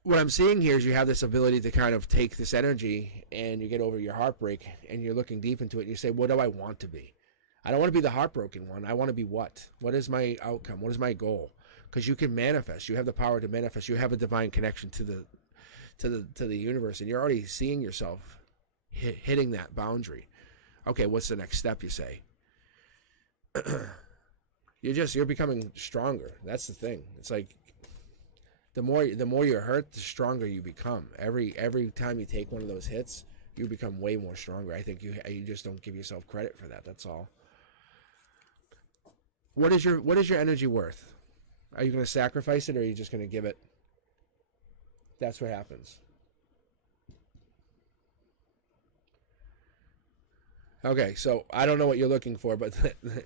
what I'm seeing here is you have this ability to kind of take this energy, and you get over your heartbreak, and you're looking deep into it, and you say, what do I want to be? I don't want to be the heartbroken one. I want to be what? What is my outcome? What is my goal? Because you can manifest. You have the power to manifest. You have a divine connection to the universe, and you're already seeing yourself hitting that boundary. Okay, what's the next step? You say. You're becoming stronger. That's the thing. It's like the more you're hurt, the stronger you become. Every time you take one of those hits, you become way more stronger. I think you just don't give yourself credit for that. That's all. What is your energy worth? Are you going to sacrifice it, or are you just going to give it? That's what happens. Okay, so I don't know what you're looking for, but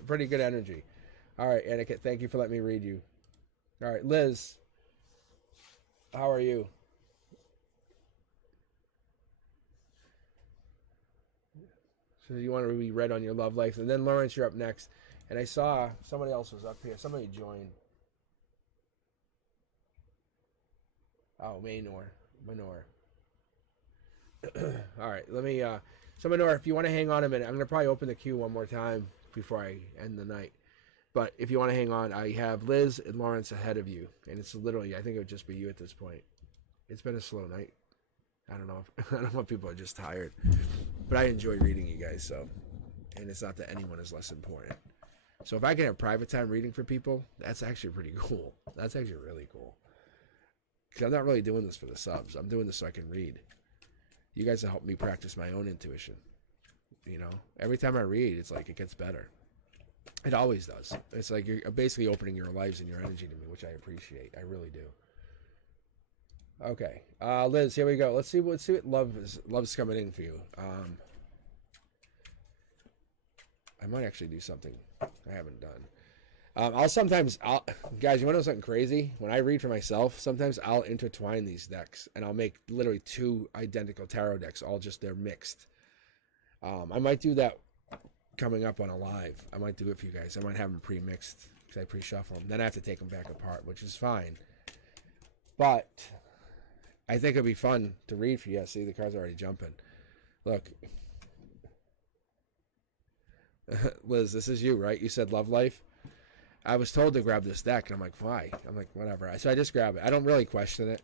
pretty good energy. All right, Etiquette, thank you for letting me read you. All right, Liz, how are you? So you want to be read on your love life, and then Lawrence, you're up next. And I saw somebody else was up here. Somebody joined. Oh, Manor. All right, let me. So Manor, if you want to hang on a minute, I'm gonna probably open the queue one more time before I end the night. But if you want to hang on, I have Liz and Lawrence ahead of you, and it's literally, I think it would just be you at this point. It's been a slow night. I don't know if people are just tired, but I enjoy reading you guys. So, and it's not that anyone is less important. So if I can have private time reading for people, that's actually pretty cool. That's actually really cool. Because I'm not really doing this for the subs. I'm doing this so I can read. You guys have helped me practice my own intuition. Every time I read, it's like it gets better. It always does. It's like you're basically opening your lives and your energy to me, which I appreciate. I really do. Okay, Liz, here we go. Let's see what love's coming in for you. I might actually do something I haven't done. Guys, you want to know something crazy? When I read for myself, sometimes I'll intertwine these decks, and I'll make literally 2 identical tarot decks, they're mixed. I might do that coming up on a live. I might do it for you guys. I might have them pre-mixed because I pre-shuffle them. Then I have to take them back apart, which is fine. But I think it'd be fun to read for you. See, the cards are already jumping. Look. Liz, this is you, right? You said love life. I was told to grab this deck, and I'm like, why? I'm like, whatever. So I just grab it. I don't really question it.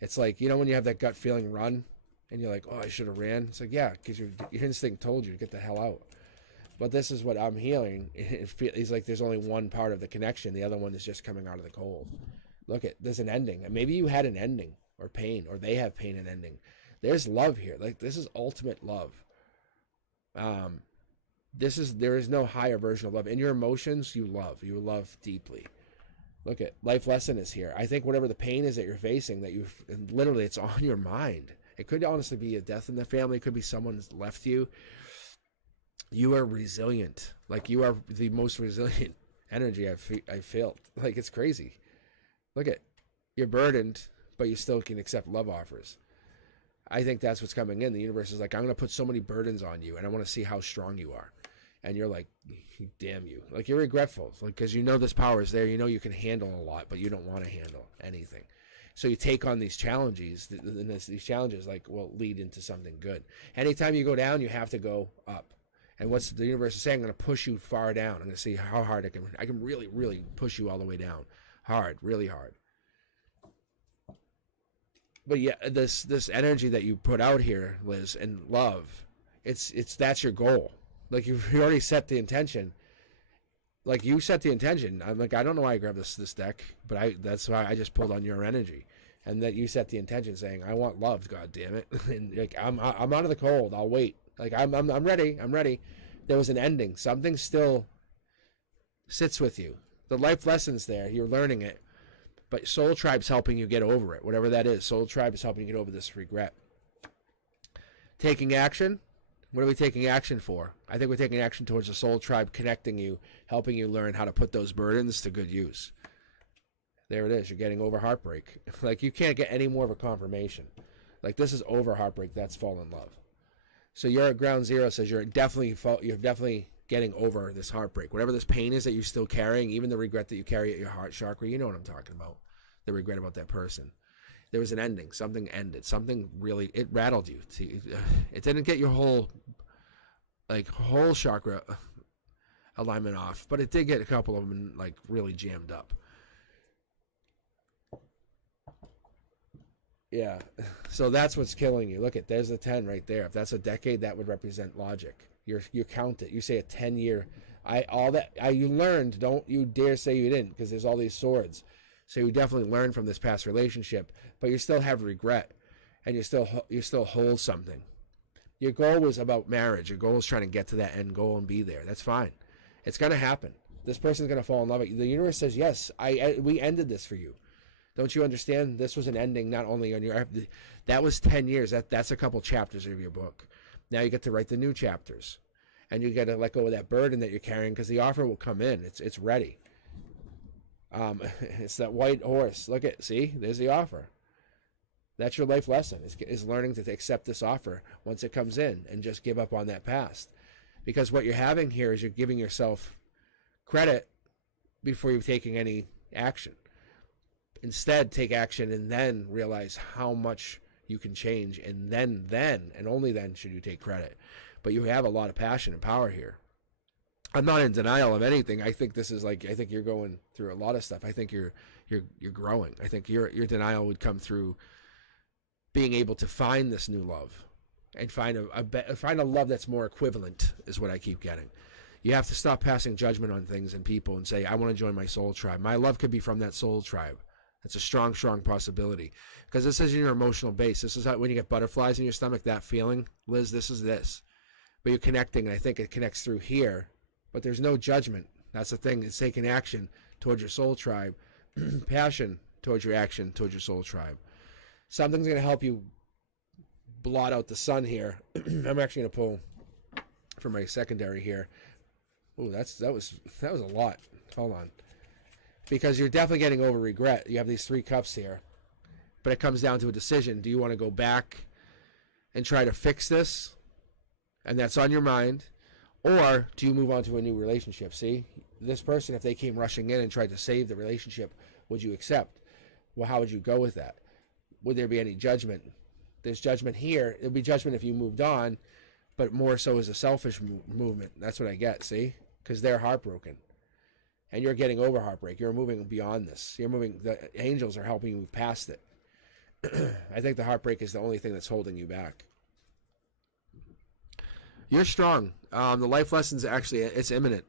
It's like, you know when you have that gut feeling run, and you're like, oh, I should have ran? It's like, yeah, because your instinct told you to get the hell out. But this is what I'm healing. It's like there's only one part of the connection. The other one is just coming out of the cold. Look, there's an ending. And maybe you had an ending, or pain, or they have pain and ending. There's love here. Like, this is ultimate love. There is no higher version of love. In your emotions, you love deeply. Look at life lesson is here. I think whatever the pain is that you're facing, that literally it's on your mind. It could honestly be a death in the family. It could be someone's left you. You are resilient. Like, you are the most resilient energy I've felt. Like, it's crazy. Look at, you're burdened, but you still can accept love offers. I think that's what's coming in. The universe is like, I'm going to put so many burdens on you, and I want to see how strong you are. And you're like, damn you. Like, you're regretful. Like, because you know this power is there. You know you can handle a lot, but you don't want to handle anything. So you take on these challenges, and these challenges like will lead into something good. Anytime you go down, you have to go up. And what's the universe is saying? I'm going to push you far down. I'm going to see how hard I can really, really push you all the way down. Hard, really hard. But yeah, this energy that you put out here, Liz, and love, that's your goal. Like, you already set the intention. Like, you set the intention. I'm like, I don't know why I grabbed this deck, but that's why I just pulled on your energy, and that you set the intention, saying, I want love. God damn it! And like, I'm out of the cold. I'll wait. Like, I'm ready. I'm ready. There was an ending. Something still sits with you. The life lessons there. You're learning it. But Soul Tribe's helping you get over it, whatever that is. Soul Tribe is helping you get over this regret. Taking action. What are we taking action for? I think we're taking action towards the Soul Tribe connecting you, helping you learn how to put those burdens to good use. There it is. You're getting over heartbreak. Like, you can't get any more of a confirmation. Like, this is over heartbreak. That's fall in love. So you're at ground zero. Says you're definitely getting over this heartbreak. Whatever this pain is that you're still carrying, even the regret that you carry at your heart chakra, you know what I'm talking about. The regret about that person. There was an ending. Something ended. Something really, it rattled you. It didn't get your whole chakra alignment off, but it did get a couple of them like really jammed up. Yeah. So that's what's killing you. Look there's a 10 right there. If that's a decade, that would represent logic. You count it. You say a 10-year. You learned. Don't you dare say you didn't, because there's all these swords. So you definitely learned from this past relationship, but you still have regret, and you still hold something. Your goal was about marriage. Your goal is trying to get to that end goal and be there. That's fine. It's going to happen. This person's going to fall in love with you. The universe says, yes, we ended this for you. Don't you understand? This was an ending not only on your... That was 10 years. That's a couple chapters of your book. Now you get to write the new chapters. And you got to let go of that burden that you're carrying, because the offer will come in. It's ready. It's that white horse. Look see? There's the offer. That's your life lesson, is learning to accept this offer once it comes in and just give up on that past. Because what you're having here is you're giving yourself credit before you're taking any action. Instead, take action and then realize how much you can change, and then and only then should you take credit. But you have a lot of passion and power here. I'm not in denial of anything. I think you're going through a lot of stuff. I think you're growing. I think your denial would come through being able to find this new love and find a love that's more equivalent, is what I keep getting. You have to stop passing judgment on things and people and say, I want to join my soul tribe. My love could be from that soul tribe. That's a strong, strong possibility. Because this is your emotional base. This is how, when you get butterflies in your stomach, that feeling, Liz, this is this. But you're connecting, and I think it connects through here. But there's no judgment. That's the thing. It's taking action towards your soul tribe. Passion towards your action towards your soul tribe. Something's going to help you blot out the sun here. I'm actually going to pull for my secondary here. Oh, that was a lot. Hold on. Because you're definitely getting over regret. You have these 3 cups here. But it comes down to a decision. Do you want to go back and try to fix this? And that's on your mind. Or do you move on to a new relationship? See, this person, if they came rushing in and tried to save the relationship, would you accept? Well, how would you go with that? Would there be any judgment? There's judgment here. There'll be judgment if you moved on, but more so as a selfish movement. That's what I get, see? Because they're heartbroken. And you're getting over heartbreak. You're moving beyond this. The angels are helping you move past it. I think the heartbreak is the only thing that's holding you back. You're strong. The life lessons, actually, it's imminent.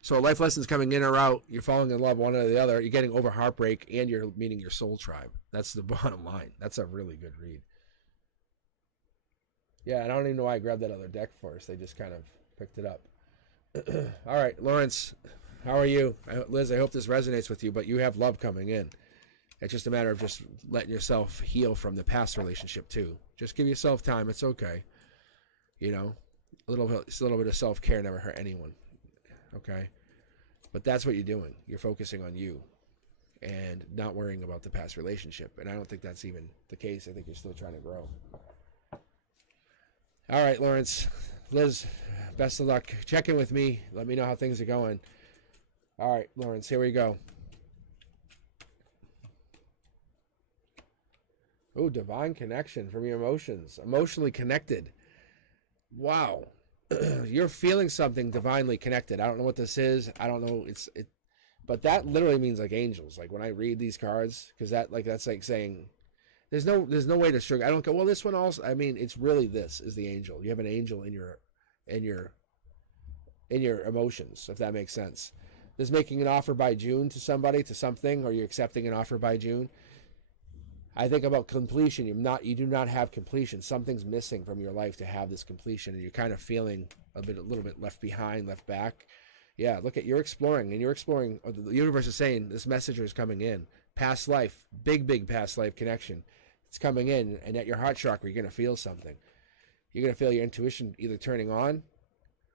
So a life lesson's coming in or out. You're falling in love, one or the other. You're getting over heartbreak, and you're meeting your soul tribe. That's the bottom line. That's a really good read. Yeah, I don't even know why I grabbed that other deck for us. They just kind of picked it up. All right, Lawrence, how are you? Liz, I hope this resonates with you, but you have love coming in. It's just a matter of just letting yourself heal from the past relationship, too. Just give yourself time. It's okay. You know, a little bit of self-care never hurt anyone. Okay? But that's what you're doing. You're focusing on you and not worrying about the past relationship. And I don't think that's even the case. I think you're still trying to grow. All right, Lawrence. Liz, best of luck. Check in with me. Let me know how things are going. All right, Lawrence, here we go. Oh, divine connection from your emotions. Emotionally connected. Wow. You're feeling something divinely connected. I don't know what this is. I don't know. But that literally means like angels. Like when I read these cards, because that's like saying there's no way to sugar. I don't go, well, this one also. I mean, it's really this is the angel. You have an angel in your emotions, if that makes sense. There's making an offer by June to somebody, to something, or you're accepting an offer by June. I think about completion. You do not have completion. Something's missing from your life to have this completion, and you're kind of feeling a little bit left behind, left back. Yeah, look at you're exploring. The universe is saying this messenger is coming in. Past life, big past life connection. It's coming in, and at your heart chakra, you're gonna feel something. You're gonna feel your intuition either turning on,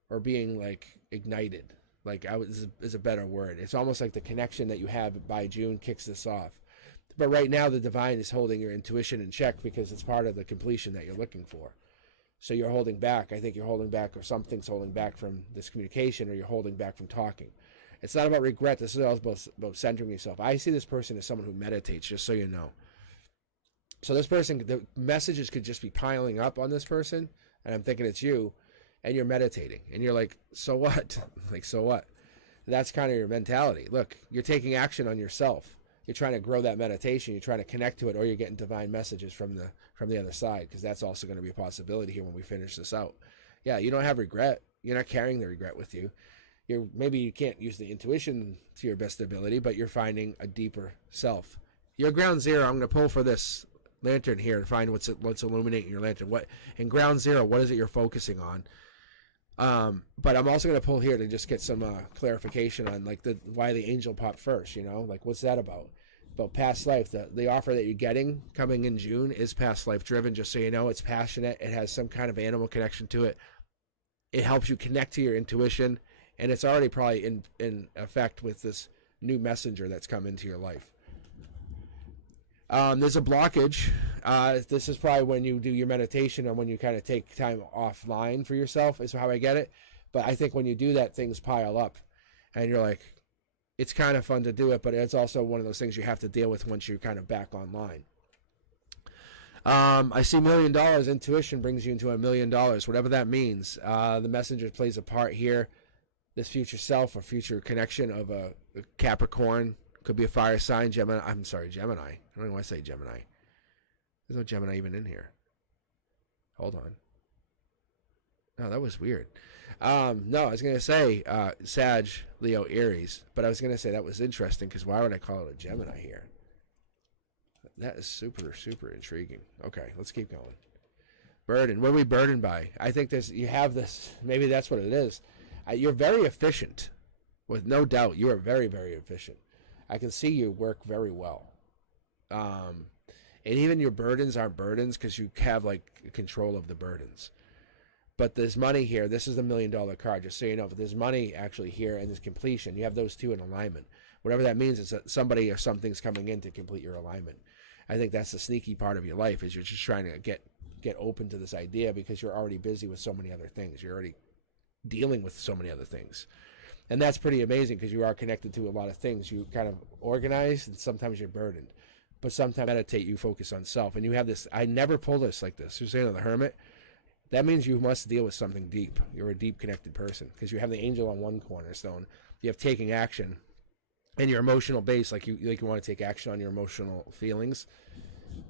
or being like ignited. Like is a better word. It's almost like the connection that you have by June kicks this off. But right now, the divine is holding your intuition in check because it's part of the completion that you're looking for. So you're holding back. I think you're holding back, or something's holding back from this communication, or you're holding back from talking. It's not about regret. This is all about centering yourself. I see this person as someone who meditates, just so you know. So this person, the messages could just be piling up on this person, and I'm thinking it's you, and you're meditating. And you're like, so what? Like, so what? That's kind of your mentality. Look, you're taking action on yourself. You're trying to grow that meditation. You're trying to connect to it, or you're getting divine messages from the other side, because that's also going to be a possibility here when we finish this out. Yeah, you don't have regret. You're not carrying the regret with you. Maybe you can't use the intuition to your best ability, but you're finding a deeper self. Your ground zero. I'm going to pull for this lantern here and find what's illuminating your lantern. What in ground zero? What is it you're focusing on? But I'm also going to pull here to just get some clarification on like why the angel popped first, like what's that about past life. The offer that you're getting coming in June is past life driven, just so you know. It's passionate. It has some kind of animal connection to it. It helps you connect to your intuition, and it's already probably in effect with this new messenger that's come into your life. There's a blockage. This is probably when you do your meditation, or when you kind of take time offline for yourself, is how I get it. But I think when you do that, things pile up, and you're like, it's kind of fun to do it, but it's also one of those things you have to deal with once you're kind of back online. I see $1 million. Intuition brings you into $1 million, whatever that means. The messenger plays a part here. This future self or future connection of a Capricorn, could be a fire sign, Gemini. I'm sorry, Gemini. I don't know why I say Gemini. There's no Gemini even in here. Hold on. No, that was weird. No, I was going to say Sag, Leo, Aries. But I was going to say that was interesting, because why would I call it a Gemini here? That is super, super intriguing. Okay, let's keep going. Burden. What are we burdened by? I think you have this. Maybe that's what it is. You're very efficient. With no doubt, you are very, very efficient. I can see you work very well. And even your burdens aren't burdens, because you have like control of the burdens. But there's money here. This is the $1 million card, just so you know. But there's money actually here, and there's completion. You have those two in alignment. Whatever that means is that somebody or something's coming in to complete your alignment. I think that's the sneaky part of your life, is you're just trying to get open to this idea, because you're already busy with so many other things. You're already dealing with so many other things. And that's pretty amazing because you are connected to a lot of things. You kind of organize, and sometimes you're burdened. But sometimes meditate, you focus on self. And you have this, I never pull this like this. You're saying the hermit. That means you must deal with something deep. You're a deep connected person because you have the angel on one cornerstone. You have taking action. And your emotional base, like you want to take action on your emotional feelings.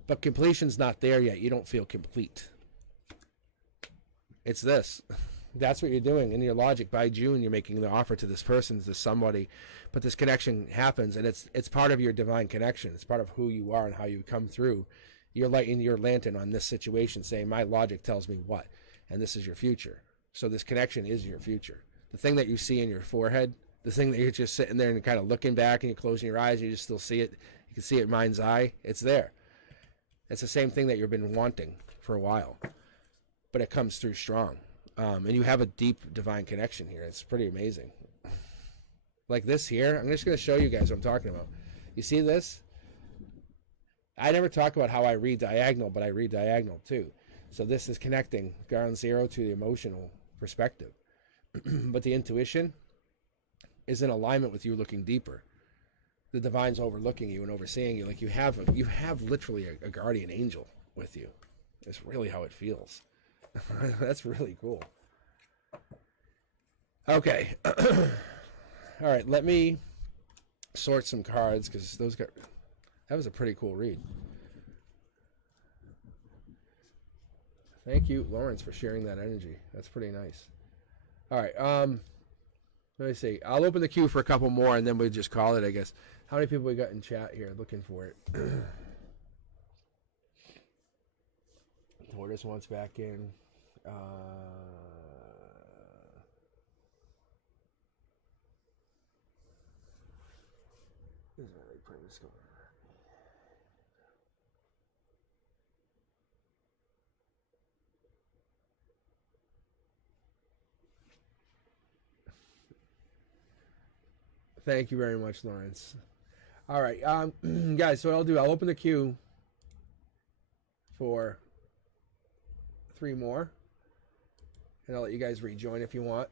But completion's not there yet. You don't feel complete. It's this. That's what you're doing in your logic. By June, you're making the offer to this person, to somebody, but this connection happens, and it's part of your divine connection. It's part of who you are and how you come through. You're lighting your lantern on this situation, saying, my logic tells me what, and this is your future. So this connection is your future. The thing that you see in your forehead, the thing that you're just sitting there and kind of looking back and you're closing your eyes and you just still see it, you can see it in mind's eye, it's there. It's the same thing that you've been wanting for a while, but it comes through strong. And you have a deep divine connection here. It's pretty amazing. Like this here, I'm just going to show you guys what I'm talking about. You see this? I never talk about how I read diagonal, but I read diagonal too. So this is connecting ground zero to the emotional perspective. But the intuition is in alignment with you looking deeper. The divine's overlooking you and overseeing you. Like you have literally a guardian angel with you. It's really how it feels. That's really cool. Okay. All right, let me sort some cards because that was a pretty cool read. Thank you, Lawrence, for sharing that energy. That's pretty nice. All right, let me see. I'll open the queue for a couple more and then we'll just call it, I guess. How many people we got in chat here looking for it? Tortoise wants back in. This is my right play. Let's go. Thank you very much, Lawrence. All right, guys. So what I'll do, I'll open the queue for 3 more. And I'll let you guys rejoin if you want.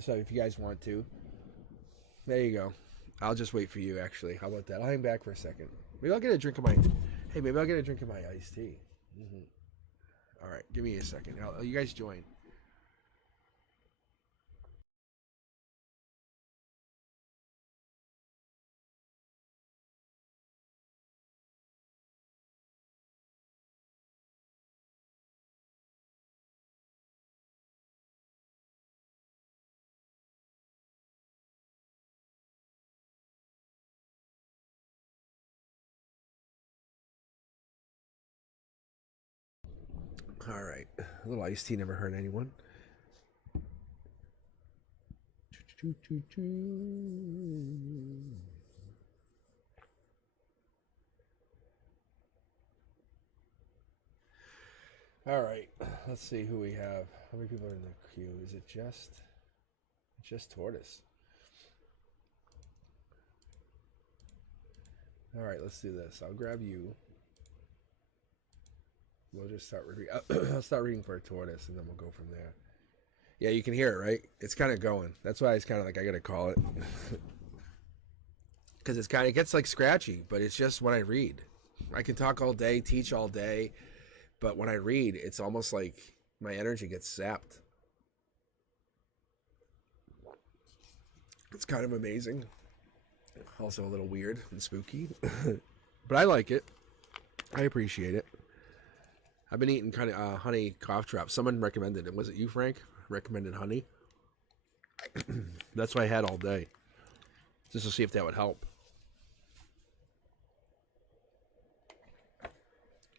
So if you guys want to. There you go. I'll just wait for you, actually. How about that? I'll hang back for a second. Maybe I'll get a drink of my... Hey, maybe I'll get a drink of my iced tea. All right, give me a second. You guys join. All right. A little iced tea never hurt anyone. All right. Let's see who we have. How many people are in the queue? Is it just Tortoise? All right. Let's do this. I'll grab you. We'll just start reading. I'll start reading for a Tortoise, and then we'll go from there. Yeah, you can hear it, right? It's kind of going. That's why it's kind of like I gotta call it, because it gets like scratchy. But it's just when I read, I can talk all day, teach all day, but when I read, it's almost like my energy gets zapped. It's kind of amazing. Also a little weird and spooky, but I like it. I appreciate it. I've been eating kind of honey cough drops. Someone recommended it. Was it you, Frank? Recommended honey. That's what I had all day, just to see if that would help.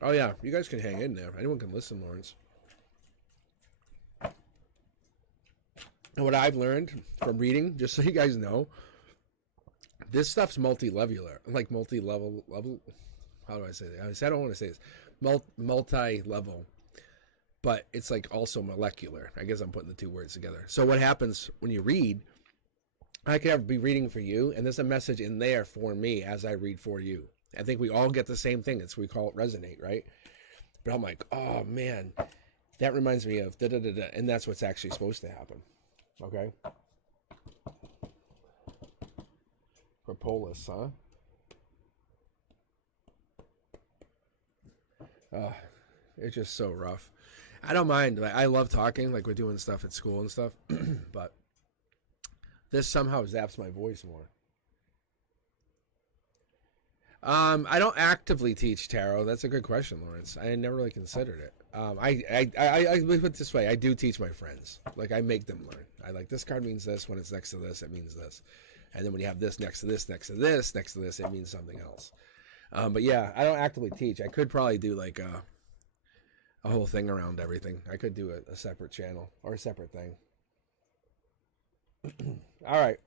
Oh yeah, you guys can hang in there. Anyone can listen, Lawrence. And what I've learned from reading, just so you guys know, this stuff's multi-leveler, like multi-level. How do I say that? I don't want to say this. Multi-level, but it's like also molecular. I guess I'm putting the 2 words together. So what happens when you read, I could be reading for you, and there's a message in there for me as I read for you. I think we all get the same thing. We call it resonate, right? But I'm like, oh man, that reminds me of da da da da, and that's what's actually supposed to happen. Okay. Propolis, huh? It's just so rough. I don't mind. Like, I love talking. Like, we're doing stuff at school and stuff, but this somehow zaps my voice more. I don't actively teach tarot. That's a good question, Lawrence. I never really considered it. I put it this way. I do teach my friends. Like, I make them learn. I like, this card means this. When it's next to this, it means this. And then when you have this next to this, next to this, next to this, it means something else. But yeah, I don't actively teach. I could probably do like a whole thing around everything. I could do a separate channel or a separate thing. All right.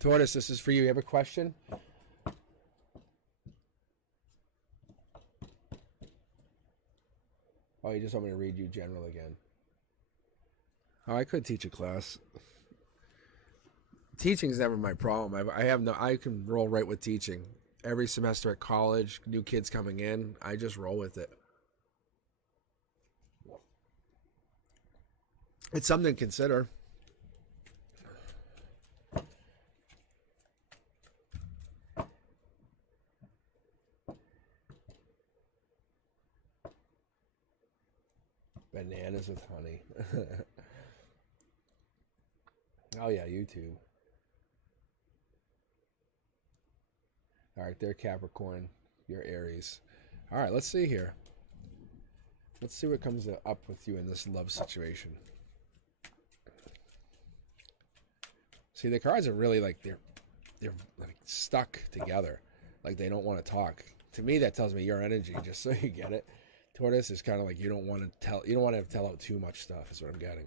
Tortoise, this is for you. You have a question? Oh, you just want me to read you general again. Oh, I could teach a class. Teaching's never my problem. I can roll right with teaching. Every semester at college, new kids coming in, I just roll with it. It's something to consider. Bananas with honey. Oh yeah, YouTube. All right, they're Capricorn. You're Aries. All right, let's see here. Let's see what comes up with you in this love situation. See, the cards are really like they're like stuck together, like they don't want to talk. To me, that tells me your energy. Just so you get it, Tortoise is kind of like you don't want to tell out too much stuff. Is what I'm getting.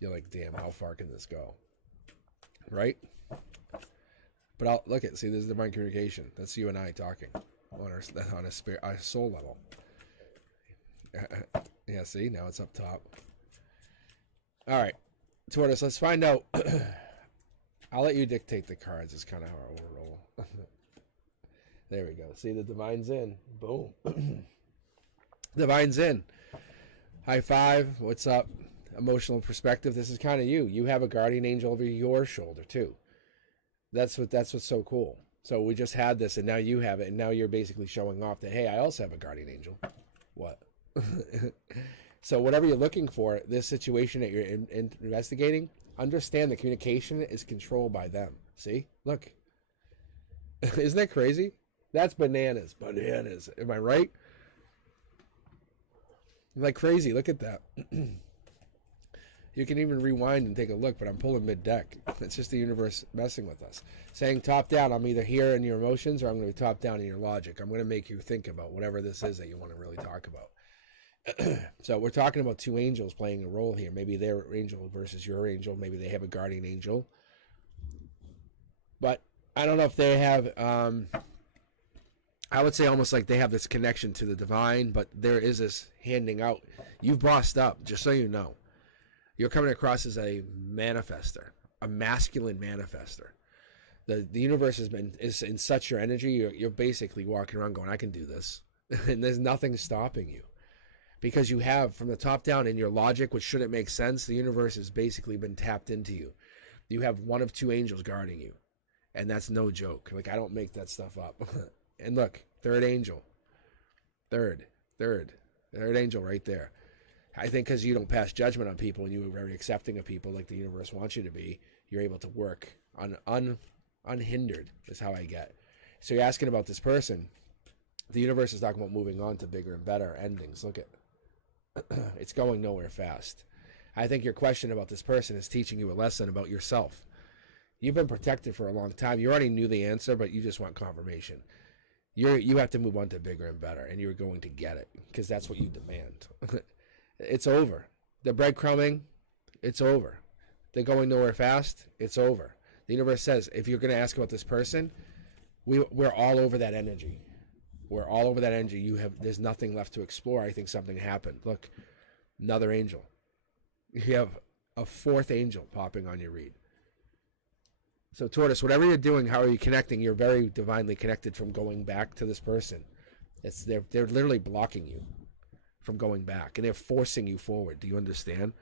You're like, damn, how far can this go? Right? But I'll look at, see, this is divine communication. That's you and I talking on a soul level. Yeah, see, now it's up top. All right, Tortoise, let's find out. I'll let you dictate the cards. It's kind of how I roll. There we go. See, the divine's in. Boom. Divine's in. High five. What's up? Emotional perspective. This is kind of you. You have a guardian angel over your shoulder too. That's what's so cool. So we just had this, and now you have it, and now you're basically showing off that, hey, I also have a guardian angel. What? So whatever you're looking for, this situation that you're investigating, understand the communication is controlled by them. See? Look. Isn't that crazy? That's bananas. Bananas. Am I right? Like crazy. Look at that. You can even rewind and take a look, but I'm pulling mid-deck. It's just the universe messing with us. Saying top down, I'm either here in your emotions or I'm going to be top down in your logic. I'm going to make you think about whatever this is that you want to really talk about. So we're talking about two angels playing a role here. Maybe their angel versus your angel. Maybe they have a guardian angel. But I don't know if they have... I would say almost like they have this connection to the divine, but there is this handing out. You've bossed up, just so you know. You're coming across as a manifester, a masculine manifester. The universe is in such your energy, you're basically walking around going, I can do this. And there's nothing stopping you. Because you have, from the top down in your logic, which shouldn't make sense, the universe has basically been tapped into you. You have one of two angels guarding you. And that's no joke. Like, I don't make that stuff up. And look, third angel. Third angel right there. I think because you don't pass judgment on people and you are very accepting of people like the universe wants you to be, you're able to work unhindered is how I get. So you're asking about this person. The universe is talking about moving on to bigger and better endings. Look at it's going nowhere fast. I think your question about this person is teaching you a lesson about yourself. You've been protected for a long time. You already knew the answer, but you just want confirmation. You have to move on to bigger and better, and you're going to get it because that's what you demand. It's over. The breadcrumbing, it's over. They're going nowhere fast, it's over. The universe says, if you're going to ask about this person, we're all over that energy. We're all over that energy. There's nothing left to explore. I think something happened. Look, another angel. You have a fourth angel popping on your read. So, Tortoise, whatever you're doing, how are you connecting? You're very divinely connected from going back to this person. They're literally blocking you. from going back, and they're forcing you forward. Do you understand?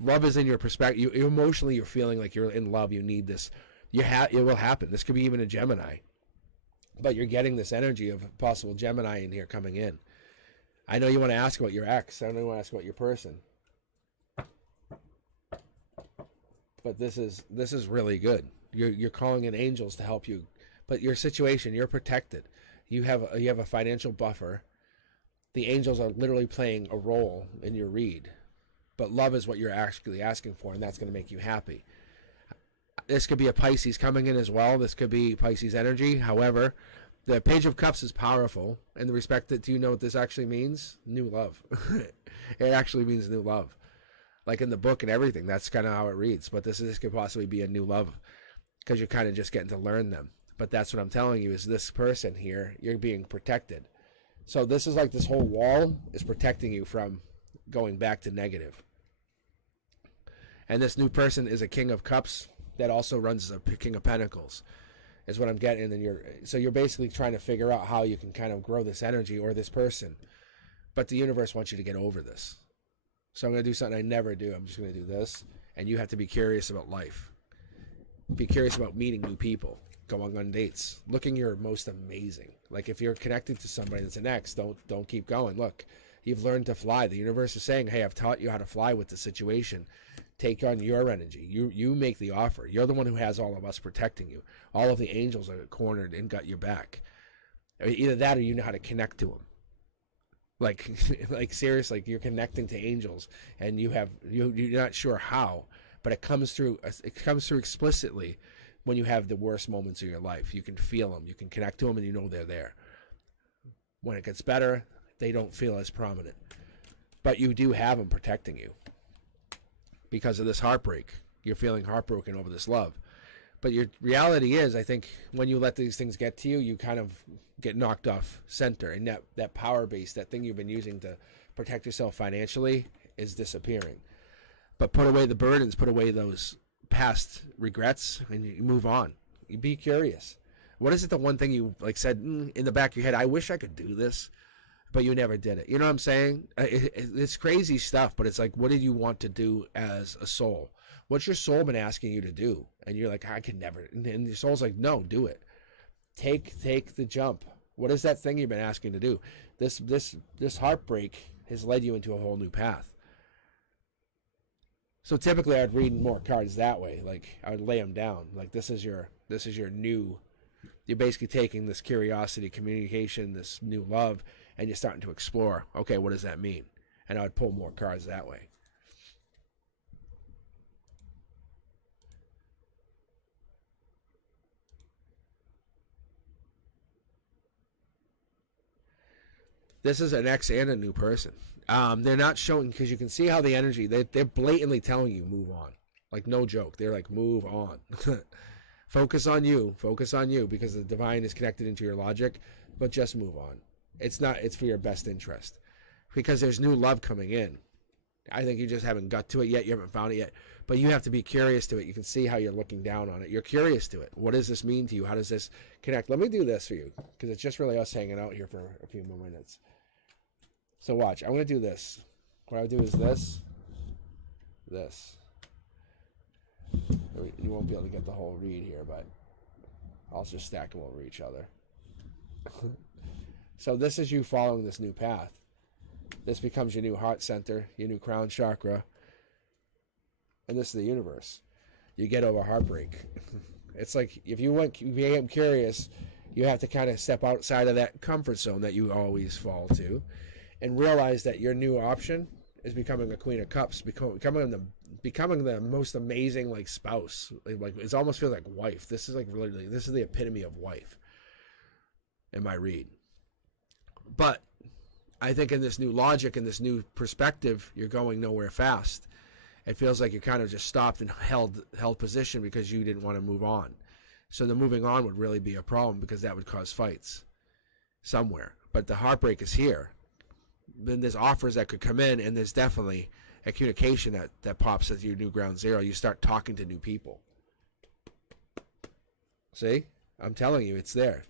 Love is in your perspective. You emotionally, you're feeling like you're in love. You need this. It will happen. This could be even a Gemini, but you're getting this energy of a possible Gemini in here coming in. I know you want to ask about your ex. I know you want to ask about your person, but this is really good. You're calling in angels to help you, but your situation, you're protected. You have a financial buffer. The angels are literally playing a role in your read, but love is what you're actually asking for, and that's going to make you happy. This could be a Pisces coming in as well. This could be Pisces energy. However, the Page of Cups is powerful in the respect that, do you know what this actually means? New love. It actually means new love. Like in the book and everything, that's kind of how it reads. But this could possibly be a new love because you're kind of just getting to learn them. But that's what I'm telling you is this person here, you're being protected. So this is like this whole wall is protecting you from going back to negative. And this new person is a King of Cups that also runs as a King of Pentacles. Is what I'm getting. And you're basically trying to figure out how you can kind of grow this energy or this person. But the universe wants you to get over this. So I'm going to do something I never do. I'm just going to do this. And you have to be curious about life. Be curious about meeting new people. Going on dates. Looking your most amazing. Like if you're connected to somebody that's an ex, don't keep going. Look, you've learned to fly. The universe is saying, hey, I've taught you how to fly with the situation. Take on your energy. You make the offer. You're the one who has all of us protecting you. All of the angels are cornered and got your back. I mean, either that or you know how to connect to them. Like seriously, you're connecting to angels, and you're not sure how, but it comes through. It comes through explicitly when you have the worst moments of your life. You can feel them. You can connect to them, and you know they're there. When it gets better, they don't feel as prominent, but you do have them protecting you. Because of this heartbreak, you're feeling heartbroken over this love. But your reality is, I think, when you let these things get to you, you kind of get knocked off center. And that power base, that thing you've been using to protect yourself financially is disappearing. But put away the burdens, put away those past regrets, and you move on. You be curious. What is it the one thing you said in the back of your head, I wish I could do this? But you never did it. You know what I'm saying? It's crazy stuff, but it's like, what did you want to do as a soul? What's your soul been asking you to do? And you're like, I can never. And your soul's like, no, do it. Take the jump. What is that thing you've been asking to do? This heartbreak has led you into a whole new path. So typically, I'd read more cards that way. Like I would lay them down. Like this is your new. You're basically taking this curiosity, communication, this new love, and you're starting to explore, okay, what does that mean? And I would pull more cards that way. This is an ex and a new person. They're not showing, because you can see how the energy, they're blatantly telling you, move on. Like, no joke. They're like, move on. Focus on you, because the divine is connected into your logic, but just move on. It's for your best interest, because there's new love coming in. I think you just haven't got to it yet. You haven't found it yet, but you have to be curious to it. You can see how you're looking down on it. You're curious to it. What does this mean to you? How does this connect? Let me do this for you, because it's just really us hanging out here for a few more minutes. So watch. I'm going to do this. What I would do is this. You won't be able to get the whole read here, but I'll just stack them over each other. So this is you following this new path. This becomes your new heart center, your new crown chakra. And this is the universe. You get over heartbreak. It's like if you became curious, you have to kind of step outside of that comfort zone that you always fall to and realize that your new option is becoming a Queen of Cups, becoming the most amazing spouse. It almost feels like wife. This is this is the epitome of wife in my read. But I think in this new logic and this new perspective, you're going nowhere fast. It feels like you're kind of just stopped and held position because you didn't want to move on. So the moving on would really be a problem, because that would cause fights somewhere. But the heartbreak is here. Then there's offers that could come in, and there's definitely a communication that pops as your new ground zero. You start talking to new people. See? I'm telling you, it's there.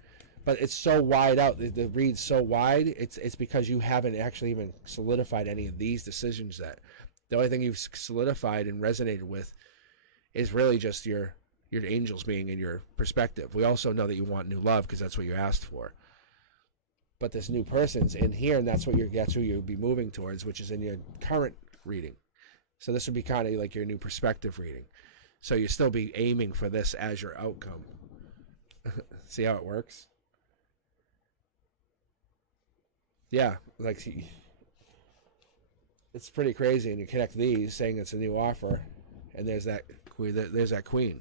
but it's so wide out. The read's so wide. It's because you haven't actually even solidified any of these decisions yet. The only thing you've solidified and resonated with is really just your angels being in your perspective. We also know that you want new love because that's what you asked for. But this new person's in here, and that's who you'll be moving towards, which is in your current reading. So this would be kind of like your new perspective reading. So you still be aiming for this as your outcome. See how it works? Yeah, like it's pretty crazy. And you connect these, saying it's a new offer, and there's that queen. There's that queen.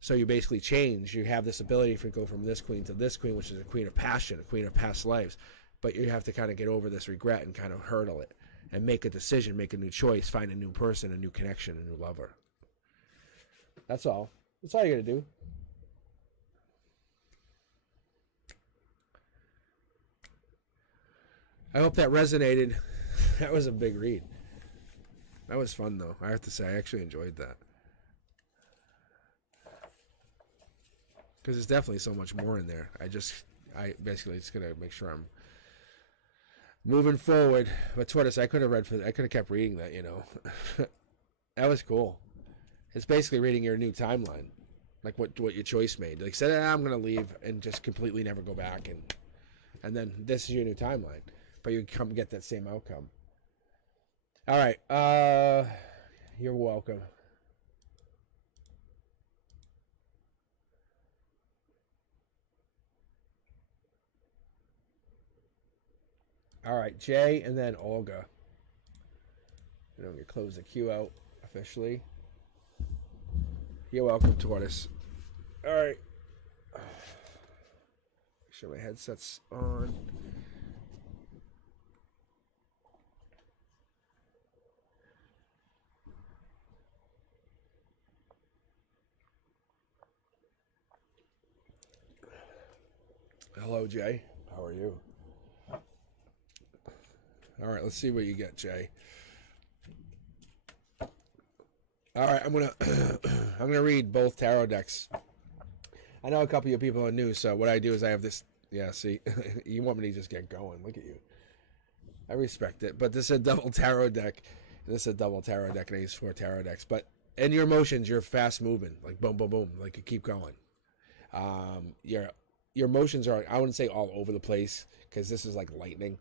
So you basically change. You have this ability to go from this queen to this queen, which is a queen of passion, a queen of past lives. But you have to kind of get over this regret and kind of hurdle it and make a decision, make a new choice, find a new person, a new connection, a new lover. That's all. That's all you got to do. I hope that resonated. That was a big read. That was fun, though. I have to say, I actually enjoyed that. Because there's definitely so much more in there. I basically just gotta make sure I'm moving forward. But Tortoise, I could have kept reading that, you know. That was cool. It's basically reading your new timeline, like what your choice made. Like said, I'm gonna leave and just completely never go back, and then this is your new timeline, but you come get that same outcome. All right, you're welcome. All right, Jay, and then Olga. And I'm gonna close the queue out officially. You're welcome, Tortoise. All right. Make sure my headset's on. Hello, Jay. How are you? All right, let's see what you get, Jay. All right, I'm gonna read both tarot decks. I know a couple of people are new, so what I do is I have this. Yeah, see, you want me to just get going? Look at you. I respect it, but this is a double tarot deck. And this is a double tarot deck, and I use 4 tarot decks. But in your emotions, you're fast moving, like boom, boom, boom, like you keep going. Your emotions are, I wouldn't say all over the place, because this is like lightning.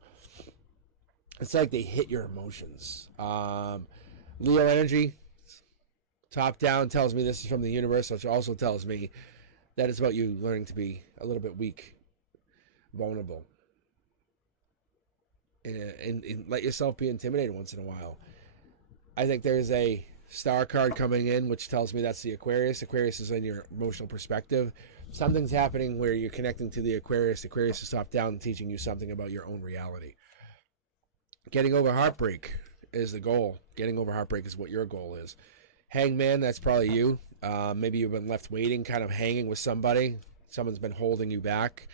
It's like they hit your emotions. Leo energy, top down, tells me this is from the universe, which also tells me that it's about you learning to be a little bit weak, vulnerable, and let yourself be intimidated once in a while. I think there's a star card coming in, which tells me that's the Aquarius. Aquarius is in your emotional perspective. Something's happening where you're connecting to the Aquarius. Aquarius is top down and teaching you something about your own reality. Getting over heartbreak is the goal. Getting over heartbreak is what your goal is. Hangman, that's probably you. Maybe you've been left waiting, kind of hanging with somebody. Someone's been holding you back.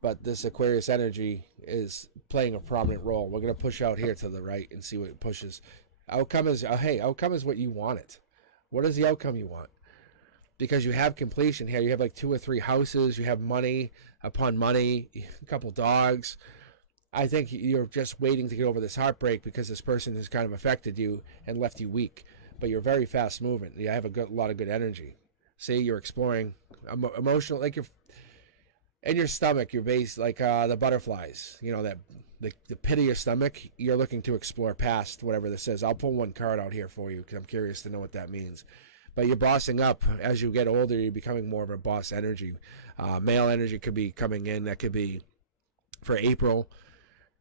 But this Aquarius energy is playing a prominent role. We're going to push out here to the right and see what it pushes. Outcome is, outcome is what you want it. What is the outcome you want? Because you have completion here. You have like 2 or 3 houses. You have money upon money, a couple dogs. I think you're just waiting to get over this heartbreak because this person has kind of affected you and left you weak. But you're very fast moving. You have a lot of good energy. See, you're exploring emotional, like you're in your stomach. You're based like the butterflies. You know that the pit of your stomach. You're looking to explore past whatever this is. I'll pull one card out here for you because I'm curious to know what that means. But you're bossing up as you get older. You're becoming more of a boss energy. Male energy could be coming in. That could be for April.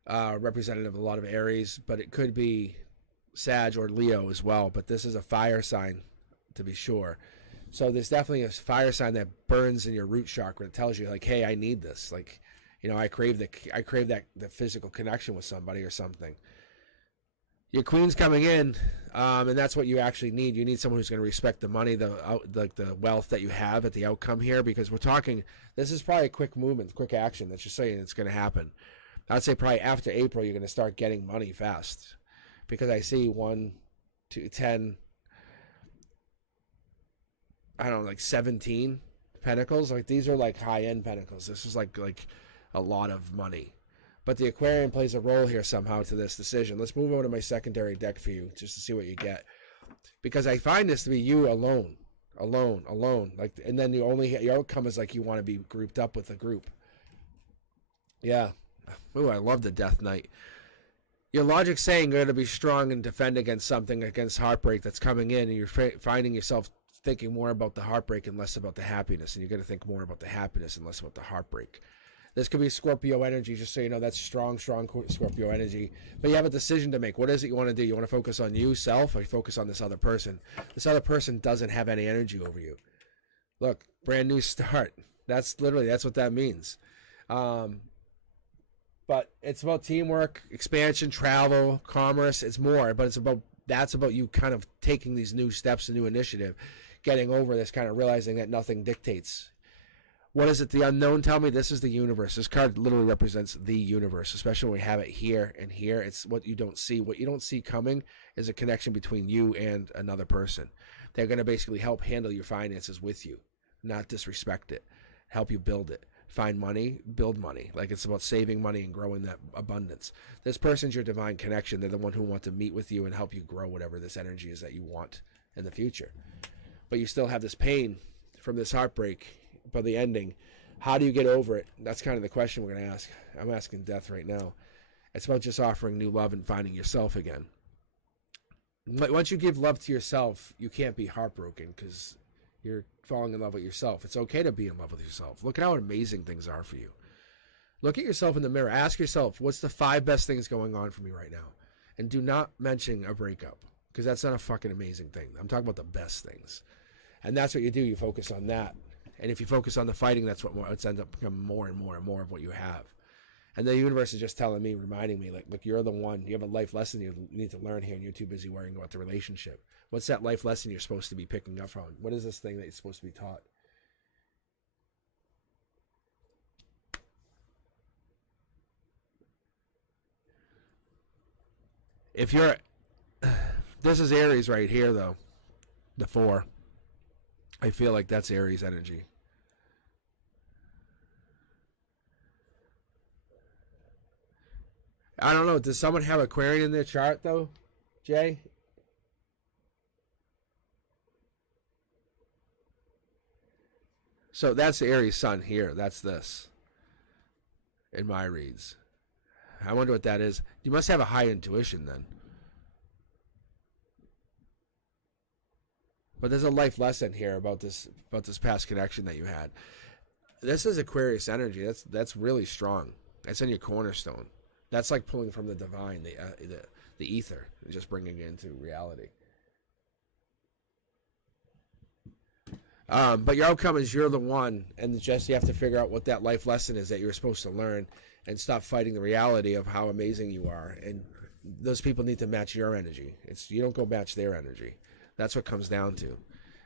Representative of a lot of Aries, but it could be Sag or Leo as well. But this is a fire sign, to be sure. So there's definitely a fire sign that burns in your root chakra. It tells you like, hey, I need this. Like, you know, I crave that the physical connection with somebody or something. Your queen's coming in, and that's what you actually need. You need someone who's going to respect the money, the wealth that you have at the outcome here, because we're talking. This is probably a quick movement, quick action. That's just saying it's going to happen. I'd say probably after April, you're going to start getting money fast. Because I see 1, 2, 10, I don't know, like 17 pentacles, like these are like high-end pentacles. This is like a lot of money. But the Aquarian plays a role here somehow to this decision. Let's move over to my secondary deck for you just to see what you get. Because I find this to be you alone. Like, and then your outcome is like you want to be grouped up with a group. Yeah. Ooh, I love the Death Knight. Your logic's saying you're going to be strong and defend against something, against heartbreak that's coming in, and you're finding yourself thinking more about the heartbreak and less about the happiness, and you're going to think more about the happiness and less about the heartbreak. This could be Scorpio energy, just so you know. That's strong Scorpio energy. But you have a decision to make. What is it you want to do? You want to focus on you, self, or you focus on this other person? This other person doesn't have any energy over you. Look, brand new start. That's what that means. But it's about teamwork, expansion, travel, commerce. It's more, but that's about you kind of taking these new steps, a new initiative, getting over this, kind of realizing that nothing dictates. What is it? The unknown? Tell me. This is the universe. This card literally represents the universe, especially when we have it here and here. It's what you don't see. What you don't see coming is a connection between you and another person. They're going to basically help handle your finances with you, not disrespect it, help you build it. Find money, build money. Like, it's about saving money and growing that abundance. This person's your divine connection. They're the one who want to meet with you and help you grow whatever this energy is that you want in the future. But you still have this pain from this heartbreak. By the ending, how do you get over it? That's kind of the question we're going to ask. I'm asking Death right now. It's about just offering new love and finding yourself again. Once you give love to yourself, you can't be heartbroken because you're falling in love with yourself. It's okay to be in love with yourself. Look at how amazing things are for you. Look at yourself in the mirror. Ask yourself, what's the 5 best things going on for me right now? And do not mention a breakup, because that's not a fucking amazing thing. I'm talking about the best things. And that's what you do. You focus on that. And if you focus on the fighting, that's what ends up becoming more and more and more of what you have. And the universe is just telling me, reminding me, like, look, you're the one. You have a life lesson you need to learn here, and you're too busy worrying about the relationship. What's that life lesson you're supposed to be picking up on? What is this thing that you're supposed to be taught? If you're... This is Aries right here, though. The 4. I feel like that's Aries energy. I don't know. Does someone have Aquarian in their chart, though, Jay? So that's the Aries sun here. That's this in my reads. I wonder what that is. You must have a high intuition then. But there's a life lesson here about this past connection that you had. This is Aquarius energy. That's really strong. That's in your cornerstone. That's like pulling from the divine, the ether, and just bringing it into reality. But your outcome is you're the one, and just you have to figure out what that life lesson is that you're supposed to learn, and stop fighting the reality of how amazing you are. And those people need to match your energy. You don't go match their energy. That's what comes down to.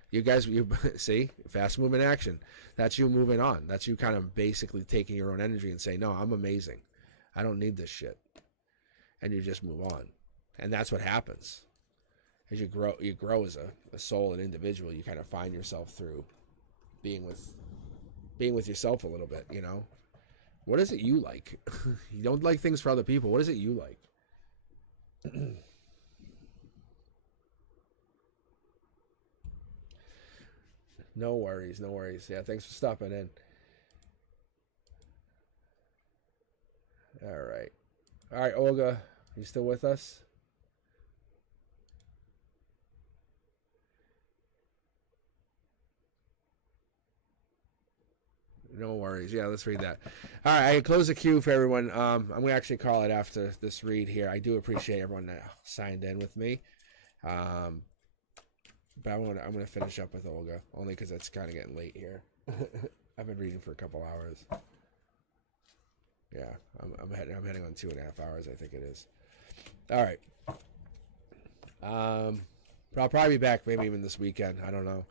You guys, you see, fast movement action. That's you moving on. That's you kind of basically taking your own energy and saying, no, I'm amazing. I don't need this shit. And you just move on. And that's what happens. As you grow as a soul, an individual, you kind of find yourself through being with yourself a little bit, you know? What is it you like? You don't like things for other people. What is it you like? No worries, no worries. Yeah, thanks for stopping in. All right, Olga, you still with us? No worries. Yeah, let's read that. All right, I close the queue for everyone. I'm going to actually call it after this read here. I do appreciate everyone that signed in with me. But I'm gonna finish up with Olga, only because it's kind of getting late here. I've been reading for a couple hours. Yeah, I'm heading on 2.5 hours, I think it is. All right. But I'll probably be back maybe even this weekend. I don't know.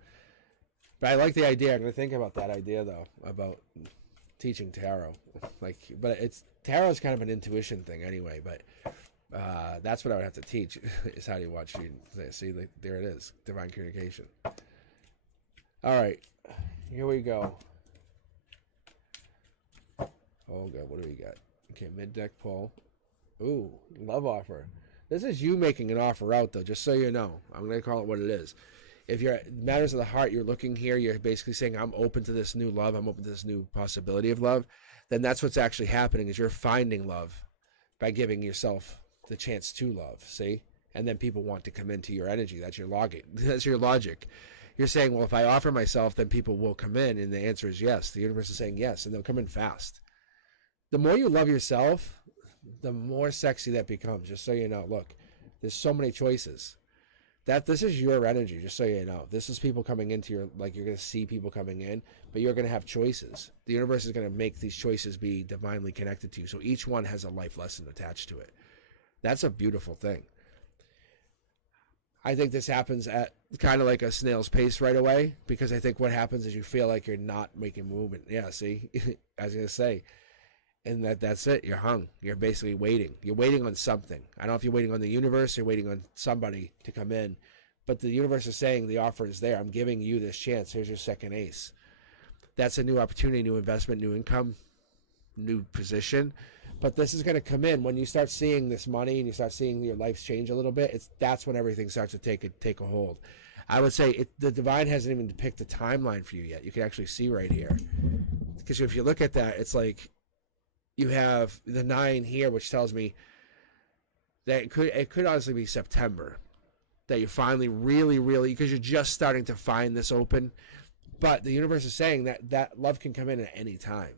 But I like the idea. I'm gonna think about that idea though, about teaching tarot. But tarot's kind of an intuition thing anyway. But that's what I would have to teach is how do you watch. See, there it is, divine communication. All right. here we go. Oh god, what do we got? Okay, mid deck pull. Ooh, love offer. This is you making an offer out though, just so you know. I'm gonna call it what it is. If you're matters of the heart, you're looking here, you're basically saying, I'm open to this new love, I'm open to this new possibility of love, then that's what's actually happening, is you're finding love by giving yourself the chance to love, see? And then people want to come into your energy. That's your logic. That's your logic. You're saying, well, if I offer myself, then people will come in, and the answer is yes. The universe is saying yes, and they'll come in fast. The more you love yourself, the more sexy that becomes, just so you know. Look, there's so many choices. This is your energy, just so you know. This is people coming into your, like, you're going to see people coming in, but you're going to have choices. The universe is going to make these choices be divinely connected to you. So each one has a life lesson attached to it. That's a beautiful thing. I think this happens at kind of like a snail's pace right away, because I think what happens is you feel like you're not making movement. Yeah, see? I was going to say. And that's it. You're hung. You're basically waiting. You're waiting on something. I don't know if you're waiting on the universe, you're waiting on somebody to come in. But the universe is saying the offer is there. I'm giving you this chance. Here's your second ace. That's a new opportunity, new investment, new income, new position. But this is going to come in when you start seeing this money and you start seeing your life change a little bit. That's when everything starts to take a hold. I would say the divine hasn't even picked the timeline for you yet. You can actually see right here. Because if you look at that, it's like, you have the 9 here, which tells me that it could honestly be September that you finally really, because you're just starting to find this open. But the universe is saying that love can come in at any time.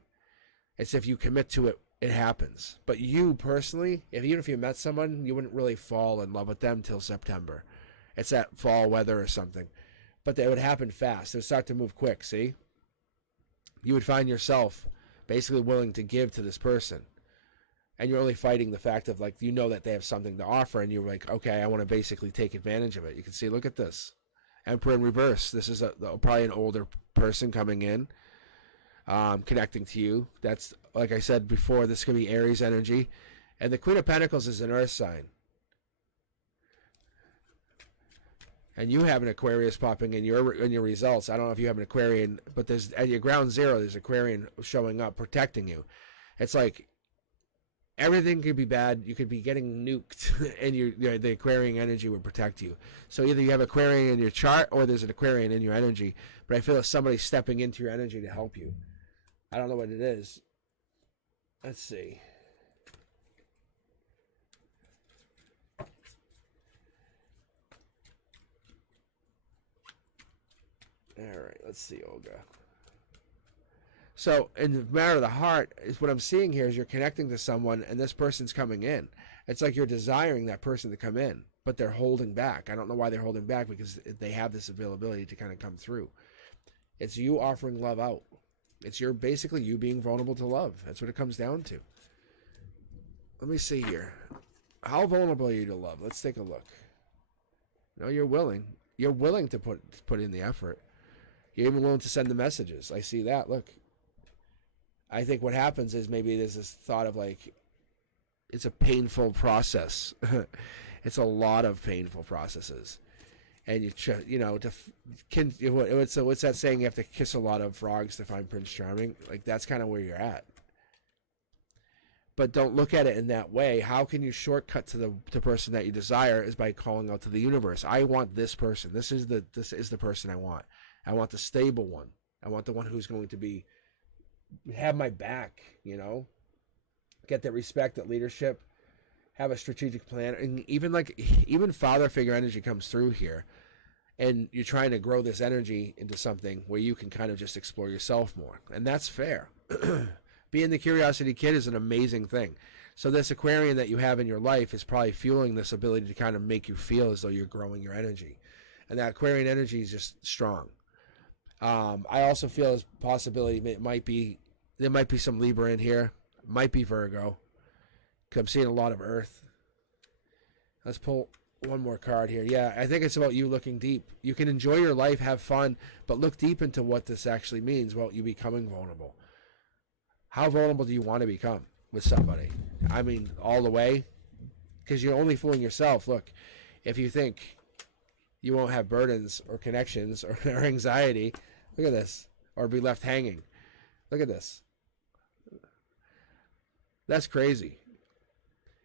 It's if you commit to it, it happens. But you personally, even if you met someone, you wouldn't really fall in love with them till September. It's that fall weather or something. But it would happen fast. It would start to move quick, see? You would find yourself basically willing to give to this person, and you're only fighting the fact of, like, you know that they have something to offer, and you're like, okay, I want to basically take advantage of it. You can see, look at this, Emperor in reverse. This is probably an older person coming in, connecting to you. That's, like I said before, this could be Aries energy, and the Queen of Pentacles is an earth sign, and you have an Aquarius popping in your results. I don't know if you have an Aquarian, but there's at your ground zero, there's Aquarian showing up, protecting you. It's like everything could be bad. You could be getting nuked, and the Aquarian energy would protect you. So either you have Aquarian in your chart, or there's an Aquarian in your energy. But I feel like somebody's stepping into your energy to help you. I don't know what it is. Let's see. All right, let's see, Olga. So, in the matter of the heart, is what I'm seeing here is you're connecting to someone, and this person's coming in. It's like you're desiring that person to come in, but they're holding back. I don't know why they're holding back, because they have this availability to kind of come through. It's you offering love out. It's basically you being vulnerable to love. That's what it comes down to. Let me see here. How vulnerable are you to love? Let's take a look. No, you're willing. You're willing to put in the effort. You're even willing to send the messages. I see that. Look. I think what happens is maybe there's this thought of, like, it's a painful process. It's a lot of painful processes. And what's that saying? You have to kiss a lot of frogs to find Prince Charming. Like, that's kind of where you're at. But don't look at it in that way. How can you shortcut to the person that you desire? Is by calling out to the universe. I want this person. This is the person I want. I want the stable one. I want the one who's going to have my back, get that respect, that leadership, have a strategic plan. And even father figure energy comes through here, and you're trying to grow this energy into something where you can kind of just explore yourself more. And that's fair. Being the curiosity kid is an amazing thing. So this Aquarian that you have in your life is probably fueling this ability to kind of make you feel as though you're growing your energy. And that Aquarian energy is just strong. I also feel there's possibility there might be some Libra in here. Might be Virgo. Because I'm seeing a lot of Earth. Let's pull one more card here. Yeah, I think it's about you looking deep. You can enjoy your life, have fun, but look deep into what this actually means about you becoming vulnerable. How vulnerable do you want to become with somebody? I mean, all the way? Because you're only fooling yourself. Look, if you think you won't have burdens or connections or anxiety, look at this. or be left hanging. Look at this. That's crazy.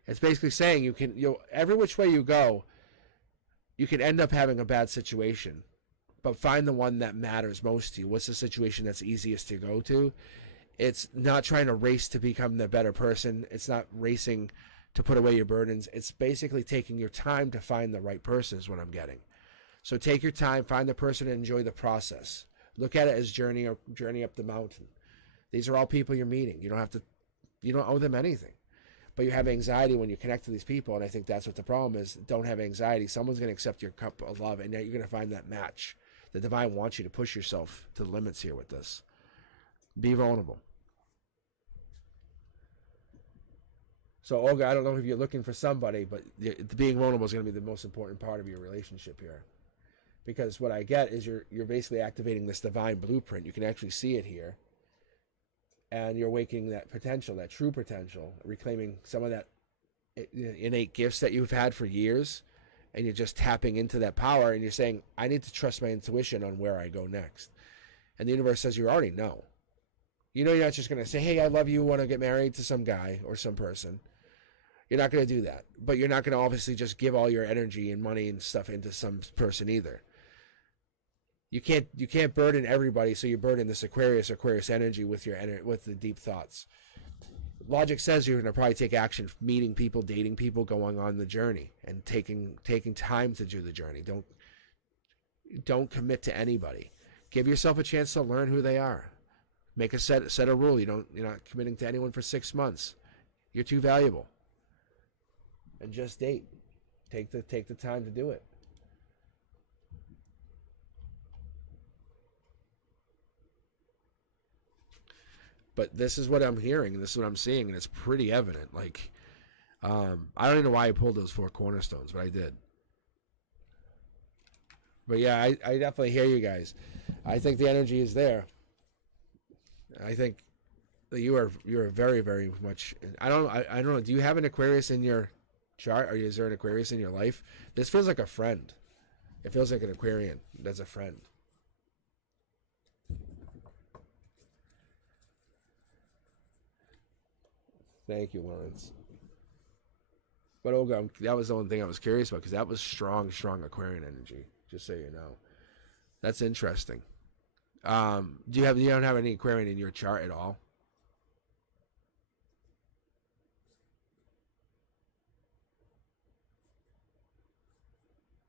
It's basically saying every which way you go, you can end up having a bad situation, but find the one that matters most to you. What's the situation that's easiest to go to? It's not trying to race to become the better person. It's not racing to put away your burdens. It's basically taking your time to find the right person is what I'm getting. So take your time, find the person, and enjoy the process. Look at it as journey up the mountain. These are all people you're meeting. You don't owe them anything. But you have anxiety when you connect to these people, and I think that's what the problem is. Don't have anxiety. Someone's going to accept your cup of love, and now you're going to find that match. The divine wants you to push yourself to the limits here with this. Be vulnerable. So, Olga, I don't know if you're looking for somebody, but being vulnerable is going to be the most important part of your relationship here. Because what I get is you're basically activating this divine blueprint. You can actually see it here. And you're awakening that potential, that true potential, reclaiming some of that innate gifts that you've had for years, and you're just tapping into that power, and you're saying, I need to trust my intuition on where I go next. And the universe says you already know. You're not just going to say, hey, I love you, want to get married to some guy or some person. You're not going to do that. But you're not going to obviously just give all your energy and money and stuff into some person either. You can't burden everybody, so you burden this Aquarius energy with with the deep thoughts. Logic says you're going to probably take action, meeting people, dating people, going on the journey, and taking time to do the journey. Don't commit to anybody. Give yourself a chance to learn who they are. Make a set a rule. You're not committing to anyone for 6 months. You're too valuable. And just date. Take the time to do it. But this is what I'm hearing, and this is what I'm seeing, and it's pretty evident. Like, I don't even know why I pulled those 4 cornerstones, but I did. But yeah, I definitely hear you guys. I think the energy is there. I think that you're very, very much. I don't know. Do you have an Aquarius in your chart, or is there an Aquarius in your life? This feels like a friend. It feels like an Aquarian that's a friend. Thank you, Lawrence. But Olga, that was the only thing I was curious about, because that was strong Aquarian energy. Just so you know, that's interesting. You don't have any Aquarian in your chart at all?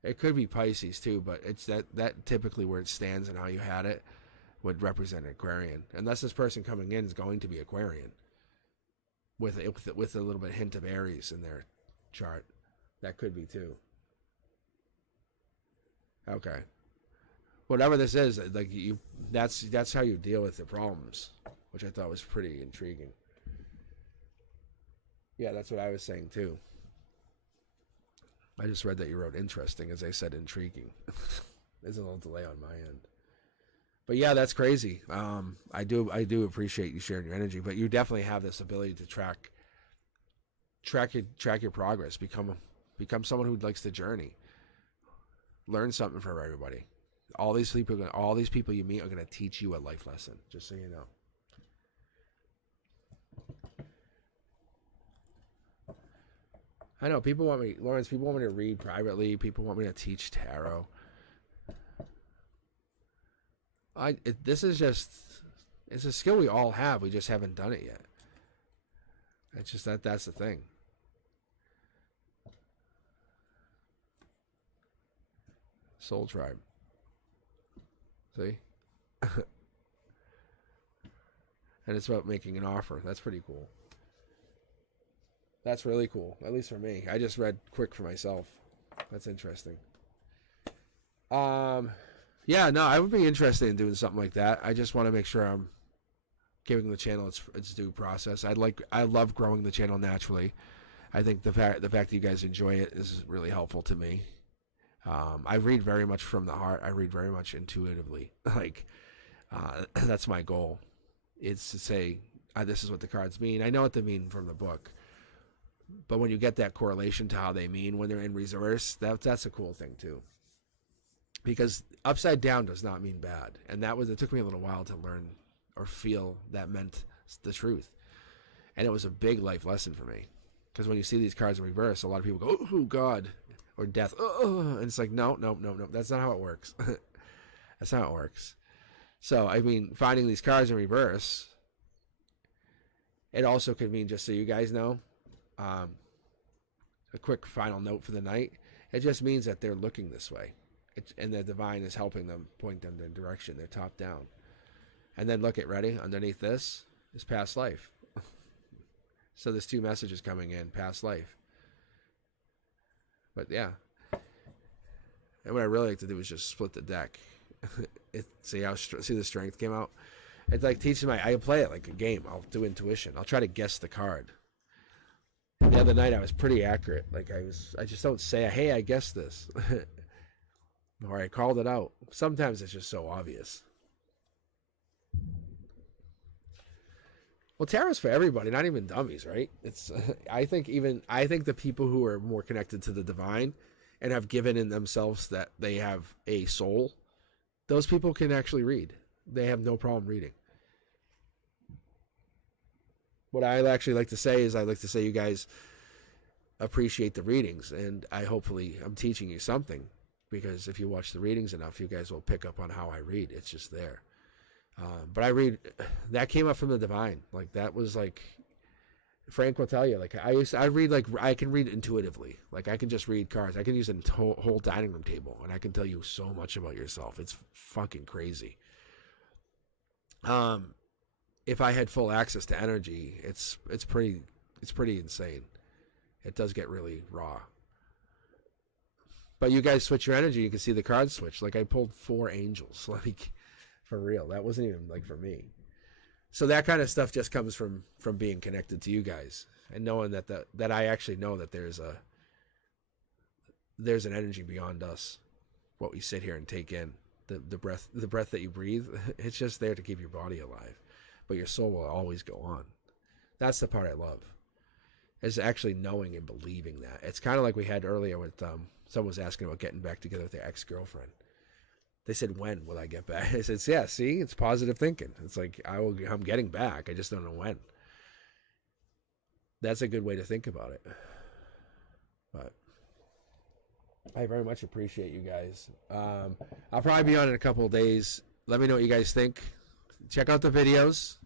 It could be Pisces too, but it's that typically where it stands and how you had it would represent Aquarian, unless this person coming in is going to be Aquarian. With a little bit hint of Aries in their chart. That could be too. Okay. Whatever this is, like that's how you deal with the problems, which I thought was pretty intriguing. Yeah, that's what I was saying too. I just read that you wrote interesting as I said intriguing. There's a little delay on my end. But yeah, that's crazy. I do appreciate you sharing your energy, but you definitely have this ability to track your progress. Become someone who likes the journey. Learn something from everybody. All these people you meet are going to teach you a life lesson. Just so you know. I know people want me, Lawrence. People want me to read privately. People want me to teach tarot. It's a skill we all have. We just haven't done it yet. It's just that's the thing. Soul Tribe. See? And it's about making an offer. That's pretty cool. That's really cool. At least for me. I just read quick for myself. That's interesting. Yeah, no, I would be interested in doing something like that. I just want to make sure I'm giving the channel its due process. I love growing the channel naturally. I think the fact that you guys enjoy it is really helpful to me. I read very much from the heart. I read very much intuitively. That's my goal. It's to say, this is what the cards mean. I know what they mean from the book. But when you get that correlation to how they mean when they're in reverse, that's a cool thing too. because upside down does not mean bad. And it took me a little while to learn or feel that meant the truth. And it was a big life lesson for me. Because when you see these cards in reverse, a lot of people go, oh, God, or death. Oh, and it's like, no. That's not how it works. That's not how it works. So, I mean, finding these cards in reverse, it also could mean, just so you guys know, a quick final note for the night. It just means that they're looking this way. And the divine is helping them, point them in the direction. They're top down. And then look at, ready? Underneath this is past life. So there's 2 messages coming in, past life. But yeah. And what I really like to do is just split the deck. See the strength came out? It's like teaching I play it like a game. I'll do intuition. I'll try to guess the card. The other night I was pretty accurate. Like I just don't say, hey, I guessed this. Or I called it out. Sometimes it's just so obvious. Well, tarot's for everybody, not even dummies, right? It's I think the people who are more connected to the divine and have given in themselves that they have a soul, those people can actually read. They have no problem reading. What I actually like to say is you guys appreciate the readings, and I'm teaching you something, because if you watch the readings enough, you guys will pick up on how I read. It's just there. But I read, that came up from the divine. Like, that was like, Frank will tell you, like, I read, like, I can read intuitively. Like, I can just read cards. I can use a whole dining room table, and I can tell you so much about yourself. It's fucking crazy. If I had full access to energy, it's pretty insane. It does get really raw. But you guys switch your energy, you can see the cards switch. Like, I pulled 4 angels, like, for real. That wasn't even like for me. So that kind of stuff just comes from being connected to you guys and knowing that I actually know that there's an energy beyond us. What we sit here and take in, the breath that you breathe, it's just there to keep your body alive, but your soul will always go on. That's the part I love. Is actually knowing and believing that. It's kind of like we had earlier with someone was asking about getting back together with their ex-girlfriend. They said, when will I get back? I said, yeah, see, it's positive thinking. It's like, I'm getting back. I just don't know when. That's a good way to think about it. But I very much appreciate you guys. I'll probably be on in a couple of days. Let me know what you guys think. Check out the videos.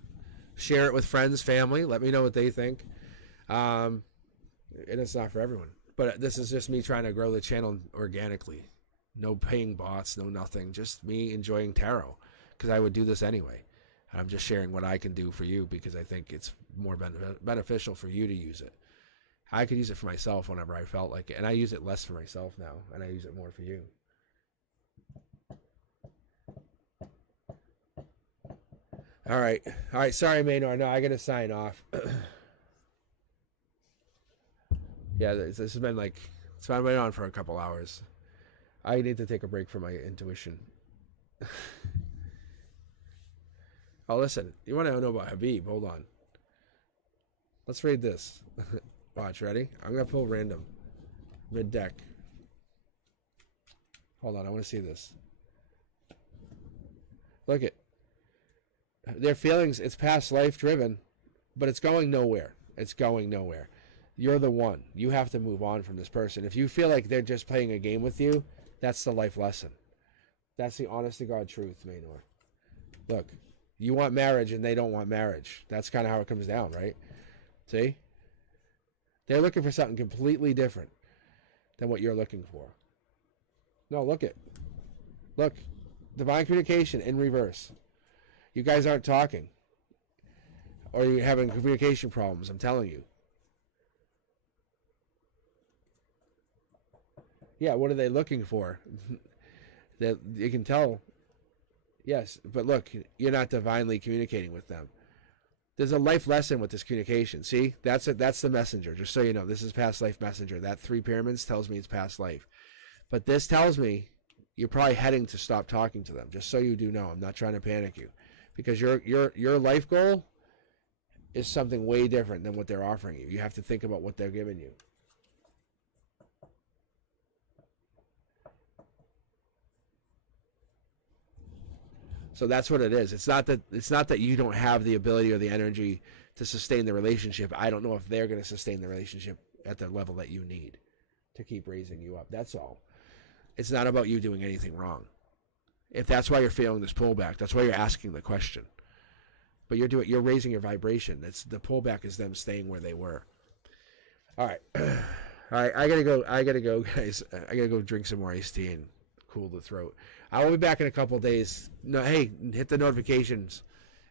Share it with friends, family. Let me know what they think. And it's not for everyone. But this is just me trying to grow the channel organically. No paying bots, no nothing. Just me enjoying tarot, because I would do this anyway. I'm just sharing what I can do for you, because I think it's more beneficial for you to use it. I could use it for myself whenever I felt like it, and I use it less for myself now, and I use it more for you. All right. Sorry, Maynard. No, I got to sign off. Yeah, this has been it's been on for a couple hours. I need to take a break from my intuition. Oh, listen. You want to know about Habib? Hold on. Let's read this. Watch, ready? I'm going to pull random. Mid-deck. Hold on, I want to see this. Look it. Their feelings, it's past life driven, but it's going nowhere. It's going nowhere. You're the one. You have to move on from this person. If you feel like they're just playing a game with you, that's the life lesson. That's the honest to God truth, Maynor. Look, you want marriage and they don't want marriage. That's kind of how it comes down, right? See? They're looking for something completely different than what you're looking for. No, look it. Look, divine communication in reverse. You guys aren't talking. Or you're having communication problems, I'm telling you. Yeah, what are they looking for? That you can tell. Yes, but look, you're not divinely communicating with them. There's a life lesson with this communication. See, that's it. That's the messenger. Just so you know, this is past life messenger. That 3 pyramids tells me it's past life, but this tells me you're probably heading to stop talking to them. Just so you do know, I'm not trying to panic you, because your life goal is something way different than what they're offering you. You have to think about what they're giving you. So that's what it is. It's not that you don't have the ability or the energy to sustain the relationship. I don't know if they're going to sustain the relationship at the level that you need to keep raising you up. That's all. It's not about you doing anything wrong. If that's why you're feeling this pullback, that's why you're asking the question. But you're raising your vibration. The pullback is them staying where they were. All right. All right, I gotta go, guys. I gotta go drink some more iced tea and cool the throat. I will be back in a couple of days. No, hey, hit the notifications,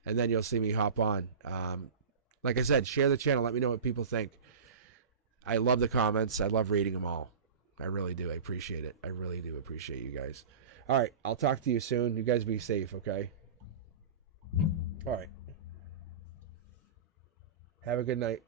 and then you'll see me hop on. Like I said, share the channel. Let me know what people think. I love the comments. I love reading them all. I really do. I appreciate it. I really do appreciate you guys. All right, I'll talk to you soon. You guys be safe, okay? All right. Have a good night.